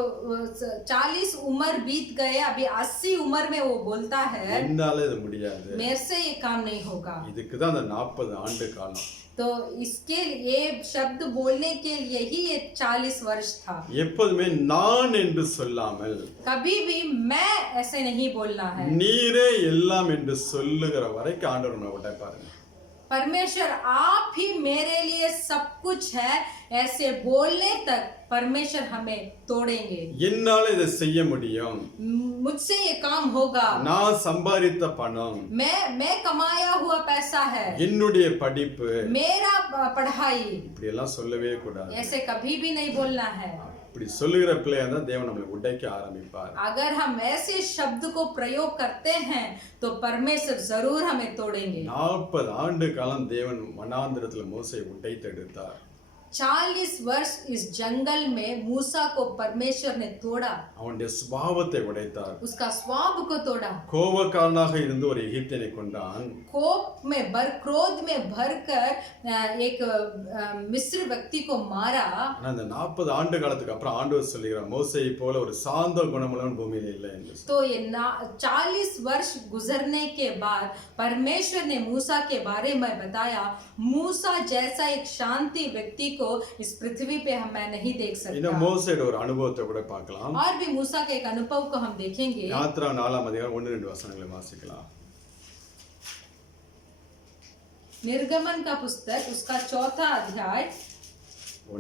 40 उम्र बीत गए, अभी 80 उम्र में वो बोलता है என்னால இது முடியாது. मेरे से ये काम नहीं होगा. இதுக்கு தான் அந்த 40 ஆண்டு காலம். तो इसके ये शब्द बोलने के लिए ही ये 40 वर्ष था. எப்போதுமே நான் என்று சொல்லாமல் कभी भी मैं ऐसे नहीं बोलना है. நீரே எல்லாம் என்று சொல்லுகிற வரைக்கும் ஆண்டவர் உன்னை உடைப்பாருங்க. परमेश्वर आप ही मेरे लिए सब कुछ है ऐसे बोलने तक परमेश्वर हमें तोड़ेंगे. என்னால இதை செய்ய முடியும். मुझसे ये काम होगा. நான் சம்பாதித்த பணம், मैं कमाया हुआ पैसा है. என்னுடைய படிப்பு, मेरा पढ़ाई, இப்படி எல்லாம் சொல்லவே கூடாது. ऐसे कभी भी नहीं बोलना है। இப்படி சொல்லுகிற பிள்ளையா தான் தேவன் நம்மளை உடைக்க ஆரம்பிப்பார். अगर हम ऐसे शब्द को प्रयोग करते हैं तो परमेश्वर जरूर हमें तोड़ेंगे। 40 ஆண்டு காலம் தேவன் வனாந்திரத்துல மோசேயை உடைத்தெடுத்தார். 40 वर्ष इस जंगल में मूसा को परमेश्वर ने तोड़ा, அவனுடைய சுபாவத்தை உடைத்தார். उसका स्वभाव को तोड़ा। கோபக்காரனாக இருந்து ஒரு எகிப்தியனை கொண்டான். क्रोध में भरकर एक मिस्र व्यक्ति को मारा। ஆனா அந்த 40 ஆண்டு காலத்துக்கு அப்புறம் ஆண்டவர் சொல்லுகிறார், மோசேயை போல ஒரு சாந்த குணமுள்ளவன் பூமியில இல்லை என்று. तो ये 40 वर्ष गुजरने के बाद परमेश्वर ने मूसा के बारे में बताया, मूसा जैसा एक शांति व्यक्ति को इस पृथ्वी पे मैं नहीं देख सकता। இன்னும் மோசேயோட ஒரு அனுபவத்தை கூட பார்க்கலாம். और भी मूसा के एक अनुभव को हम देखेंगे। யாத்ரா 4ஆம் அதிகாரம் 1-2 வசனங்களை வாசிக்கலாம். निर्गमन का पुस्तक उसका 4था अध्याय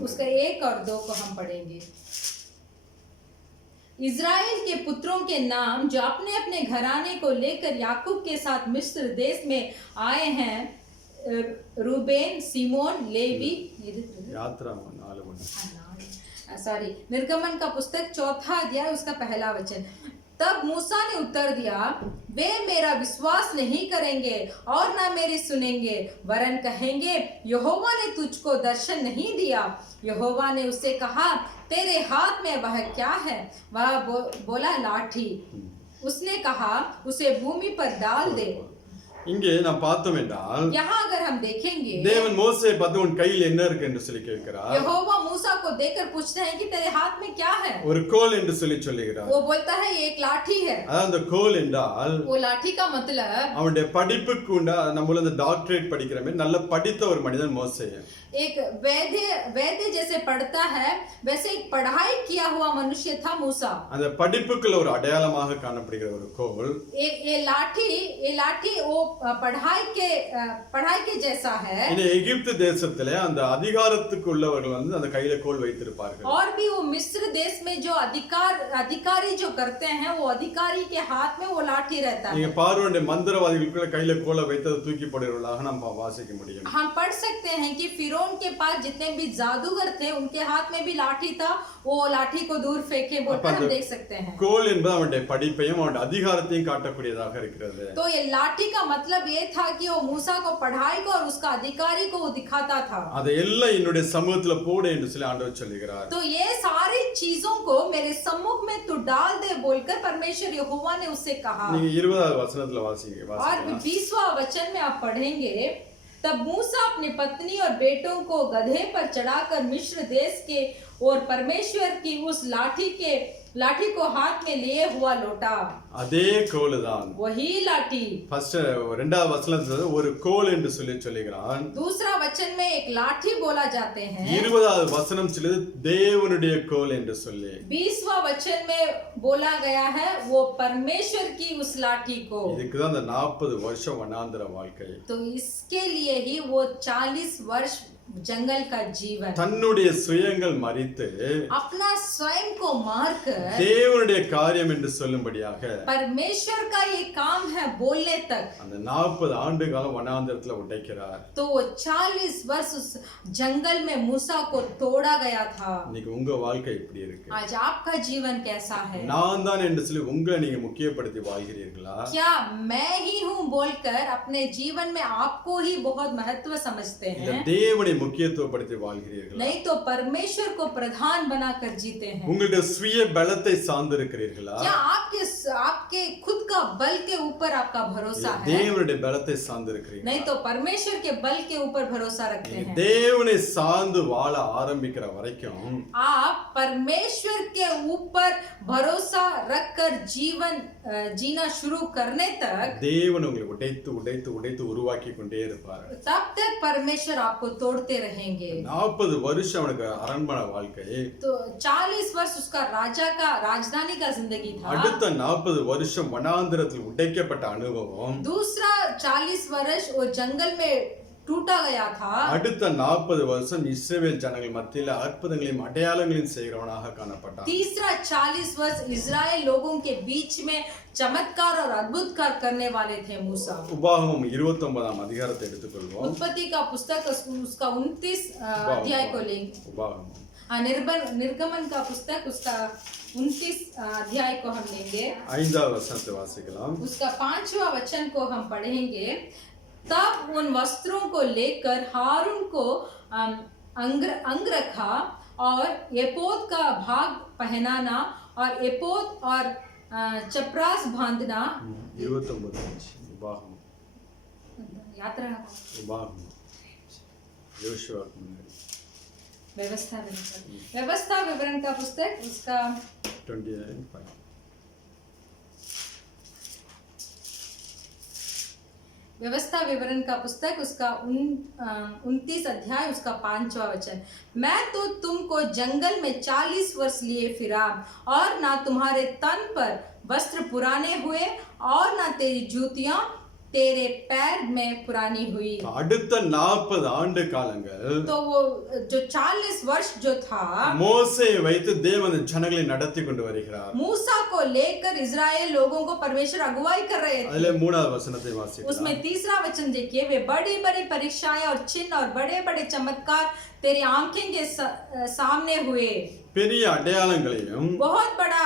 उसका 1 और 2 को हम पढ़ेंगे। इज़राइल के पुत्रों के नाम जो अपने अपने घराने को लेकर याकूब के साथ मिस्र देश में आए हैं, रूबेन, सिमोन, लेवी। யாத்ரா 4:1. सॉरी, निर्गमन का पुस्तक 4था अध्याय उसका पहला वचन। तब मूसा ने उत्तर दिया, वे मेरा विश्वास नहीं करेंगे और ना मेरी सुनेंगे, वरन कहेंगे यहोवा ने तुझको दर्शन नहीं दिया। यहोवा ने उससे कहा, तेरे हाथ में वह क्या है? वह बोला, लाठी। उसने कहा, उसे भूमि पर डाल दे। இங்கே நாம் பார்த்தோம் என்றால், यहाँ अगर हम देखेंगे, தேவன் மோசேயை பார்த்து உன் கையில் என்ன இருக்கு என்று சொல்லி கேட்கிறார். यहोवा मूसा को देखकर पूछते हैं कि तेरे हाथ में क्या है? ஒரு கோல் என்று சொல்லி சொல்லுகிறார். वो बोलता है ये एक लाठी है। அதாவது அந்த கோல் என்றால் वो लाठी का मतलब அவனுடைய படிப்புக்கு உண்டா, நம்மள அந்த டாக்டரேட் படிக்கிற மாதிரி நல்ல படித்த ஒரு மனிதன் மோசே. एक वैद्य जैसे पढ़ता है वैसे एक पढ़ाई किया हुआ मनुष्य था मूसा। அந்த படிப்புக்குள்ள ஒரு அடையாளமாக காணப்படுகிற ஒரு கோல். ये लाठी वो पढ़ाई के जैसा है। இந்த எகிப்து தேசத்திலே அந்த அதிகாரத்துக்கு உள்ளவர்கள் வந்து அந்த கையில கோல் வைத்திருப்பார்கள். और भी वो मिस्र देश में जो अधिकारी जो करते हैं वो अधिकारी के हाथ में वो लाठी रहता है। நீங்க பார்வோனுடைய மந்திரவாதிகளுக்குள்ள கையில கோலை வைத்து தூக்கி போடுறவர்களாக நம்ம வாசிக்க முடியும். हम पढ़ सकते हैं कि फिरौन के पास जितने भी जादूगर थे उनके हाथ में भी लाठी था, वो लाठी को दूर फेंके बोलकर हम देख सकते हैं। கோல் என்பது அவனுடைய படிப்பையும் அவனுடைய அதிகாரத்தையும் காட்டக்கூடியதாக இருக்கிறது. तो ये लाठी का मतलब ये था कि वो मूसा को पढ़ाई को और उसका अधिकारी को वो दिखाता था। அதை எல்லாம் என்னுடைய சமூகத்துல போடு என்று சொல்லி ஆண்டவர் சொல்லுகிறார். तो ये सारी चीजों को मेरे सम्मुख में तू डाल दे बोलकर परमेश्वर यहोवा ने उससे कहा। நீங்க 20வது வசனத்துல வாசிங்க. और 20वां वचन में आप पढ़ेंगे, तब मूसा अपनी पत्नी और बेटों को गधे पर चढ़ाकर मिस्र देश के और परमेश्वर की उस लाठी को हाथ में लिए हुआ लौटा। அதே கோல் தான். वही लाठी। ஃபர்ஸ்ட் 2வது வசனத்துல ஒரு கோல் என்று சொல்லி சொல்லுகிறான். दूसरा वचन में एक लाठी बोला जाते हैं। 20வது வசனம் சொல்லுது தேவனுடைய கோல் என்று சொல்லி. 20वां वचन में बोला गया है वो परमेश्वर की उस लाठी को। இதுக்கு தான் அந்த 40 வருஷம் வனாந்தர வாழ்க்கை. तो इसके लिए ही वो 40 वर्ष जंगल का जीवन, தன்னுடைய சுயங்கள் மரித்து अपना स्वयं को मारकर தேவனுடைய காரியம் என்று சொல்லும்படியாக परमेश्वर का ये काम है बोलने तक அந்த 40 ஆண்டு காலம் வனாந்தரத்துல உடைக்கிறார். तो 40 वर्ष उस जंगल में मूसा को तोड़ा गया था। இன்னைக்கு உங்க வாழ்க்கை எப்படி இருக்கு? आज आपका जीवन कैसा है? நான் தான் என்று சொல்லி உங்களை நீங்க முக்கியப்படுத்தி வாழ்கிறீர்களா? क्या मैं ही हूँ बोलकर अपने जीवन में आपको ही बहुत महत्व समझते இல்ல हैं? தேவனை முக்கியத்துவப்படுத்தி வாழ்கிறீர்களா? नहीं तो परमेश्वर को प्रधान बनाकर जीते हैं। உங்களுடைய சுய பலத்தை சார்ந்து இருக்கிறீர்களா? क्या आपके खुद का बल के ऊपर आपका भरोसा है? தேவனுடைய பலத்தை சார்ந்து இருக்கிறீர்களா? नहीं तो परमेश्वर के बल के ऊपर भरोसा रखते हैं। தேவனை சார்ந்து வாழ ஆரம்பிக்கிற வரைக்கும் आप परमेश्वर के ऊपर भरोसा रखकर जीवन जीना शुरू करने तक தேவன் உங்களை உடைத்து உடைத்து உடைத்து உருவாக்கி கொண்டே இருப்பார். तब तक परमेश्वर आपको तोड़ते रहेंगे। 40 வருஷம் அவனுக்கு அரண்மனை வாழ்க்கை. तो 40 वर्ष उसका राजधानी का जिंदगी था। அடுத்த 40 வருஷம் வனாந்திரத்தில் உடைக்கப்பட்ட அனுபவம். दूसरा 40 वर्ष वो जंगल में टूटा गया था, அடுத்த 40 வருஷம் இஸ்ரவேல் ஜனங்கள் மத்தியில அற்புதங்களையும் அடையாளங்களையும் செய்கிறவனாக காணப்பட்டான். तीसरा 40 वर्ष इजराइल लोगों के बीच में चमत्कार और अद्भुत कार्य करने वाले थे मूसा। உபாகமம் 29ஆம் அதிகாரத்தை எடுத்துக்கொள்வோம். उत्पत्ति का पुस्तक उसका 29 अध्याय को लेंगे। உபாகமம் निर्गमन का पुस्तक उसका 29 अध्याय को हम लेंगे। 5வது வசனத்தை வாசிக்கலாம். उसका 5वां वचन को हम पढ़ेंगे। तब उन वस्त्रों को लेकर हारून को अंग रखा और एपोद का भाग पहनाना और एपोद और चपरास बांधना। 29 உபாகமம் यात्रा உபாகமம் யோசுவாக்கு முன்னாடி व्यवस्था विवरण का पुस्तक उसका 29:5 व्यवस्था विवरण का पुस्तक उसका 29 अध्याय उसका 5वां वचन। मैं तो तुमको जंगल में 40 वर्ष लिए फिरा और ना तुम्हारे तन पर वस्त्र पुराने हुए और ना तेरी जूतियां तेरे पैर में पुरानी हुई। அடுத்த 40 ஆண்டு காலங்கள் तो वो जो 40 वर्ष जो था மோசேயை வைத்து தேவன் ஜனங்களை நடத்தி கொண்டு வருகிறார். मूसा को लेकर इजराइल लोगों को परमेश्वर अगुवाई कर रहे थे। அதிலே 3வது வசனத்தை வாசிக்கலாம். उसमें 3रा वचन देखिए, वे बड़ी बड़ी परीक्षाएं और चिन्ह और बड़े बड़े चमत्कार तेरी आंखें के सामने हुए। பெரிய அடையாளங்களையும் बहुत बड़ा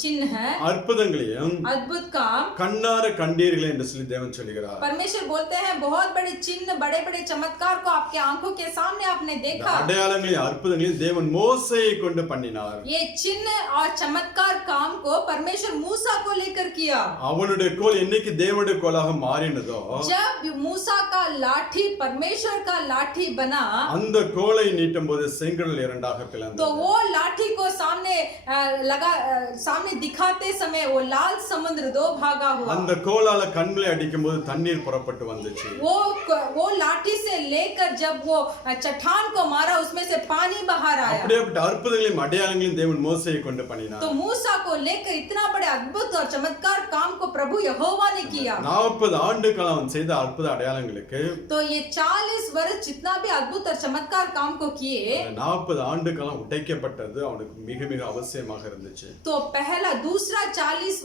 चिन्ह है, அற்புதங்களையும் अद्भुत काम கண்ணார கண்டீர்கள் என்று சொல்லி தேவன் சொல்கிறார். परमेश्वर बोलते हैं बहुत बड़े चिन्ह बड़े बड़े चमत्कार को आपके आंखों के सामने आपने देखा। அடையாளங்களையும் அற்புதங்களையும் தேவன் மோசேயை கொண்டு பண்ணினார். ये चिन्ह और चमत्कार काम को परमेश्वर मूसा को लेकर किया। அவனுடைய கோல் என்னைக்கு தேவனுடைய கோலாக மாறினதோ जब मूसा का लाठी परमेश्वर का लाठी बना, அந்த கோலை நீட்டும் போது செங்கடல் இரண்டாக तो பிளந்தது. वो लाठी को सामने दिखाते समय वो लाल समुद्र दो भागा हुआ। அந்த கோலால கண்களை அடிக்கும் போது தண்ணீர் புறப்பட்டு வந்துச்சு. वो लाठी से लेकर जब वो चट्टान को मारा उसमें से पानी बाहर आया। அப்படியேப்பட்ட அற்புதங்களையும் அடையாளங்களையும் தேவன் மோசேயை கொண்டு பண்ணினார். तो मूसा को लेकर इतना बड़े अद्भुत और चमत्कार काम को प्रभु यहोवा ने किया। 40 ஆண்டு காலம் அவன் செய்த அற்புத அடையாளங்களுக்கு तो ये 40 वर्ष जितना भी अद्भुत और चमत्कार काम को किए, 40 ஆண்டு காலம் உடைக்கப்பட்டது அவனுக்கு மிக மிக அவசியமாக இருந்துச்சு. तो पहला दूसरा 40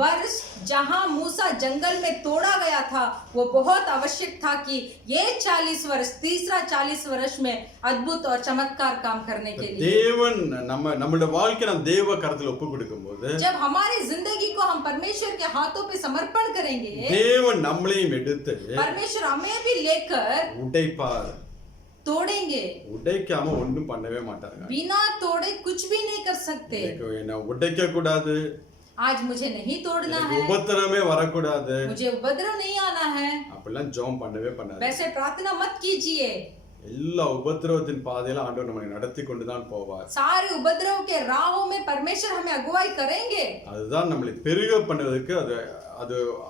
वर्ष जहां मूसा जंगल में तोड़ा गया था, वो बहुत आवश्यक था कि ये 40 वर्ष तीसरा 40 वर्ष में अद्भुत और चमत्कार काम करने के लिए। தேவன் நம்மளுடைய வாழ்க்கை நாம் தேவ கரத்தில் ஒப்பு கொடுக்கும்போது जब हमारी जिंदगी को हम परमेश्वर के हाथों पे समर्पण करेंगे, தேவன் நம்மளையும் எடுத்து परमेश्वर हमें भी लेकर உடைப்பார். तोड़ेंगे। உடைக்காம ஒண்ணும் பண்ணவே மாட்டாங்க. बिना तोड़े कुछ भी नहीं कर सकते। என்ன உடைக்க கூடாது, आज मुझे नहीं तोड़ना है, உபத்திரமே வரக்கூடாது, मुझे उपद्रव नहीं आना है, அப்படிலாம் ஜெபம் பண்ணவே பண்ணாது. वैसे प्रार्थना मत कीजिए। எல்லா உபத்திரவத்தின் பாதையில ஆண்டவர் நம்மை நடத்தி கொண்டுதான் போவார். सारे उपद्रव के राहों में परमेश्वर हमें अगुवाई करेंगे। அதுதான் நம்மளை பெருக பண்ணுவதற்கு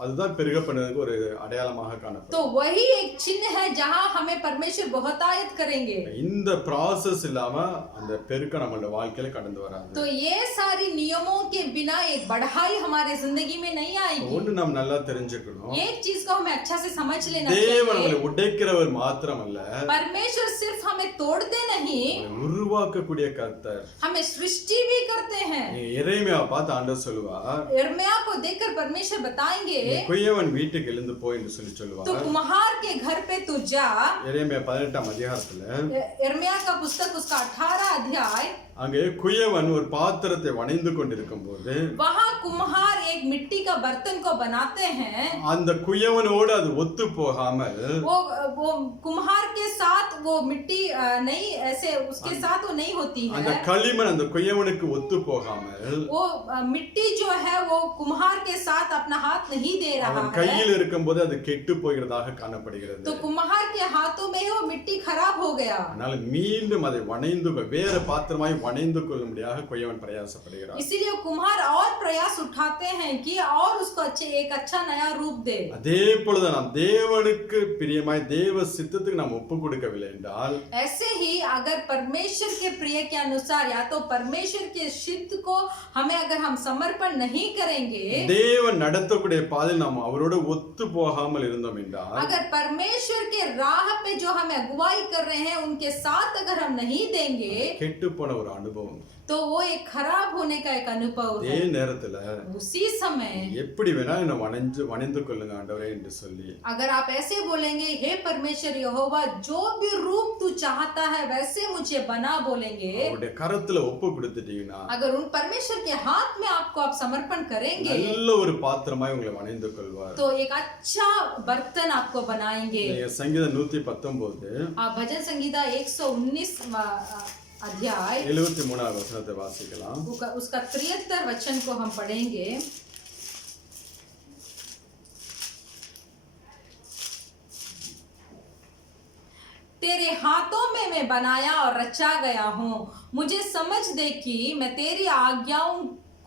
அதுதான் பெருக பண்ணுவதற்கு ஒரு அடையாளமாக காணப்படும். तो वही एक चिन्ह है जहां हमें परमेश्वर बहुतायत करेंगे। இந்த process இல்லாம அந்த பெருக்க நம்மளோட வாழ்க்கையில கடந்து வராது. तो ये सारी नियमों के बिना एक बढ़ाई हमारे जिंदगी में नहीं आएगी। ஒன்னு நாம் நல்லா தெரிஞ்சுக்கணும், एक चीज को हमें अच्छा से समझ लेना தேவன் நம்மளை चाहिए, உடைக்கிறவர் மாத்திரமல்ல, परमेश्वर सिर्फ हमें तोड़ते नहीं, உருவாக்கக்கூடிய கர்த்தர். हमें सृष्टि भी करते हैं। எரேமியாவை பார்த்து ஆண்டவர் சொல்லுவார், यिर्मयाह को देखकर परमेश्वर बताएंगे, குயவன் வீட்டுக்கு எழுந்து போய் என்று சொல்லி तो சொல்லுவார். कुम्हार के घर पे तू जा। எரேமியா 18ஆம் அதிகாரத்துல यिर्मयाह का पुस्तक उसका 18 अध्याय, அங்கே குயவன் ஒரு பாத்திரத்தை வணைந்து கொண்டிருக்கும் போது वहाँ कुम्हार एक मिट्टी का बर्तन को बनाते हैं। அந்த குயவனோடு அது ஒத்து போகாமல் वो कुम्हार के साथ वो मिट्टी नहीं ऐसे उसके साथ वो नहीं होती அந்த है। களிமண் அந்த குயவனுக்கு ஒத்து போகாமல் वो मिट्टी जो है वो कुम्हार के साथ अपना हाथ नहीं दे रहा அவன் है, கையில் இருக்கும்போது அது கெட்டு போகிறதாக காணப்படுகிறது. तो कुम्हार के हाथों में ही वो मिट्टी खराब हो गया। அதனால மீண்டும் அதை வணைந்து வேற பாத்திரமாய் வணைந்து கொள்ளும்படியாக கொய்யவன் பிரயாசப்படுகிறான். इसीलिए कुम्हार और प्रयास उठाते हैं कि और उसको एक अच्छा नया रूप दे। அதே போலதான் நாம் தேவனுக்கு பிரியமாய் தேவ சித்தத்துக்கு நாம் ஒப்பு கொடுக்கவில்லை என்றால், ऐसे ही अगर परमेश्वर के प्रिय के अनुसार या तो परमेश्वर के सिद्ध को हमें अगर हम समर्पण नहीं करेंगे, தேவன் நடத்தக்கூடிய பாதையில் நாம் அவரோடு ஒத்து போகாமல் இருந்தோம் என்றால், अगर परमेश्वर के राह पे जो हमें अगुवाई कर रहे हैं उनके साथ अगर हम नहीं देंगे, கெட்டு போன ஒரு அனுபவம். तो वो एक खराब होने का एक अनुभव அதே है। நேரத்துல उसी समय எப்படி வேணா என்ன வணைந்து கொள்ளுங்க ஆண்டவரே என்று சொல்லி, अगर आप ऐसे बोलेंगे, हे परमेश्वर यहोवा जो भी रूप तू चाहता है वैसे मुझे बना बोलेंगे, அவருடைய கரத்துல ஒப்பு கொடுத்துட்டீங்கன்னா, अगर उन परमेश्वर के हाथ में आपको आप समर्पण करेंगे, நல்ல ஒரு பாத்திரமாய் உங்களை வணைந்து கொள்வார். तो एक अच्छा बर्तन आपको बनाएंगे। நீங்க சங்கீதம் 119 आप भजन संगीता 119 अध्याय 73வது வசனத்தை வாசிக்கலாம். उसका 73 वचन को हम पढ़ेंगे। तेरे हाथों में मैं बनाया और रचा गया हूँ, मुझे समझ दे कि मैं तेरी आज्ञाओं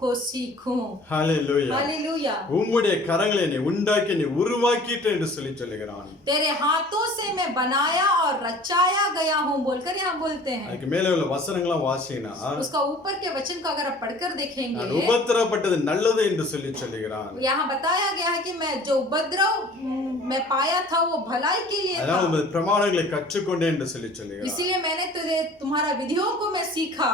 को सीखूं। ஹalleluya. हालेलुया। உம்முடைய கரங்களை நீ உண்டாக்கி நீ உருவாக்கிட்ட என்று சொல்லுகிறான். तेरे हाथों से मैं बनाया और रचाया गया हूँ बोलकर यहाँ बोलते हैं। அதுக்கு மேலே உள்ள வசனங்களாம் வாசினா, उसका ऊपर के वचन को अगर आप पढ़कर देखेंगे, நான் உபத்திரப்பட்டது நல்லது என்று சொல்லுகிறான். यहाँ बताया गया है कि मैं जो उपद्रव मैं पाया था वो भलाई के लिए அதான் था, உமது பிரமாணங்களை கற்றுக்கொண்டேன் என்று சொல்லுகிறான். इसीलिए मैंने तुम्हारा विधियों को मैं सीखा।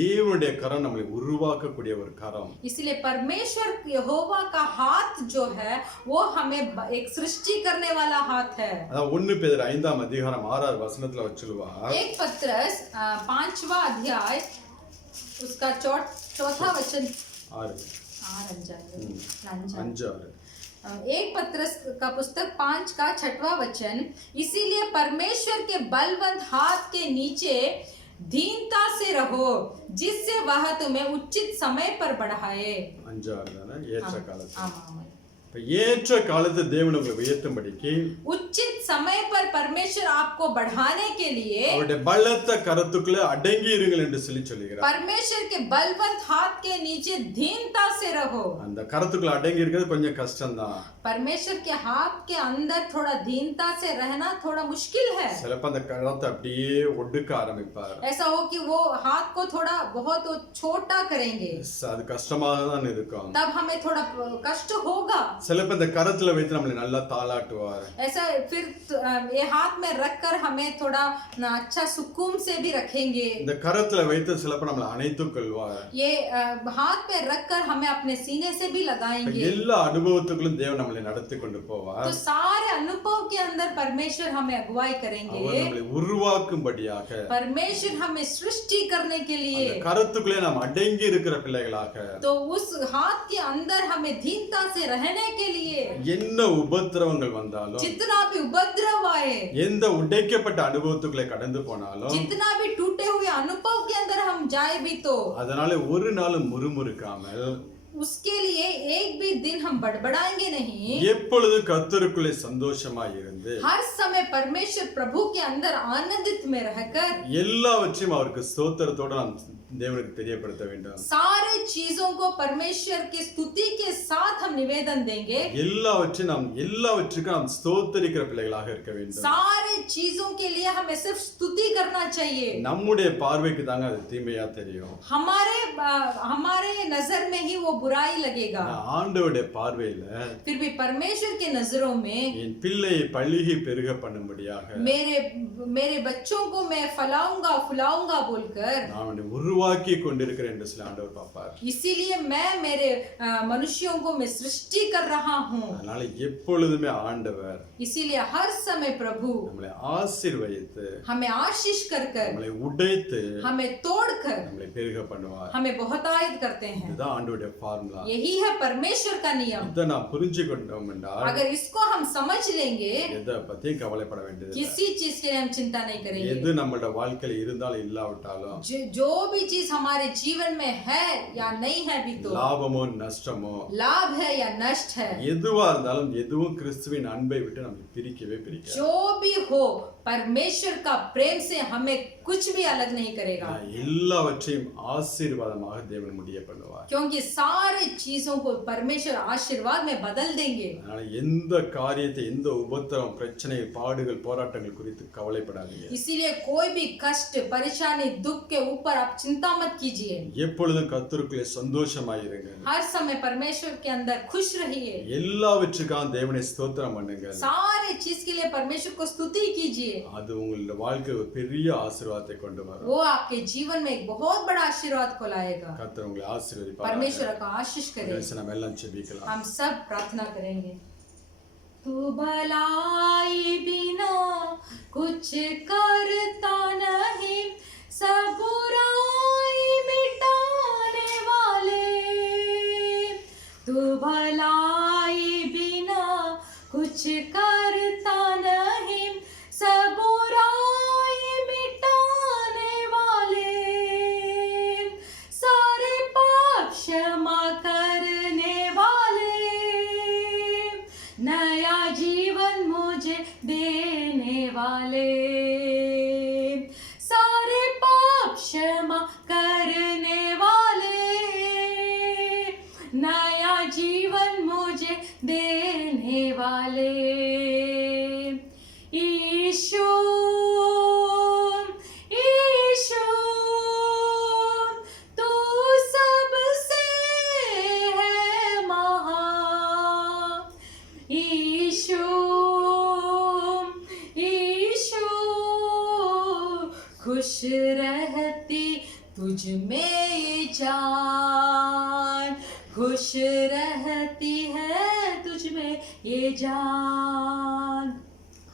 தேவனுடைய கரம் நம்மை உருவாக்கக்கூடிய ஒரு கரம். इसलिए परमेश्वर यहोवा का हाथ जो है वो हमें एक सृष्टि करने वाला हाथ है। அதான் 1 பேதுரு 5ஆம் அதிகாரம் 6வது வசனத்துல வச்சுருவார். 1 पत्रस 5वां अध्याय उसका चौथा वचन 6 1 पत्रस का पुस्तक 5 का 6वां वचन, इसीलिए परमेश्वर के बलवंत हाथ के नीचे दीनता से रहो जिससे वह तुम्हें उचित समय पर बढ़ाए। 5 தானே ஏற்ற காலத்துல. आमा। இப்ப ஏற்ற காலத்து தேவன் உங்களை உயர்த்தும்படிக்கு उचित समय पर परमेश्वर आपको बढ़ाने के लिए அவருடைய பலத்த கரத்துக்குள்ள அடங்கி இருங்கள் என்று சொல்லுகிறார். परमेश्वर के बलवंत हाथ के नीचे दीनता से रहो। அந்த கரத்துக்குள்ள அடங்கி இருக்கிறது கொஞ்சம் கஷ்டம்தான். परमेश्वर के हाथ के अंदर थोड़ा दीनता से रहना थोड़ा मुश्किल है। சிலப்ப அந்த கரத்தை அப்படியே ஒடுக்க ஆரம்பிப்பார். ऐसा हो कि वो हाथ को थोड़ा बहुत छोटा करेंगे, அது கஷ்டமாக தான் இருக்கும். तब हमें थोड़ा कष्ट होगा। சிலப்ப இந்த கரத்துல வைத்து நம்மளை நல்லா தாளாட்டுவார். ऐसा फिर ये हाथ में रखकर हमें थोड़ा अच्छा सुकून से भी रखेंगे। இந்த கரத்துல வைத்து சிலப்ப நம்மளை அணைத்துக் கொள்வார். ये हाथ पे रखकर हमें अपने सीने से भी लगाएंगे। எல்லா அனுபவத்துக்குள்ளும் தேவன் நம்மளை நடத்தி கொண்டு போவார். तो सारे अनुभव के अंदर परमेश्वर हमें अगुवाई करेंगे। அவர் நம்மளை உருவாக்கும்படியாக, परमेश्वर हमें सृष्टि करने के लिए, அந்த கரத்துக்குள்ளே நாம் அடங்கி இருக்கிற பிள்ளைகளாக, तो उस हाथ के अंदर हमें दीनता से रहने के लिए என்ன உபத்திரவங்கள் வந்தாலும், जितना भी उपद्रव आए, எந்த உடைக்கப்பட்ட அனுபவத்துக்குள்ளே கடந்து போனாலும், जितना भी टूटे हुए अनुभव के अंदर हम जाए भी तो அதனால ஒரு நாளும் முறுமுறுக்காமல், उसके लिए एक भी दिन हम बड़बड़ाएंगे नहीं। எப்பொழுது கர்த்தருக்குள்ளே சந்தோஷமாய் இருந்து हर समय परमेश्वर प्रभु के अंदर आनंदित में रहकर எல்லாவற்றையும் அவருக்கு ஸ்தோத்திரத்தோடு நாம் தேவனுக்கு தெரியப்படுத்த வேண்டும். सारे चीजों को परमेश्वर की स्तुति के साथ हम निवेदन देंगे। எல்லாவற்றுக்கும் நாம் ஸ்தோத்திரிக்கிற பிள்ளைகளாக இருக்க வேண்டும். सारे चीजों के लिए हमें सिर्फ स्तुति करना चाहिए। நம்முடைய பார்வைக்கு தாங்க அது தீமையா தெரியும். हमारे नजर में ही वो बुराई लगेगा, ஆண்டவருடைய பார்வையில फिर भी परमेश्वर के नजरों में என் பிள்ளையை பழுகி பெருக பண்ணும்படியாக मेरे बच्चों को मैं फलाऊंगा फुलाऊंगा बोलकर நான் அவனை உருவாக்கி கொண்டிருக்கிறேன் என்று சொல்லி ஆண்டவர் பார்ப்பார். इसीलिए मैं मेरे मनुष्यों को मैं सृष्टि कर रहा हूँ। அதனால எப்பொழுதுமே ஆண்டவர் इसीलिए हर समय प्रभु நம்மளை ஆசீர்வதித்து, हमें आशीष कर நம்மளை உடைத்து, हमें तोड़कर நம்மளை பெருக பண்ணுவார். हमें बहुतायत करते हैं। இதுதான் ஆண்டவருடைய ஃபார்முலா. यही है परमेश्वर का नियम। இதை நாம் புரிஞ்சு கொண்டோம் என்றால் अगर इसको हम समझ लेंगे, எதை பத்தியும் கவலைப்பட வேண்டியது, किसी चीज के लिए हम चिंता नहीं करेंगे। எது நம்மளோட வாழ்க்கையில இருந்தாலும் இல்லாவிட்டாலும், जो भी चीज हमारे जीवन में है या नहीं है भी तो, லாபமோ நஷ்டமோ, लाभ है या नष्ट है, எதுவா இருந்தாலும் எதுவும் கிறிஸ்துவின் அன்பை விட்டு நம்ம பிரிக்கவே பிரிக்காது. जो भी हो परमेश्वर का प्रेम से हमें कुछ भी अलग नहीं करेगा, எல்லாவற்றையும் ஆசீர்வாதமாக தேவன் முடிய பண்ணுவார். क्योंकि सारे चीजों को परमेश्वर आशीर्वाद में बदल देंगे। அதனால எந்த காரியத்தை, எந்த உபத்திரம், பிரச்சனை, பாடுகள், போராட்டங்கள் குறித்து கவலைப்படாதீங்க. इसीलिए कोई भी कष्ट, परेशानी, दुख के ऊपर आप चिंता मत कीजिए। எப்பொழுதும் கர்த்தருக்குள்ளே சந்தோஷமாயிருங்க. हर समय परमेश्वर के अंदर खुश रहिए। எல்லாவற்றுக்காக தேவனை ஸ்தோத்திரம் பண்ணுங்க. सारे चीज के लिए परमेश्वर को स्तुति कीजिए। அது உங்களுடைய வாழ்க்கையில் ஒரு பெரிய ஆசீர்வாதத்தை கொண்டு வரும். वो आपके जीवन में एक बहुत बड़ा आशीर्वाद को लाएगा। கர்த்தர் உங்களை ஆசீர்வதிப்பார். परमेश्वर का आशीष करे। நம்ம எல்லாம் ஜெபிக்கலாம். हम सब प्रार्थना करेंगे। तू भलाई बिना कुछ करता नहीं, सब बुराई मिटाने वाले। तू भलाई बिना कुछ करता नहीं, सब बुराई मिटाने वाले। सारे पाप क्षमा करने वाले, नया जीवन मुझे देने वाले। सारे पाप क्षमा करने वाले, नया जीवन मुझे देने वाले। यीशु यीशु तू सबसे है महान। यीशु यीशु खुश रहती तुझ में ये जान, खुश रहती है तुझ में ये जान।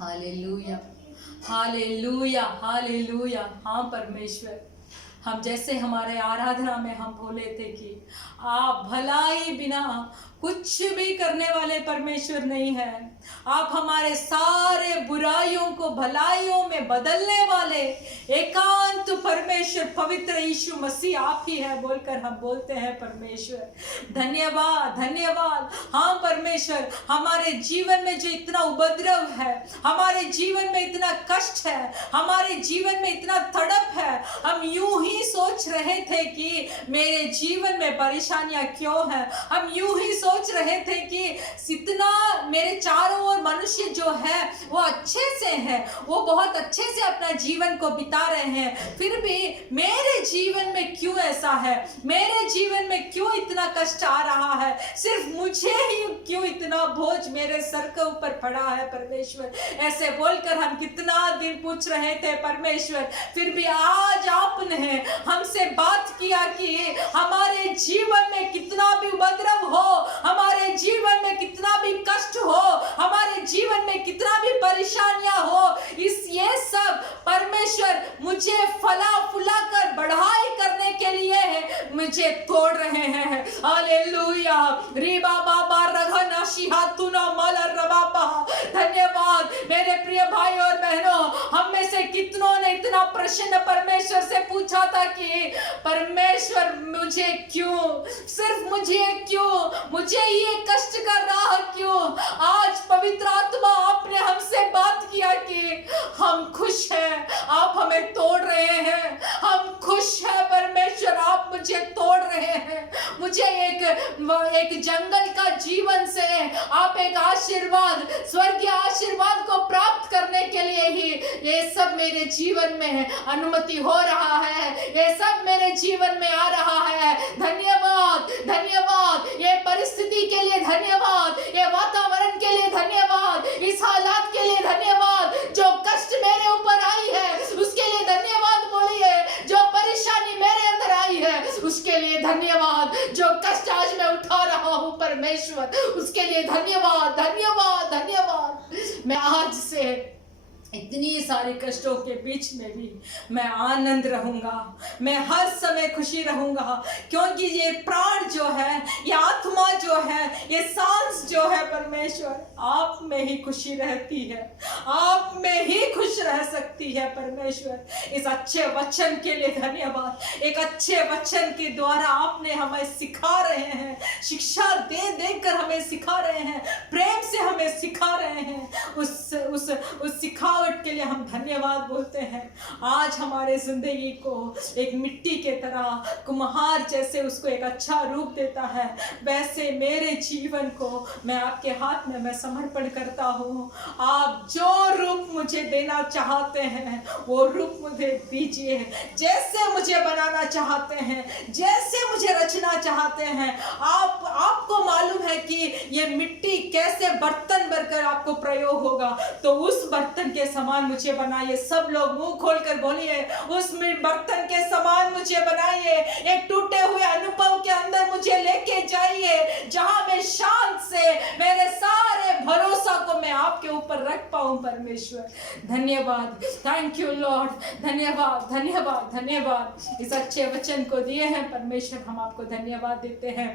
Hallelujah hallelujah hallelujah. हाँ परमेश्वर, हम जैसे हमारे आराधना में हम बोले थे कि आप भलाई बिना कुछ भी करने वाले परमेश्वर नहीं है, आप हमारे सारे बुराइयों को भलाइयों में बदलने वाले एकांत परमेश्वर पवित्र यीशु मसीह आप ही है बोलकर हम बोलते हैं परमेश्वर। धन्यवाद धन्यवाद। हाँ परमेश्वर, हमारे जीवन में जो इतना उपद्रव है, हमारे जीवन में इतना कष्ट है, हमारे जीवन में इतना तड़प है, हम यूं ही सोच रहे थे कि मेरे जीवन में परेशानियां क्यों हैं, हम यूं ही सोच रहे थे कि इतना मेरे चारों ओर मनुष्य जो है वो अच्छे से है, वो बहुत अच्छे से अपना जीवन को बिता रहे हैं, फिर भी मेरे जीवन में क्यों ऐसा है, मेरे जीवन में क्यों इतना कष्ट आ रहा है, सिर्फ मुझे ही क्यों इतना बोझ मेरे सर के ऊपर पड़ा है परमेश्वर। ऐसे बोलकर हम कितना दिन पूछ रहे थे परमेश्वर, फिर भी आज आपने हमसे बात किया कि हमारे जीवन में कितना भी उपद्रव हो, हमारे जीवन में कितना भी कष्ट हो, हमारे जीवन में कितना भी परेशानियां हो, ये सब परमेश्वर मुझे फला फुला कर बढ़ाई करने के लिए मुझे तोड़ रहे हैं। हालेलुया। रीबा बाबा रघना शिहातुना मलर रबापा। धन्यवाद मेरे प्रिय भाई और बहनों, हम में से कितनों ने इतना प्रश्न परमेश्वर से पूछा था कि परमेश्वर मुझे क्यों, सिर्फ मुझे क्यों, मुझे ये कष्ट कर रहा क्यों। आज पवित्र आत्मा आपने हमसे बात किया कि हम खुश हैं, आप हमें तोड़ रहे हैं, हम खुश हैं परमेश्वर, आप मुझे तोड़ रहे हैं। मुझे एक जंगल का जीवन से आप एक आशीर्वाद, स्वर्गीय आशीर्वाद को प्राप्त करने के लिए ही ये सब मेरे जीवन में अनुमति हो रहा है, ये सब मेरे जीवन में आ रहा है। धन्यवाद धन्यवाद, ये परिस्थिति के लिए धन्यवाद, ये वातावरण के लिए धन्यवाद, इस हालात के लिए धन्यवाद, जो कष्ट मेरे ऊपर आई है उसके लिए धन्यवाद बोलिए, जो परेशानी मेरे अंदर आई है उसके लिए धन्यवाद, जो कष्ट आज मैं उठा रहा हूँ परमेश्वर उसके लिए धन्यवाद धन्यवाद धन्यवाद। मैं आज से इतनी सारी कष्टों के बीच में भी मैं आनंद रहूंगा, मैं हर समय खुशी रहूंगा, क्योंकि ये प्राण जो है, ये आत्मा जो है, ये सांस जो है परमेश्वर आप में ही खुशी रहती है, आप में ही खुश रह सकती है परमेश्वर। इस अच्छे वचन के लिए धन्यवाद। एक अच्छे वचन के द्वारा आपने हमें सिखा रहे हैं, शिक्षा दे देकर हमें सिखा रहे हैं, प्रेम से हमें सिखा रहे हैं। उस सिखा बनावट के लिए हम धन्यवाद बोलते हैं। आज हमारे जिंदगी को एक मिट्टी के तरह कुम्हार जैसे उसको एक अच्छा रूप देता है, वैसे मेरे जीवन को मैं आपके हाथ में मैं समर्पण करता हूँ। आप जो रूप मुझे देना चाहते हैं वो रूप मुझे दीजिए। जैसे मुझे बनाना चाहते हैं, जैसे मुझे रचना चाहते हैं, आपको मालूम है कि ये मिट्टी कैसे बर्तन बनकर आपको प्रयोग होगा, तो उस बर्तन के समान मुझे बनाइए। सब लोग मुंह खोलकर बोलिए, उस बर्तन के समान मुझे बनाइए। एक टूटे हुए अनुभव के अंदर मुझे लेके जाइए, जहां मैं शांत से मेरे सारे भरोसा को मैं आपके ऊपर रख पाऊं। परमेश्वर धन्यवाद, थैंक यू लॉर्ड, धन्यवाद धन्यवाद धन्यवाद इस अच्छे वचन को दिए हैं। परमेश्वर हम आपको धन्यवाद देते हैं।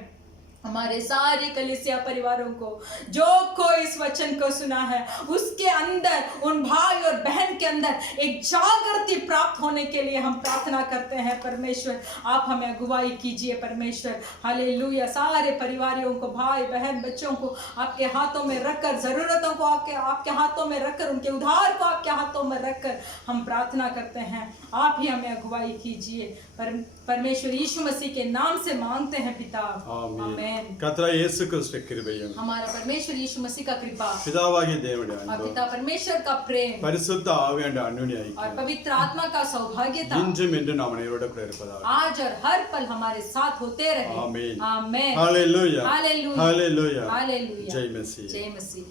हमारे सारे कलीसिया परिवारों को जो कोई इस वचन को सुना है, उसके अंदर, उन भाई और बहन के अंदर एक जागृति प्राप्त होने के लिए हम प्रार्थना करते हैं। परमेश्वर आप हमें अगुवाई कीजिए। परमेश्वर हालेलुया। सारे परिवारों को, भाई बहन बच्चों को आपके हाथों में रखकर, जरूरतों को आपके हाथों में रखकर, उनके उद्धार को आपके हाथों में रखकर हम प्रार्थना करते हैं। आप ही हमें अगुवाई कीजिए। परमेश्वर यीशु मसीह के नाम से मांगते हैं पिता, आमीन। கர்த்தராகிய இயேசு கிறிஸ்து கிருபையும் हमारा परमेश्वर यीशु मसीह का कृपा, பிதாவாகிய தேவனுடைய और அன்பும் पिता परमेश्वर का प्रेम பரிசுத்த ஆவியானவருடைய அந்யோன்ய और ஐக்கியம் पवित्र आत्मा का सौभाग्यता இன்றும் என்றும் நாம் அனைவரோடு கூட இருப்பதாக आज और हर पल हमारे साथ होते रहे। आमीन। आमीन। Hallelujah hallelujah hallelujah hallelujah. जय मसीह। जय मसीह।